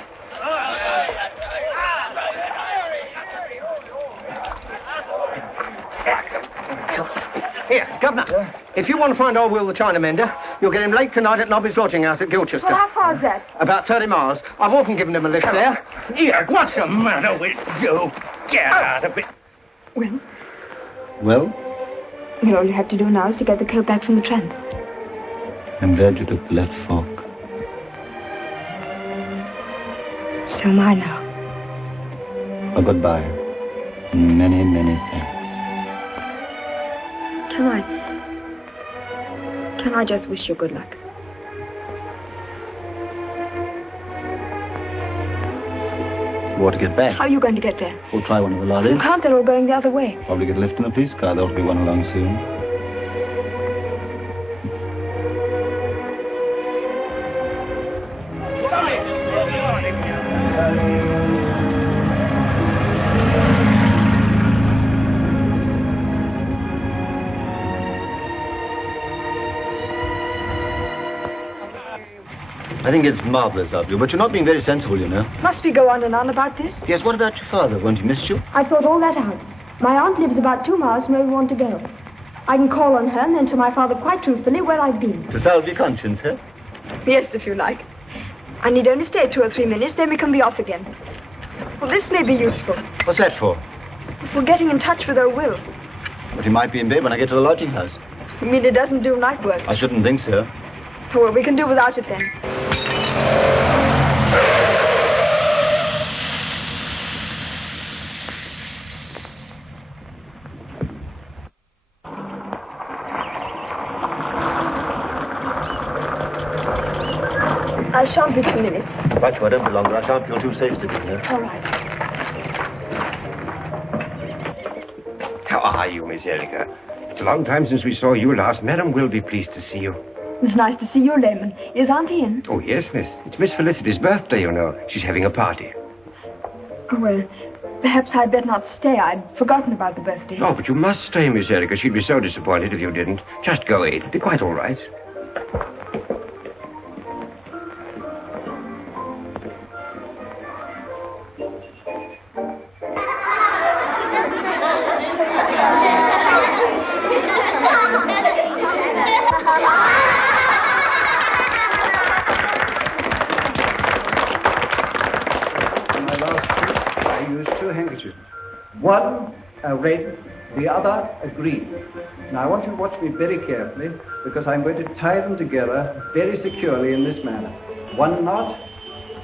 Here, Governor. If you want to find old Will the China-mender, you'll get him late tonight at Nobby's lodging house at Gilchester. Well, how far is that? About 30 miles. I've often given him a lift there. Here, what's the matter with you? Get out of it. Will, Well, all you have to do now is to get the coat back from the tramp. I'm glad you took the left fork. So am I now. Oh, goodbye. Many, many thanks. Can I just wish you good luck? You ought to get back. How are you going to get there? We'll try one of the You lollies. can't, they're all going the other way. Probably get a lift in a police car. There'll be one along soon. I think it's marvellous of you, but you're not being very sensible, you know. Must we go on and on about this? Yes, what about your father? Won't he miss you? I've thought all that out. My aunt lives about 2 miles from where we want to go. I can call on her and then tell my father quite truthfully where I've been. To salve your conscience, huh? Yes, if you like. I need only stay 2 or 3 minutes, then we can be off again. Well, this may be useful. What's that for? For getting in touch with old Will. But he might be in bed when I get to the lodging house. You mean it doesn't do night work? I shouldn't think so. Well, we can do without it then. I shan't be 2 minutes. Right, I don't be longer. I shan't feel too safe sitting here. All right. How are you, Miss Erica? It's a long time since we saw you last. Madam will be pleased to see you. It's nice to see you, Lemon. Is Auntie in? Oh, yes, miss. It's Miss Felicity's birthday, you know. She's having a party. Oh, well, perhaps I'd better not stay. I'd forgotten about the birthday. Oh, but you must stay, Miss Erica. She'd be so disappointed if you didn't. Just go, Aid. It'll be quite all right. One, a red, the other, a green. Now, I want you to watch me very carefully, because I'm going to tie them together very securely in this manner. 1 knot,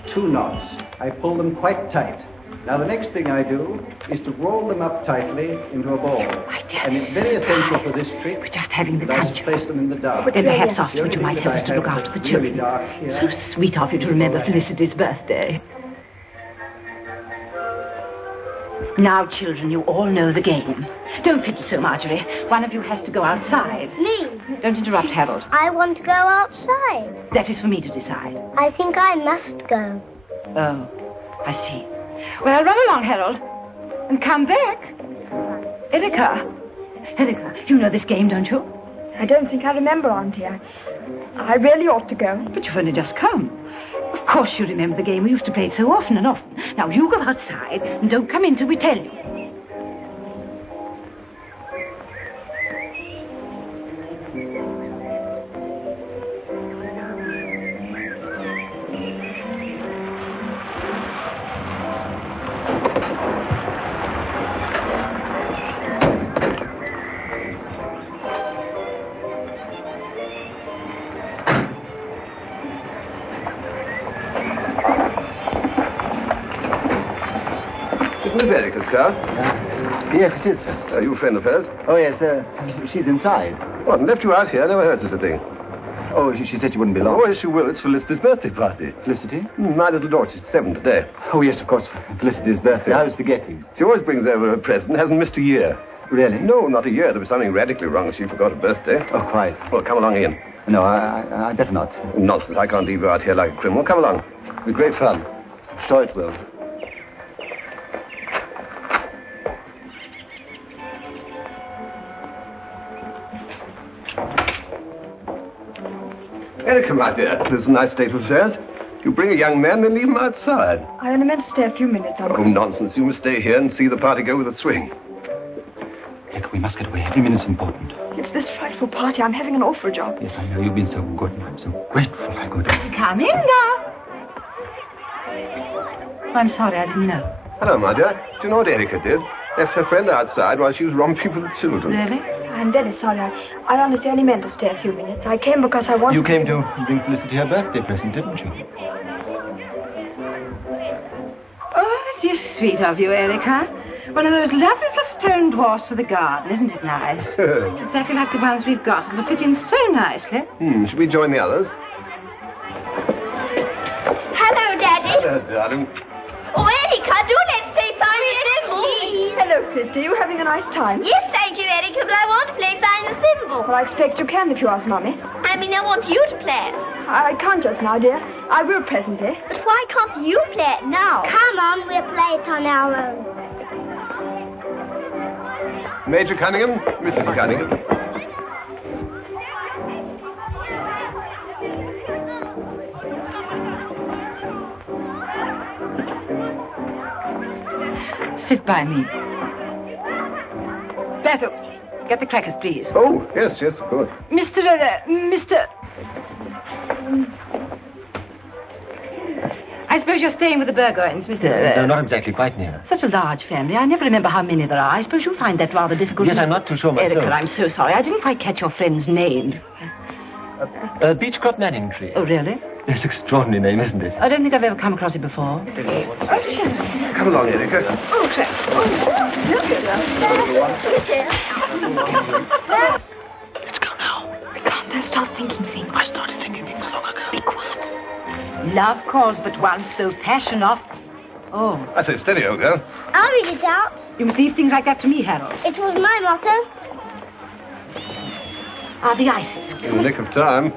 2 knots. I pull them quite tight. Now, the next thing I do is to roll them up tightly into a ball. And it's very essential for this trick. We're just having the that I culture. place them in the dark. Then perhaps The afterward only you might thing help that us to I look have after the that's really children. dark here So sweet of you to remember Felicity's birthday. Now, children, you all know the game. Don't fiddle so, Marjorie. One of you has to go outside. Me? Don't interrupt, Harold. I want to go outside. That is for me to decide. I think I must go. Oh, I see. Well, run along, Harold, and come back. Erica, you know this game, don't you? I don't think I remember, Auntie. I really ought to go. But you've only just come. Of course you remember the game. We used to play it so often and often. Now, you go outside and don't come in till we tell you. Isn't this Erica's car? Yes, it is, sir. Are you a friend of hers? Oh, yes, she's inside. What, and left you out here? Never heard such a thing. Oh, she said she wouldn't be long. Oh, yes, she will. It's Felicity's birthday party. Felicity? My little daughter, she's 7 today. Oh, yes, of course. Felicity's birthday. I was forgetting. She always brings over a present, hasn't missed a year. Really? No, not a year. There was something radically wrong if she forgot her birthday. Oh, quite. Well, come along in. No, I better not. Nonsense. I can't leave you out here like a criminal. Come along. With great fun. Sure it will. Erica, my dear, this is a nice state of affairs. You bring a young man, then leave him outside. I only meant to stay a few minutes, Uncle. Oh, nonsense. You must stay here and see the party go with a swing. Look, we must get away. Every minute's important. It's this frightful party. I'm having an awful job. Yes, I know. You've been so good, and I'm so grateful I could. Come in now. I'm sorry, I didn't know. Hello, my dear. Do you know what Erica did? Left her friend outside while she was romping with the children. Really? I'm very sorry. I honestly only meant to stay a few minutes. I came because I wanted You came to bring Felicity her birthday present, didn't you? Oh, it is sweet of you, Erica. One of those lovely little stone dwarfs for the garden, isn't it nice? It's exactly like the ones we've got. It'll fit in so nicely. Should we join the others? Hello, Daddy. Hello, darling. Oh, Erica, do let's play Find the Thimble. Hello, Christy. You having a nice time? Yes, thank you, Erica, but I want to play Find the Thimble. Well, I expect you can if you ask Mummy. I mean, I want you to play it. I can't just now, dear. I will presently. But why can't you play it now? Come on, we'll play it on our own. Major Cunningham, Mrs. Cunningham. Sit by me. Basil, get the crackers, please. Oh, yes, of course. Mr. I suppose you're staying with the Burgoynes, Mr. No, not exactly, quite near. Such a large family. I never remember how many there are. I suppose you'll find that rather difficult. Yes, I'm not too sure myself. Erica, I'm so sorry. I didn't quite catch your friend's name. Beechcrop Manning Tree. Oh, really? It's an extraordinary name, isn't it? I don't think I've ever come across it before. Come along, Erica. Oh, Let's go now. We can't then start thinking things. I started thinking things long ago. Be quiet. Love calls but once, though passion off. Oh. I say, steady, old girl. I'll read it out. You must leave things like that to me, Harold. It was my motto. Are the ices? In the nick of time.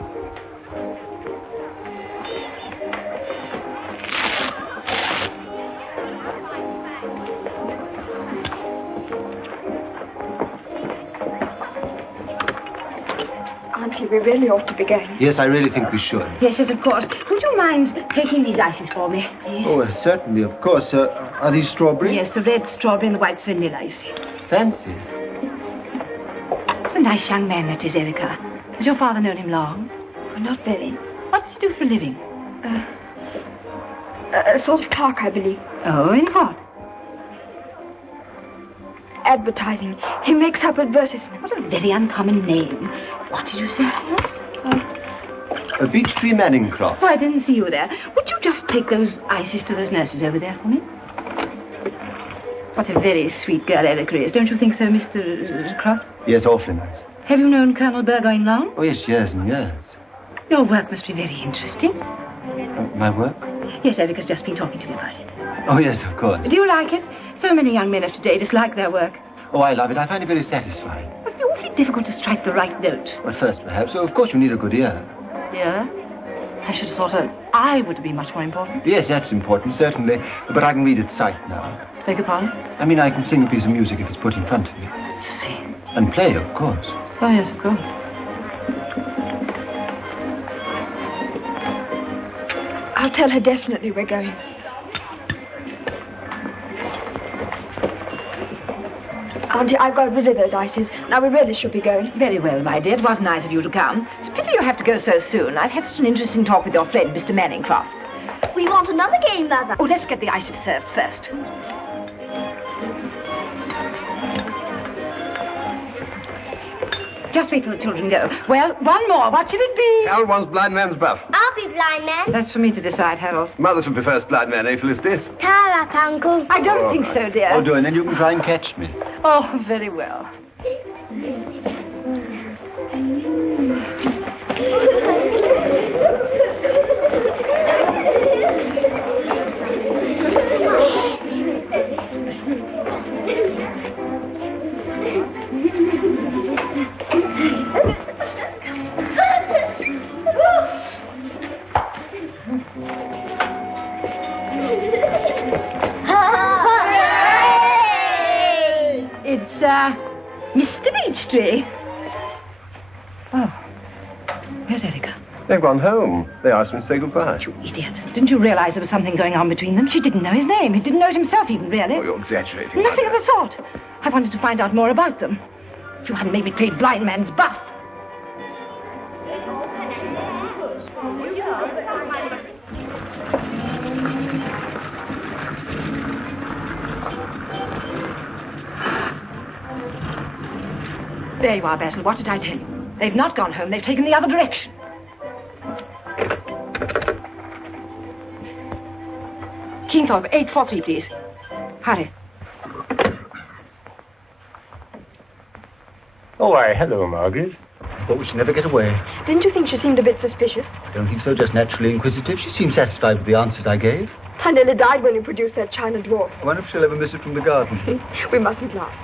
Auntie, we really ought to be going. Yes, I really think we should. Yes, of course. Would you mind taking these ices for me, please? Oh, certainly, of course. Are these strawberry? Yes, the red strawberry and the white's vanilla, you see. Fancy. What a nice young man that is, Erica. Has your father known him long? Oh, not very. What does he do for a living? A sort of clerk, I believe. Oh, in what? Advertising. He makes up advertisements. What a very uncommon name. What did you say, Horace? A beech tree Manning crop. Oh, I didn't see you there. Would you just take those ices to those nurses over there for me? What a very sweet girl Erica is. Don't you think so, Mr. Croft? Yes, awfully nice. Have you known Colonel Burgoyne long? Oh, yes, years and years. Your work must be very interesting. My work? Yes, Erica's just been talking to me about it. Oh, yes, of course. Do you like it? So many young men of today dislike their work. Oh, I love it. I find it very satisfying. It must be awfully difficult to strike the right note. Well, first, perhaps. Oh, of course, you need a good ear. Yeah? I should have thought an eye would have been much more important. Yes, that's important, certainly. But I can read at sight now. Beg your pardon? I mean, I can sing a piece of music if it's put in front of me. See. And play, of course. Oh, yes, of course. I'll tell her definitely we're going. Auntie, I've got rid of those ices. Now we really should be going. Very well, my dear. It was nice of you to come. It's a pity you have to go so soon. I've had such an interesting talk with your friend, Mr. Manningcroft. We want another game, Mother. Oh, let's get the ices served first. Just wait till the children go. Well, one more. What should it be? Hal wants blind man's buff. I'll be blind man? That's for me to decide, Harold. Mother's would be first blind man, eh, Felicity? Tie up, Uncle. I don't think so, dear. I'll do, and then you can try and catch me. Oh, very well. Mr. Beechtree. Oh. Where's Erica? They've gone home. They asked me to say goodbye. You idiot. Didn't you realize there was something going on between them? She didn't know his name. He didn't know it himself even, really. Oh, you're exaggerating. Nothing of the sort. I wanted to find out more about them. If you hadn't made me play blind man's buff. There you are, Basil. What did I tell you? They've not gone home. They've taken the other direction. Kingthorpe, 843, please. Hurry. Oh, why, hello, Margaret. Thought we should never get away. Didn't you think she seemed a bit suspicious? I don't think so, just naturally inquisitive. She seemed satisfied with the answers I gave. I nearly died when you produced that china dwarf. I wonder if she'll ever miss it from the garden. We mustn't laugh.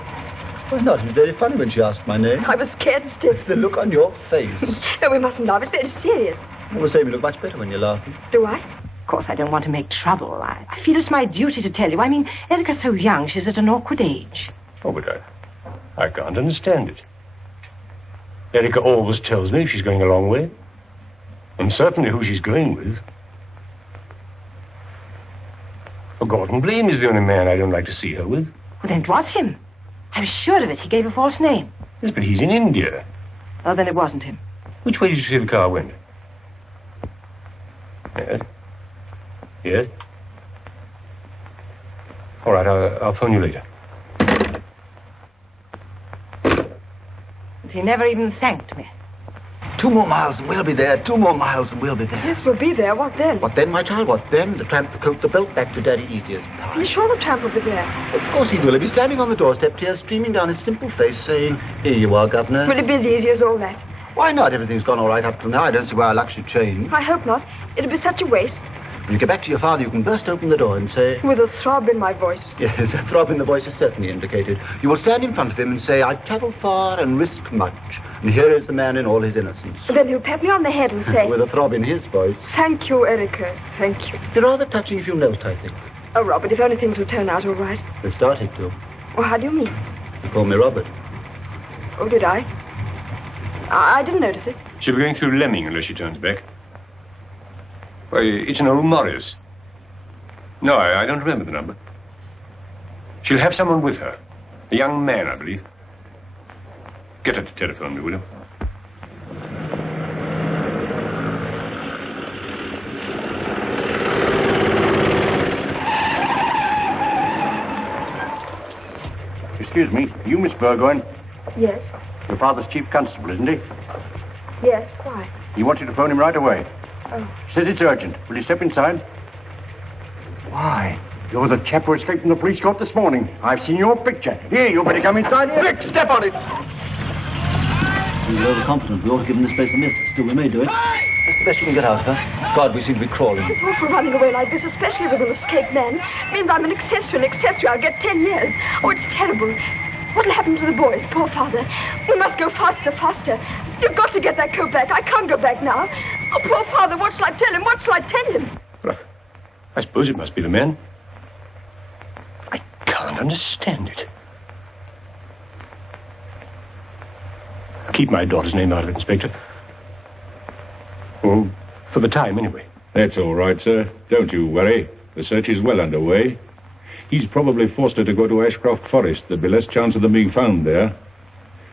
Why not? It was very funny when she asked my name. I was scared stiff. The look on your face. No, we mustn't laugh. It's very serious. I will say you look much better when you're laughing. Do I? Of course, I don't want to make trouble. I feel it's my duty to tell you. I mean, Erica's so young. She's at an awkward age. Oh, but I can't understand it. Erica always tells me she's going a long way. And certainly who she's going with. Oh, Gordon Blame is the only man I don't like to see her with. Well, then it was him. I was sure of it. He gave a false name. Yes, but he's in India. Oh, then it wasn't him. Which way did you see the car went? Yes. Yes? All right, I'll phone you later. He never even thanked me. 2 more miles and we'll be there. 2 more miles and we'll be there. Yes, we'll be there. What then? What then, my child? What then? The tramp, the coat, the belt, back to Daddy Edith's. Are you sure the tramp will be there? Of course he will. He'll be standing on the doorstep, tears streaming down his simple face, saying, "Here you are, Governor." Will it be as easy as all that? Why not? Everything's gone all right up till now. I don't see why our luck should change. I hope not. It'll be such a waste. When you get back to your father, you can burst open the door and say... With a throb in my voice. Yes, a throb in the voice is certainly indicated. You will stand in front of him and say, "I've travelled far and risked much. And here is the man in all his innocence." Then he'll pat me on the head and say... With a throb in his voice. "Thank you, Erica. Thank you." You're rather touching if you note, I think. Oh, Robert, if only things will turn out all right. They've started to. Well, how do you mean? You call me Robert. Oh, did I? I didn't notice it. She'll be going through Lemming unless she turns back. Why, it's an old Morris. No, I don't remember the number. She'll have someone with her. A young man, I believe. Get her to telephone me, will you? Excuse me, you Miss Burgoyne? Yes. Your father's chief constable, isn't he? Yes, why? He wants you to phone him right away. Oh. Says it's urgent. Will you step inside? Why? You're the chap who escaped from the police court this morning. I've seen your picture. Here, you better come inside here. Quick, step on it. He's overconfident. We ought to give him this place a miss. Still, we may do it. That's the best you can get out of her. God, we seem to be crawling. It's awful running away like this, especially with an escaped man. It means I'm an accessory. I'll get 10 years. Oh, it's terrible. What'll happen to the boys? Poor father. We must go faster. You've got to get that coat back. I can't go back now. Oh, poor father, what shall I tell him? Well, I suppose it must be the men. I can't understand it. Keep my daughter's name out of it, Inspector. Well, for the time, anyway. That's all right, sir. Don't you worry. The search is well underway. He's probably forced her to go to Ashcroft Forest. There'd be less chance of them being found there.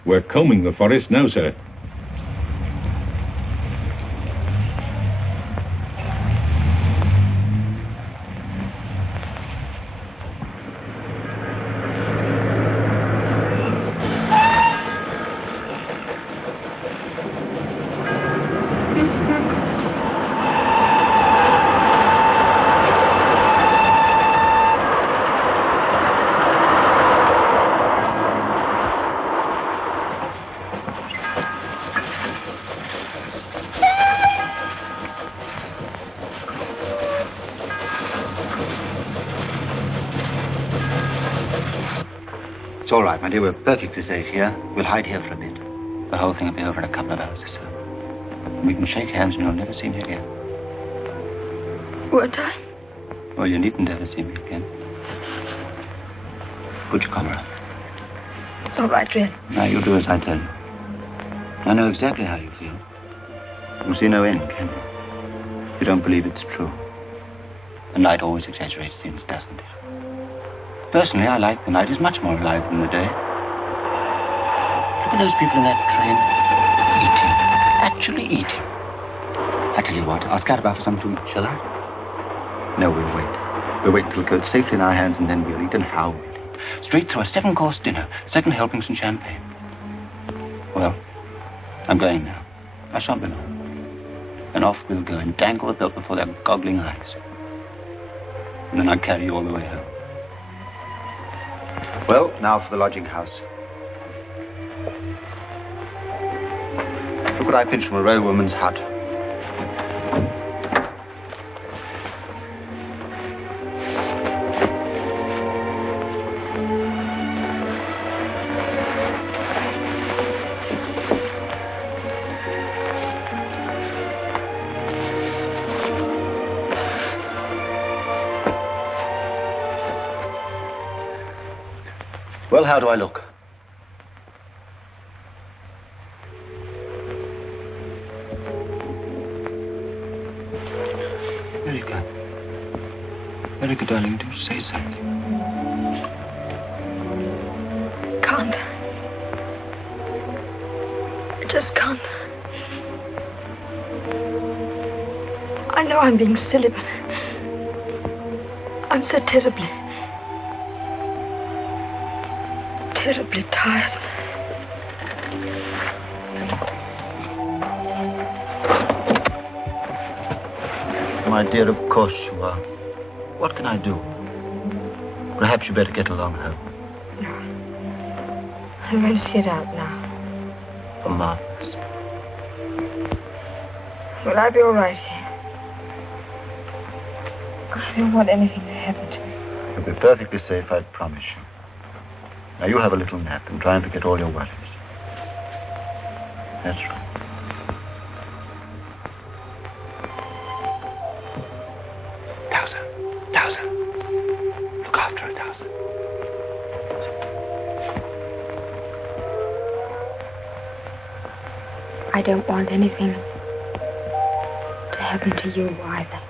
We're combing the forest now, sir. It's all right, my dear. We're perfectly safe here. We'll hide here for a bit. The whole thing will be over in a couple of hours or so. We can shake hands and you'll never see me again. Won't I? Well, you needn't ever see me again. Put your collar on. It's all right, Red. Now, you do as I tell you. I know exactly how you feel. You see no end, can you? You don't believe it's true. The night always exaggerates things, doesn't it? Personally, I like the night. It's much more alive than the day. Look at those people in that train. Eating. Actually eating. I tell you what, I'll scatter about for something to eat, shall I? No, we'll wait. We'll wait until the coat's safely in our hands, and then we'll eat. And how we'll eat. Straight through a 7-course dinner. 2nd helpings and champagne. Well, I'm going now. I shan't be long. Then off we'll go and dangle the belt before their goggling eyes. And then I'll carry you all the way home. Well, now for the lodging house. Look what I pinched from a rail woman's hut. Well, how do I look? Erica. Erica, darling, do say something. Can't. I just can't. I know I'm being silly, but I'm so terribly tired. My dear, of course you are. What can I do? Perhaps you better get along home. No. I'm going to sit out now. For Martha's. Will I be all right here? I don't want anything to happen to me. You'll be perfectly safe, I promise you. Now, you have a little nap and try and forget all your worries. That's right. Towser. Look after her, Towser. I don't want anything to happen to you either.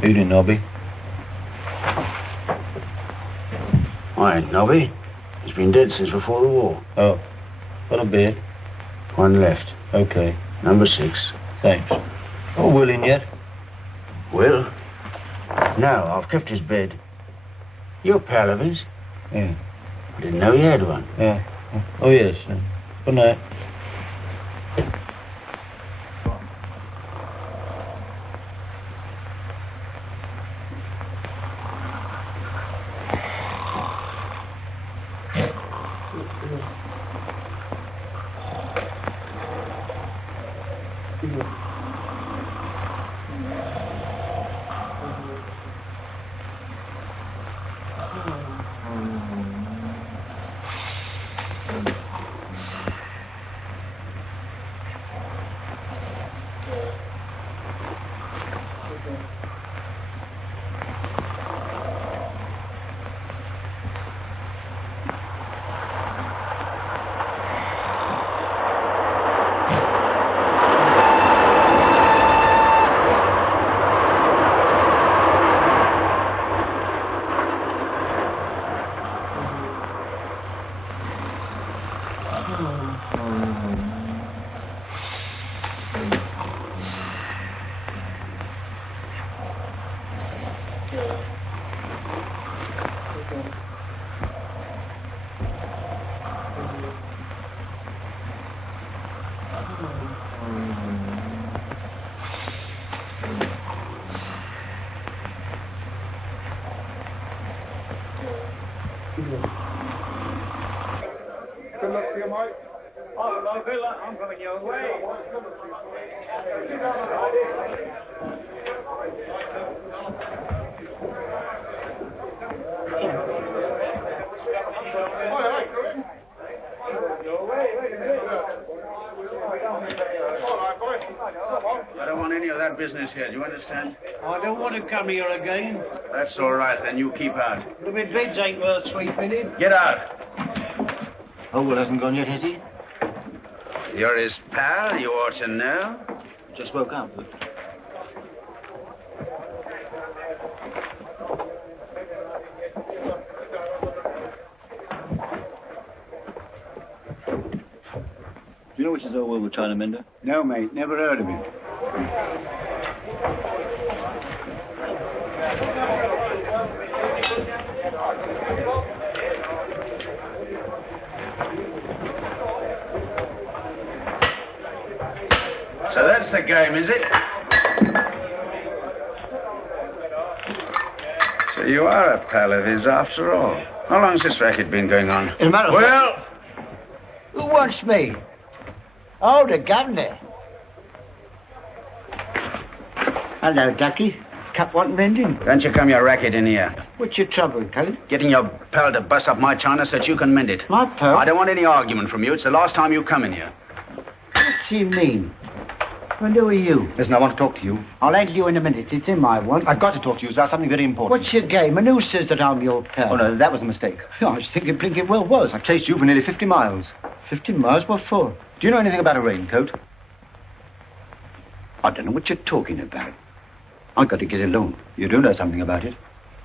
Evening, Nobby. Why, Nobby? He's been dead since before the war. Oh, got a beard? One left. Okay. Number 6. Thanks. Oh, Will in yet? Will? No, I've kept his bed. You're a pal of his? Yeah. I didn't know he had one. Yeah. Oh, yes. Good night. I'm coming your way. I don't want any of that business here, do you understand? I don't want to come here again. That's all right, then you keep out. The beds ain't worth sweeping in. Get out. Ogle hasn't gone yet, has he? You're his pal, you ought to know. Just woke up. Do you know which is Ogle the Chinaman? No, mate, never heard of him. So that's the game, is it? So you are a pal of his after all. How long's this racket been going on? Well, who wants me? Oh, the governor. Hello, Ducky. Cup want mending? Don't you come your racket in here. What's your trouble, Coat? Getting your pal to bust up my china so that you can mend it. My pal? I don't want any argument from you. It's the last time you come in here. What do you mean? And who are you? Listen, I want to talk to you. I'll handle you in a minute. It's in my one. I've got to talk to you about something very important. What's your game? And who says that I'm your pal? Oh, no, that was a mistake. I was thinking blinking well was. I've chased you for nearly 50 miles. 50 miles? What for? Do you know anything about a raincoat? I don't know what you're talking about. I've got to get alone. You do know something about it.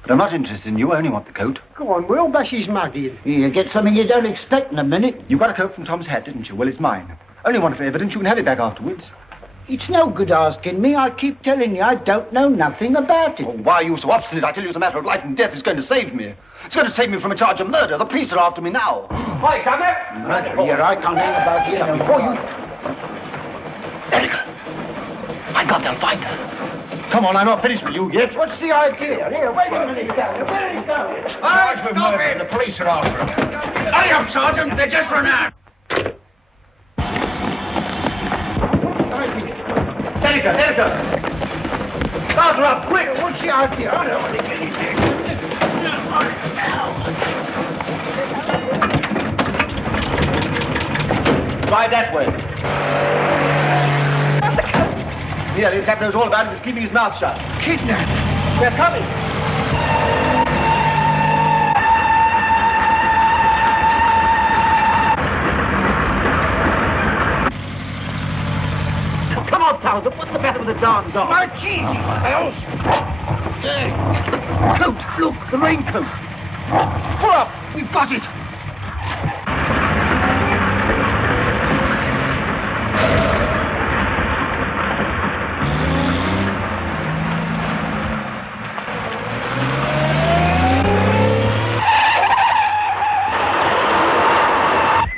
But I'm not interested in you. I only want the coat. Go on, Will. Bash his mug in. You get something you don't expect in a minute. You got a coat from Tom's hat, didn't you? Well, it's mine. Only one for evidence. You can have it back afterwards. It's no good asking me. I keep telling you I don't know nothing about it. Oh, why are you so obstinate? I tell you it's a matter of life and death. It's going to save me. It's going to save me from a charge of murder. The police are after me now. Hi, Governor. Murder here. I can't hang about here before you... Erica. My God, they'll find her. Come on, I'm not finished with you yet. What's the idea? Here, wait a minute, Governor. Where are you going? Charge with murder. The police are after him. Hurry up, Sergeant. They just run out. Erica! Start her up, quick! What's the idea? I don't want to get in there. Try that way. Yeah, the chap knows all about it. He's keeping his mouth shut. Kidnapped! They're coming. Come on, Townsend. What's the matter with the darn dog? My Jesus! Coat! Look, the raincoat. Pull up! We've got it!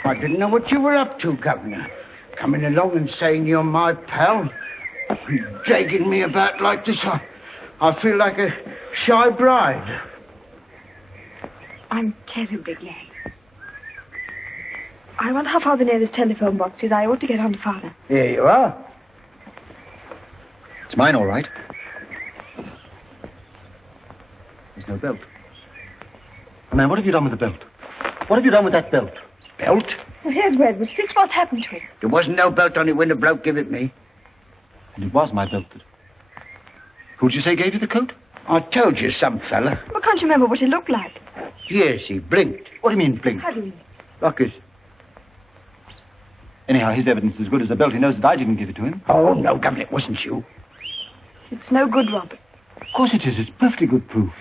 I didn't know what you were up to, Governor. Coming along and saying you're my pal. Dragging me about like this, I feel like a shy bride. I'm terribly glad. I wonder how far the nearest telephone box is. I ought to get on to Father. Here you are. It's mine, all right. There's no belt. Man, what have you done with the belt? What have you done with that belt? Belt? Well, here's where it was fixed. What's happened to it? There wasn't no belt on it when the bloke gave it me. And it was my belt. Who'd you say gave you the coat? I told you, some fella. Well, can't you remember what he looked like? Yes, he blinked. What do you mean, blinked? How do you mean? Like his... Anyhow, his evidence is as good as the belt. He knows that I didn't give it to him. Oh, no, Governor, it wasn't you. It's no good, Robert. Of course it is. It's perfectly good proof.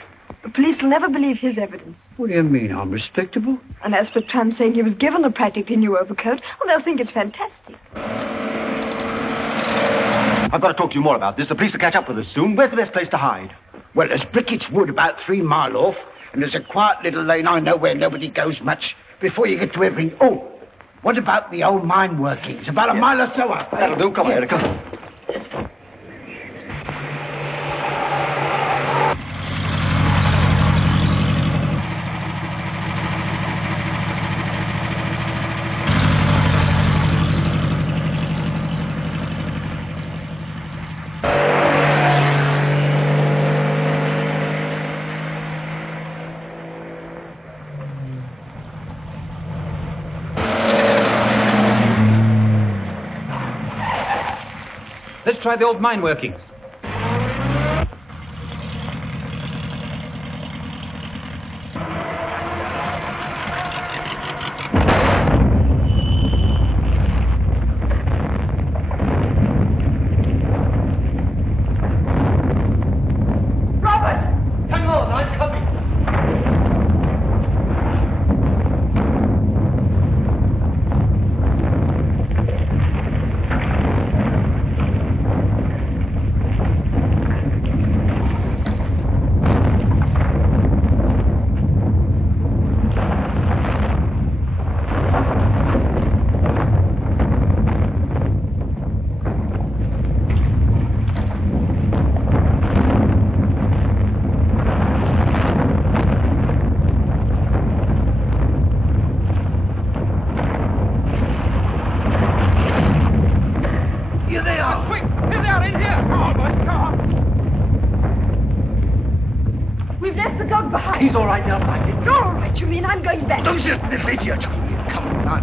The police will never believe his evidence. What do you mean, I'm respectable? And as for Trump saying he was given a practically new overcoat, well, they'll think it's fantastic. I've got to talk to you more about this. The police will catch up with us soon. Where's the best place to hide? Well, there's Brickett's Wood about 3 miles off, and there's a quiet little lane I know where nobody goes much before you get to everything. Oh, what about the old mine workings? About a mile or so up. That'll do. Come on, Erica. Let's try the old mine workings. He's all right, they'll find him. You're all right, you mean? I'm going back. Don't just little idiot. Come on.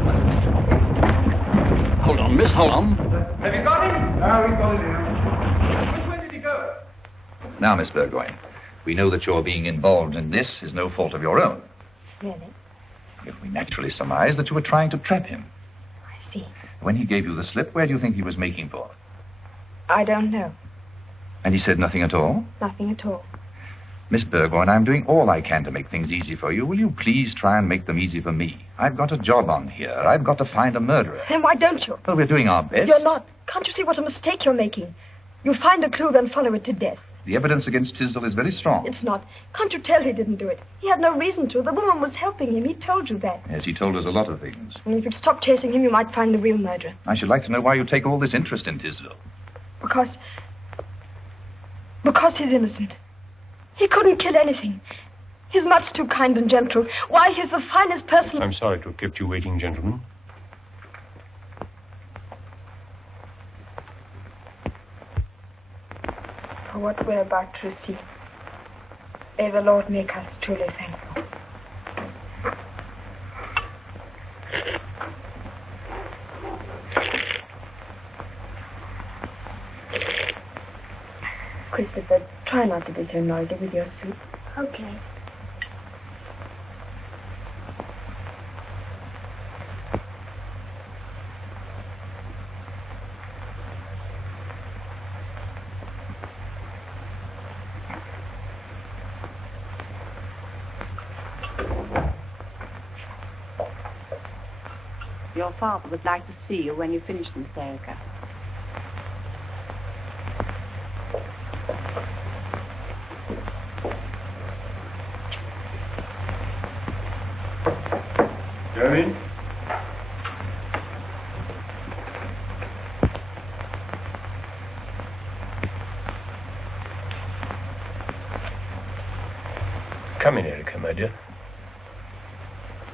Hold on, miss, hold on. Have you got him? No, we've got him. Which way did he go? Now, Miss Burgoyne, we know that your being involved in this is no fault of your own. Really? Yet we naturally surmise that you were trying to trap him. I see. When he gave you the slip, where do you think he was making for? I don't know. And he said nothing at all? Nothing at all. Miss Burgoyne, I'm doing all I can to make things easy for you. Will you please try and make them easy for me? I've got a job on here. I've got to find a murderer. Then why don't you? Well, we're doing our best. You're not. Can't you see what a mistake you're making? You find a clue, then follow it to death. The evidence against Tisdall is very strong. It's not. Can't you tell he didn't do it? He had no reason to. The woman was helping him. He told you that. Yes, he told us a lot of things. And if you'd stop chasing him, you might find the real murderer. I should like to know why you take all this interest in Tisdall. Because he's innocent. He couldn't kill anything. He's much too kind and gentle. Why, he's the finest person... I'm sorry to have kept you waiting, gentlemen. For what we're about to receive, may the Lord make us truly thankful. Christopher, try not to be so noisy with your soup. Okay. Your father would like to see you when you finish, Miss Erica. Come in. Come in, Erica, my dear.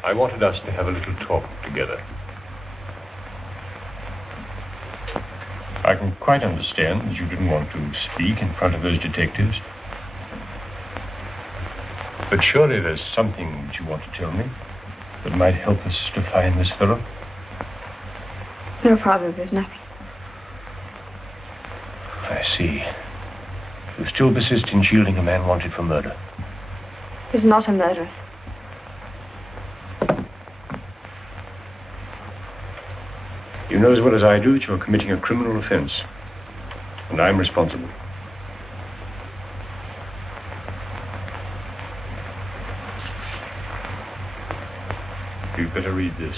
I wanted us to have a little talk together. I can quite understand that you didn't want to speak in front of those detectives. But surely there's something that you want to tell me that might help us to find this fellow. No, Father, there's nothing. I see. You still persist in shielding a man wanted for murder. He's not a murderer. You know as well as I do that you're committing a criminal offense. And I'm responsible. You'd better read this.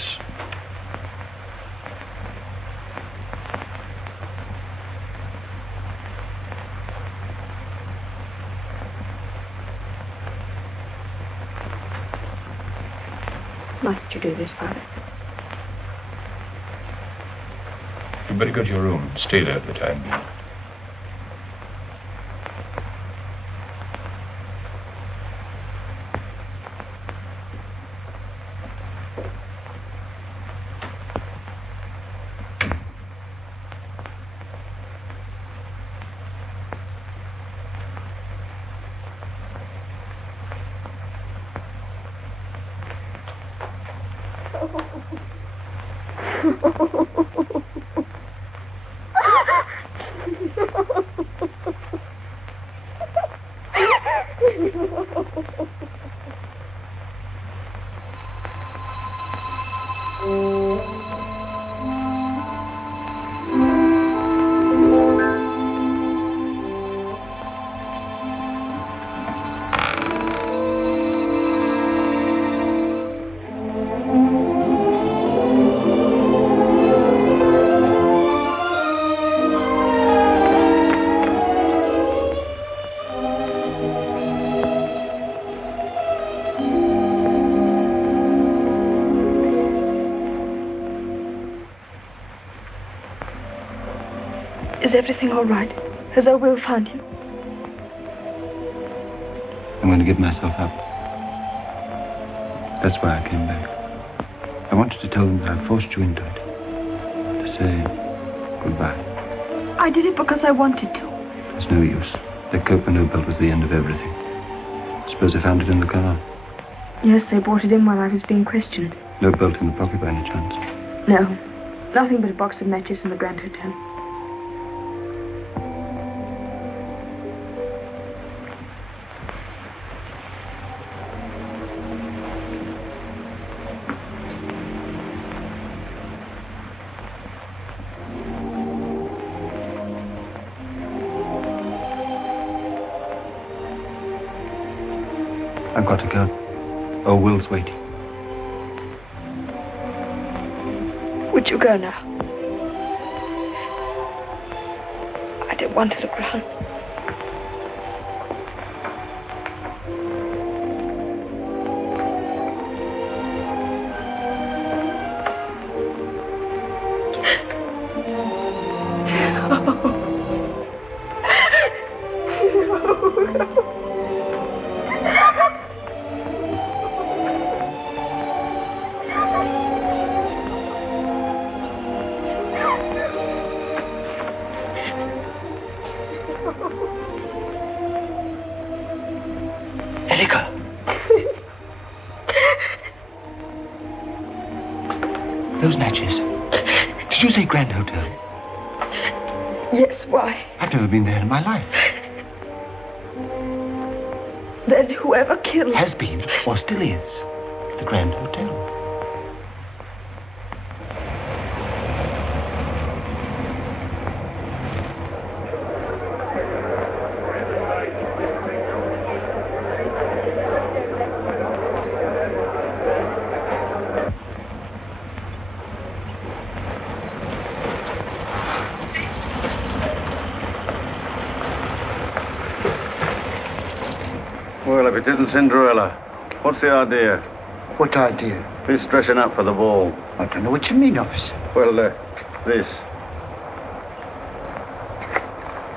Must you do this, Father? You'd better go to your room and stay there for the time being. Is everything all right? Has old Will found you? I'm going to give myself up. That's why I came back. I wanted to tell them that I forced you into it. To say goodbye. I did it because I wanted to. It's no use. That coat with no belt was the end of everything. Suppose they found it in the car. Yes, they brought it in while I was being questioned. No belt in the pocket by any chance? No. Nothing but a box of matches in the Grand Hotel. I've got to go. Oh, Will's waiting. Would you go now? I don't want to look round. Those matches. Did you say Grand Hotel? Yes, why? I've never been there in my life. Then whoever killed... Has been, or still is, the Grand Hotel. Well, if it isn't Cinderella, what's the idea? What idea? He's dressing up for the ball. I don't know what you mean, officer. Well, this.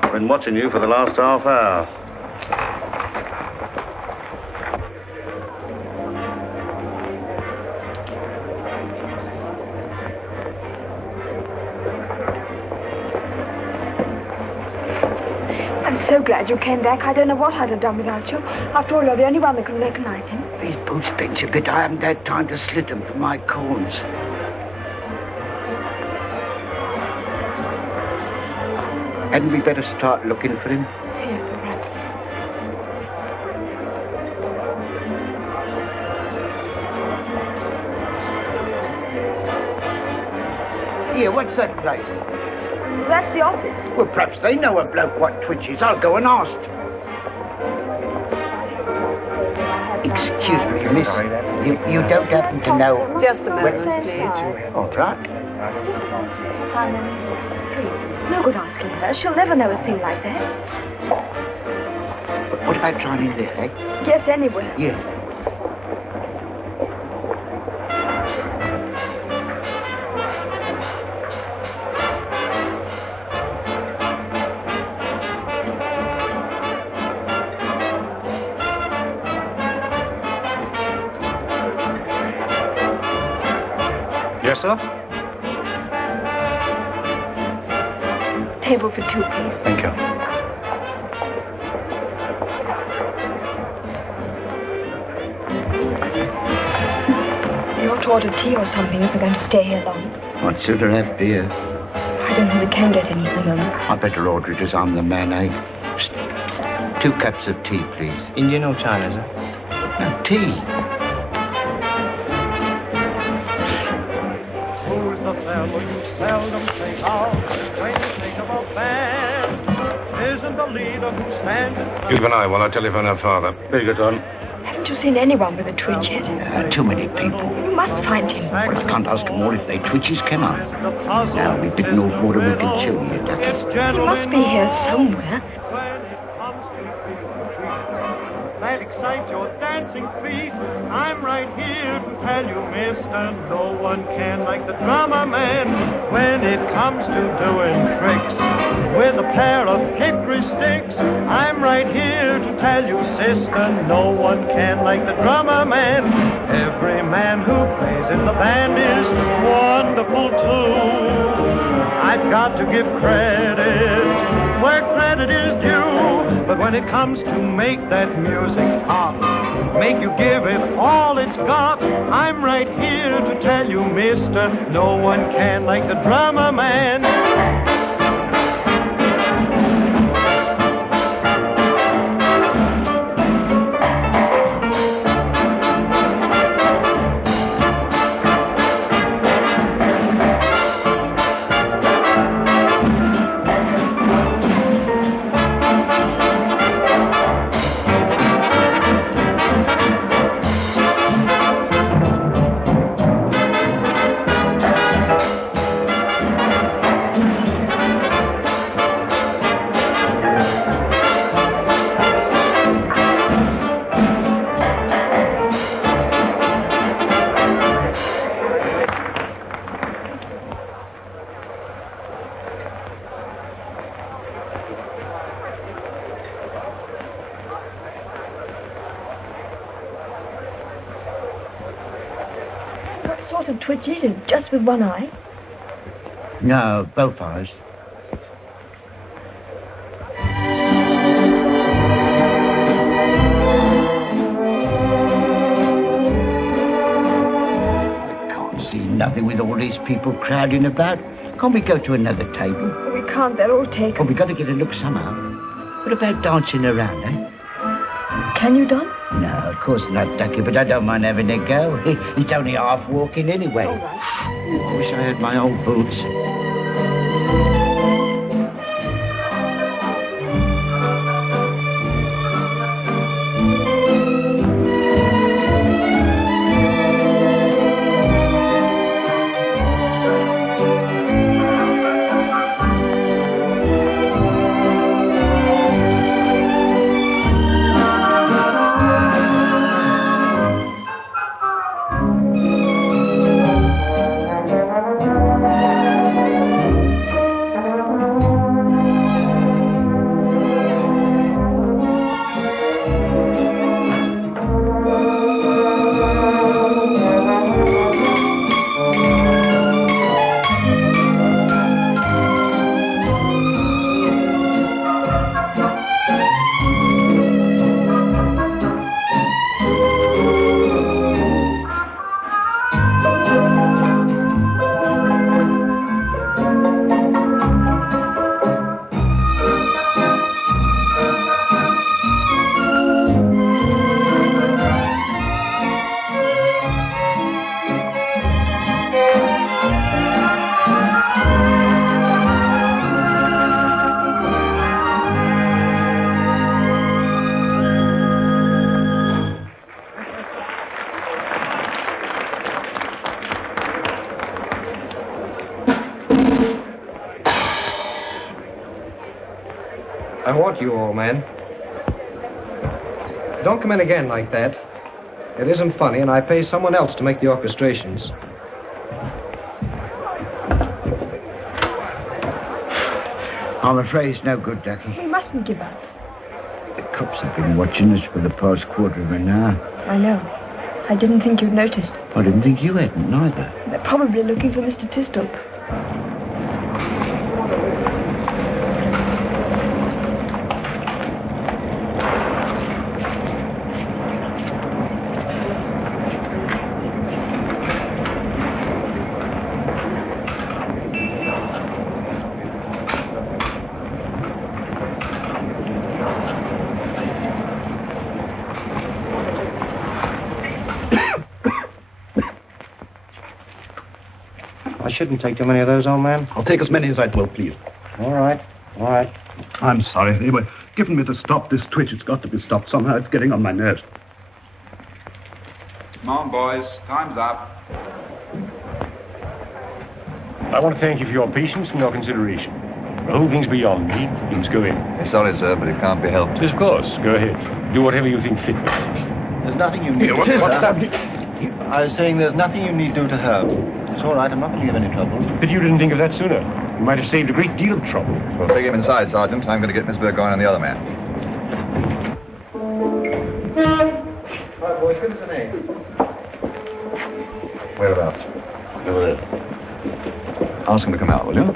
I've been watching you for the last half hour. I'm so glad you came back. I don't know what I'd have done without you. After all, you're the only one that can recognize him. These boots pinch a bit. I haven't had time to slit them from my corns. Hadn't we better start looking for him? Yes, all right. Here, what's that place? That's the office. Well, perhaps they know a bloke what twitches. I'll go and ask. Excuse me, miss. You don't happen to know... Just a moment, please. All right. No good asking her. She'll never know a thing like that. But what about trying in there, eh? Yes, anywhere. Yeah. Yes, sir? Table for two, please. Thank you. You ought to order tea or something if we're going to stay here long. I'd sooner have beer. I don't think we can get any at the moment. I better order it as I'm the man, eh? Psst. 2 cups of tea, please. Indian or China, sir? No, tea. Who's the fellow you seldom think of when you think of a band? Isn't the leader who stands in front? Keep an eye while I telephone her father. Beg it on. Haven't you seen anyone with a twitch yet? Too many people. You must find him. Well, I can't ask them all if they twitches, can I? Now, we've bitten off more than we can chew here, Ducky. He must be here somewhere. excites your dancing feet. I'm right here to tell you, mister, no one can like the drummer man when it comes to doing tricks with a pair of hickory sticks. I'm right here to tell you, sister, no one can like the drummer man. Every man who plays in the band is wonderful too. I've got to give credit where credit is due, but when it comes to make that music pop, make you give it all it's got, I'm right here to tell you, mister, no one can like the drummer man. Sort of twitch is it? Just with one eye? No, both eyes. I can't see nothing with all these people crowding about. Can't we go to another table? We can't, they're all taken. Well, we got to get a look somehow. What about dancing around, eh? Can you dance? No, of course not, Ducky, but I don't mind having a go. It's only half walking anyway. All right. I wish I had my old boots. I want you, old man. Don't come in again like that. It isn't funny, and I pay someone else to make the orchestrations. I'm afraid it's no good, Ducky. We mustn't give up. The cops have been watching us for the past quarter of an hour. I know. I didn't think you'd noticed. I didn't think you hadn't, neither. They're probably looking for Mr. Tisdale. I shouldn't take too many of those, old man. I'll take as many as I will, please. All right. I'm sorry. They were giving me to stop this twitch. It's got to be stopped somehow. It's getting on my nerves. Come on, boys. Time's up. I want to thank you for your patience and your consideration. The whole thing's beyond me. You must go in. Sorry, sir, but it can't be helped. Yes, of course. Go ahead. Do whatever you think fit. There's nothing you need Here, what's to that? I was saying there's nothing you need do to her. It's all right, I'm not going to give any trouble. But you didn't think of that sooner. You might have saved a great deal of trouble. Well, take him inside, Sergeant. I'm going to get Miss Burgoyne and the other man. Right, boys, give us a name. Whereabouts? Over there. Ask him to come out, will you?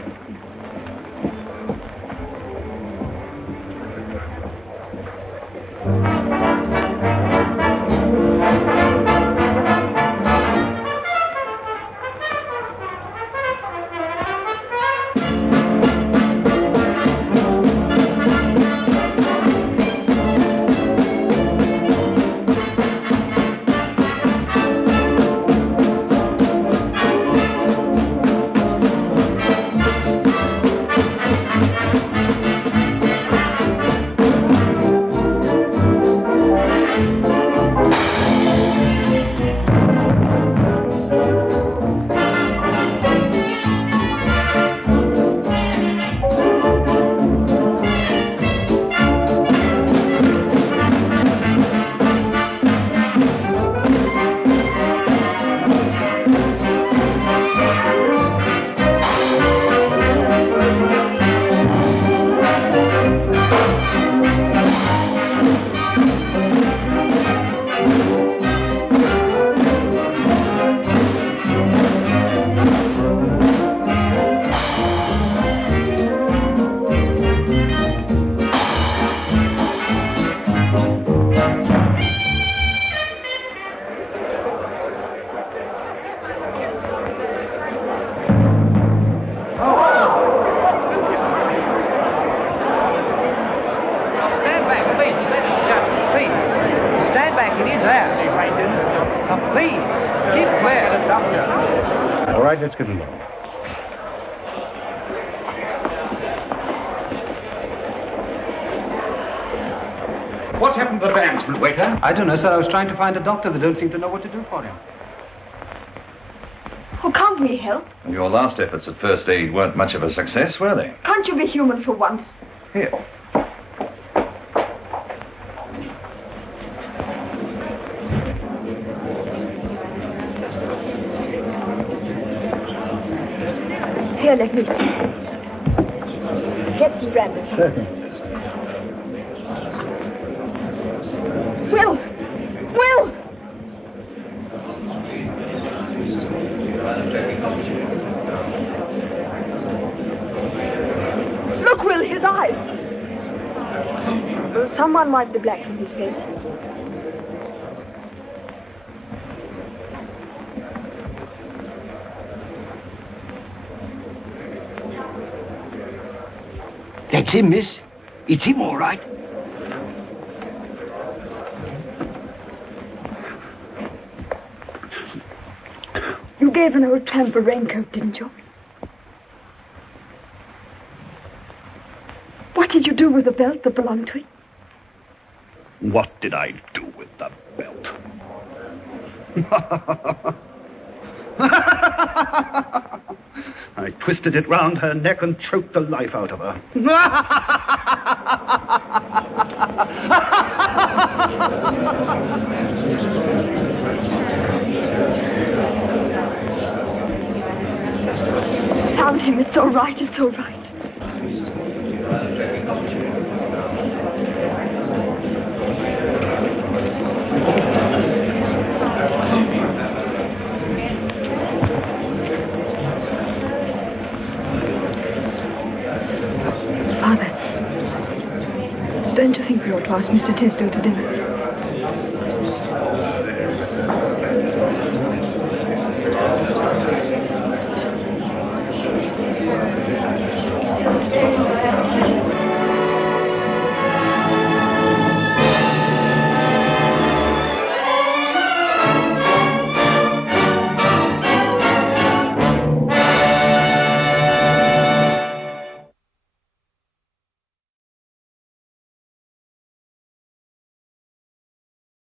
All right, let's get along. What happened to the bandsman, waiter? I don't know, sir. I was trying to find a doctor that don't seem to know what to do for him. Oh, can't we help? Your last efforts at first aid weren't much of a success, were they? Can't you be human for once? Here. Here, let me see. Get some brandy, sir. Will! Will! Look, Will, his eyes. Someone wiped the black from his face. That's him, miss. It's him, all right. You gave an old tramp a raincoat, didn't you? What did you do with the belt that belonged to it? What did I do with the belt? I twisted it round her neck and choked the life out of her. Found him. It's all right. It's all right. Father, don't you think we ought to ask Mr. Tisdale to dinner?